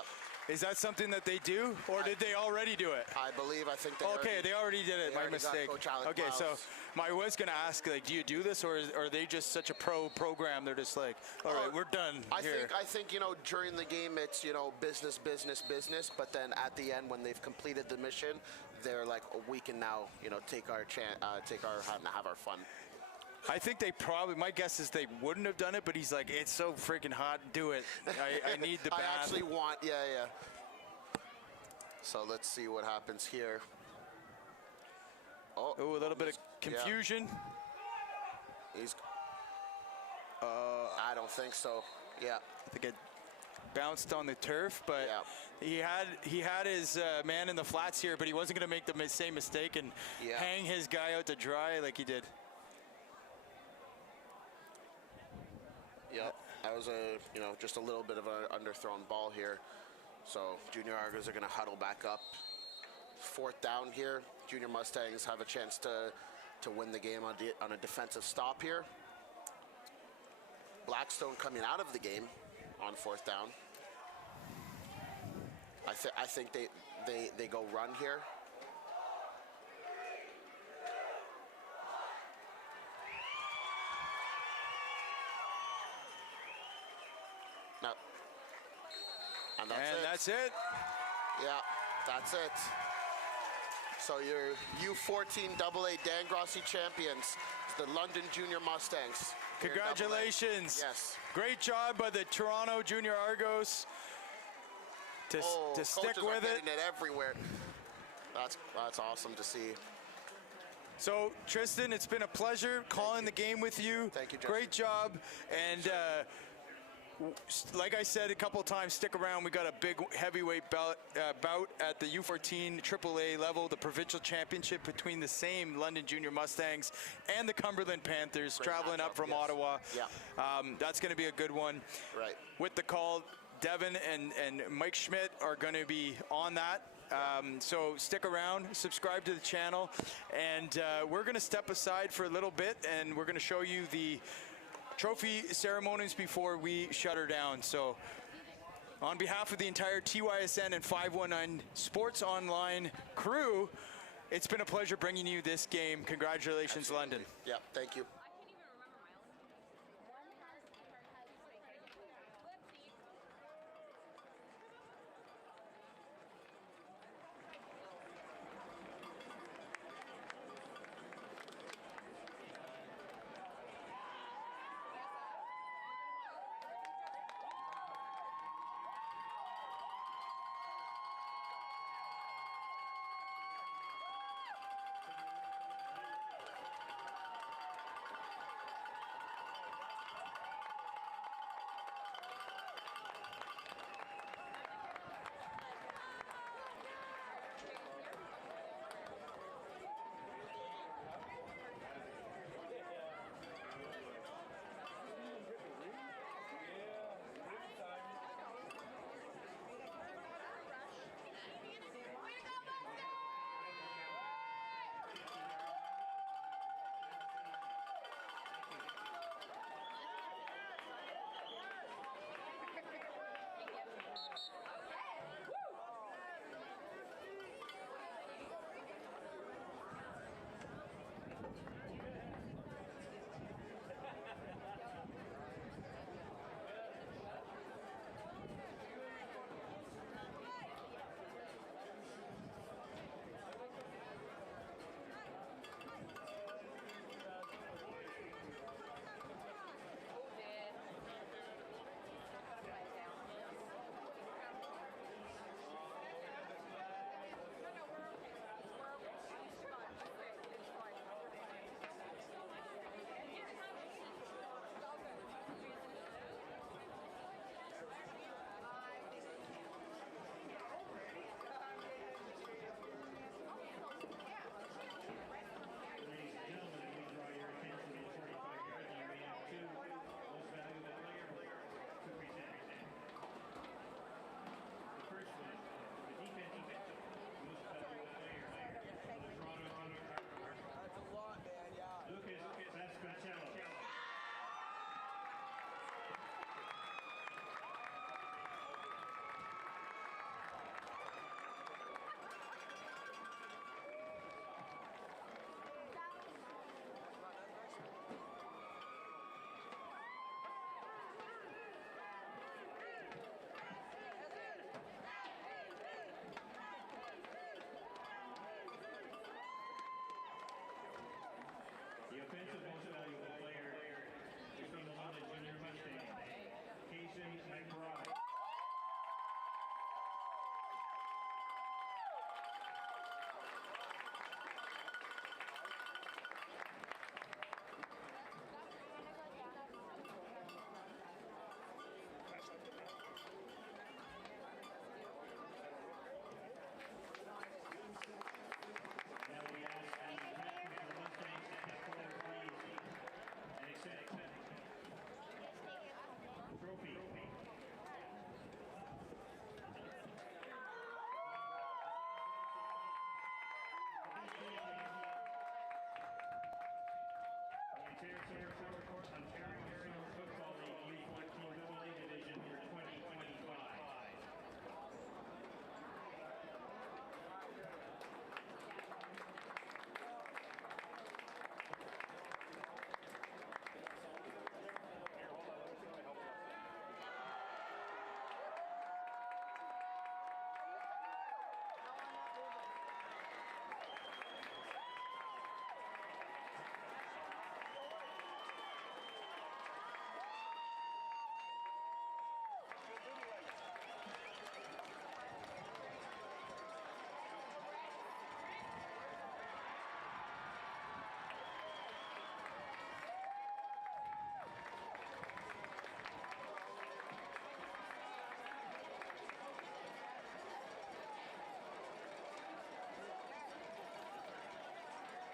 Is that something that they do, or did they already do it? I think they they already did it. My mistake. Okay, Miles. so I was going to ask, do you do this, or are they just such a pro program? They're just like, all right, we're done here. I think during the game it's business, but then at the end when they've completed the mission, they're like, we can now take our have our fun. I think they probably, my guess is they wouldn't have done it, but he's like, it's so freaking hot, do it. I need the bath. I actually want, yeah. So let's see what happens here. Oh, a little bit of confusion. He's, I don't think so, yeah. I think it bounced on the turf, but he had his man in the flats here, but he wasn't going to make the same mistake and hang his guy out to dry like he did. Yep, that was just a little bit of an underthrown ball here. So Junior Argos are going to huddle back up. 4th down here. Junior Mustangs have a chance to win the game on a defensive stop here. Blackstone coming out of the game on 4th down. I think they go run here. No. And that's it. Yeah, that's it. So your U14 AA Dan Grossi champions, the London Junior Mustangs. Congratulations. Yes. Great job by the Toronto Junior Argos to stick with it. Getting it everywhere. That's awesome to see. So, Tristan, it's been a pleasure calling the game with you. Thank you, Justin. Great job. And like I said a couple of times, stick around. We got a big heavyweight bout at the U14 AAA level, the provincial championship between the same London Junior Mustangs and the Cumberland Panthers, traveling up from Ottawa. Yeah. That's going to be a good one. Right. With the call, Devin and Mike Schmidt are going to be on that. So stick around, subscribe to the channel, and we're going to step aside for a little bit, and we're going to show you the trophy ceremonies before we shut her down. So on behalf of the entire TYSN and 519 Sports Online crew, it's been a pleasure bringing you this game. Congratulations, Absolutely. London. Yeah, thank you.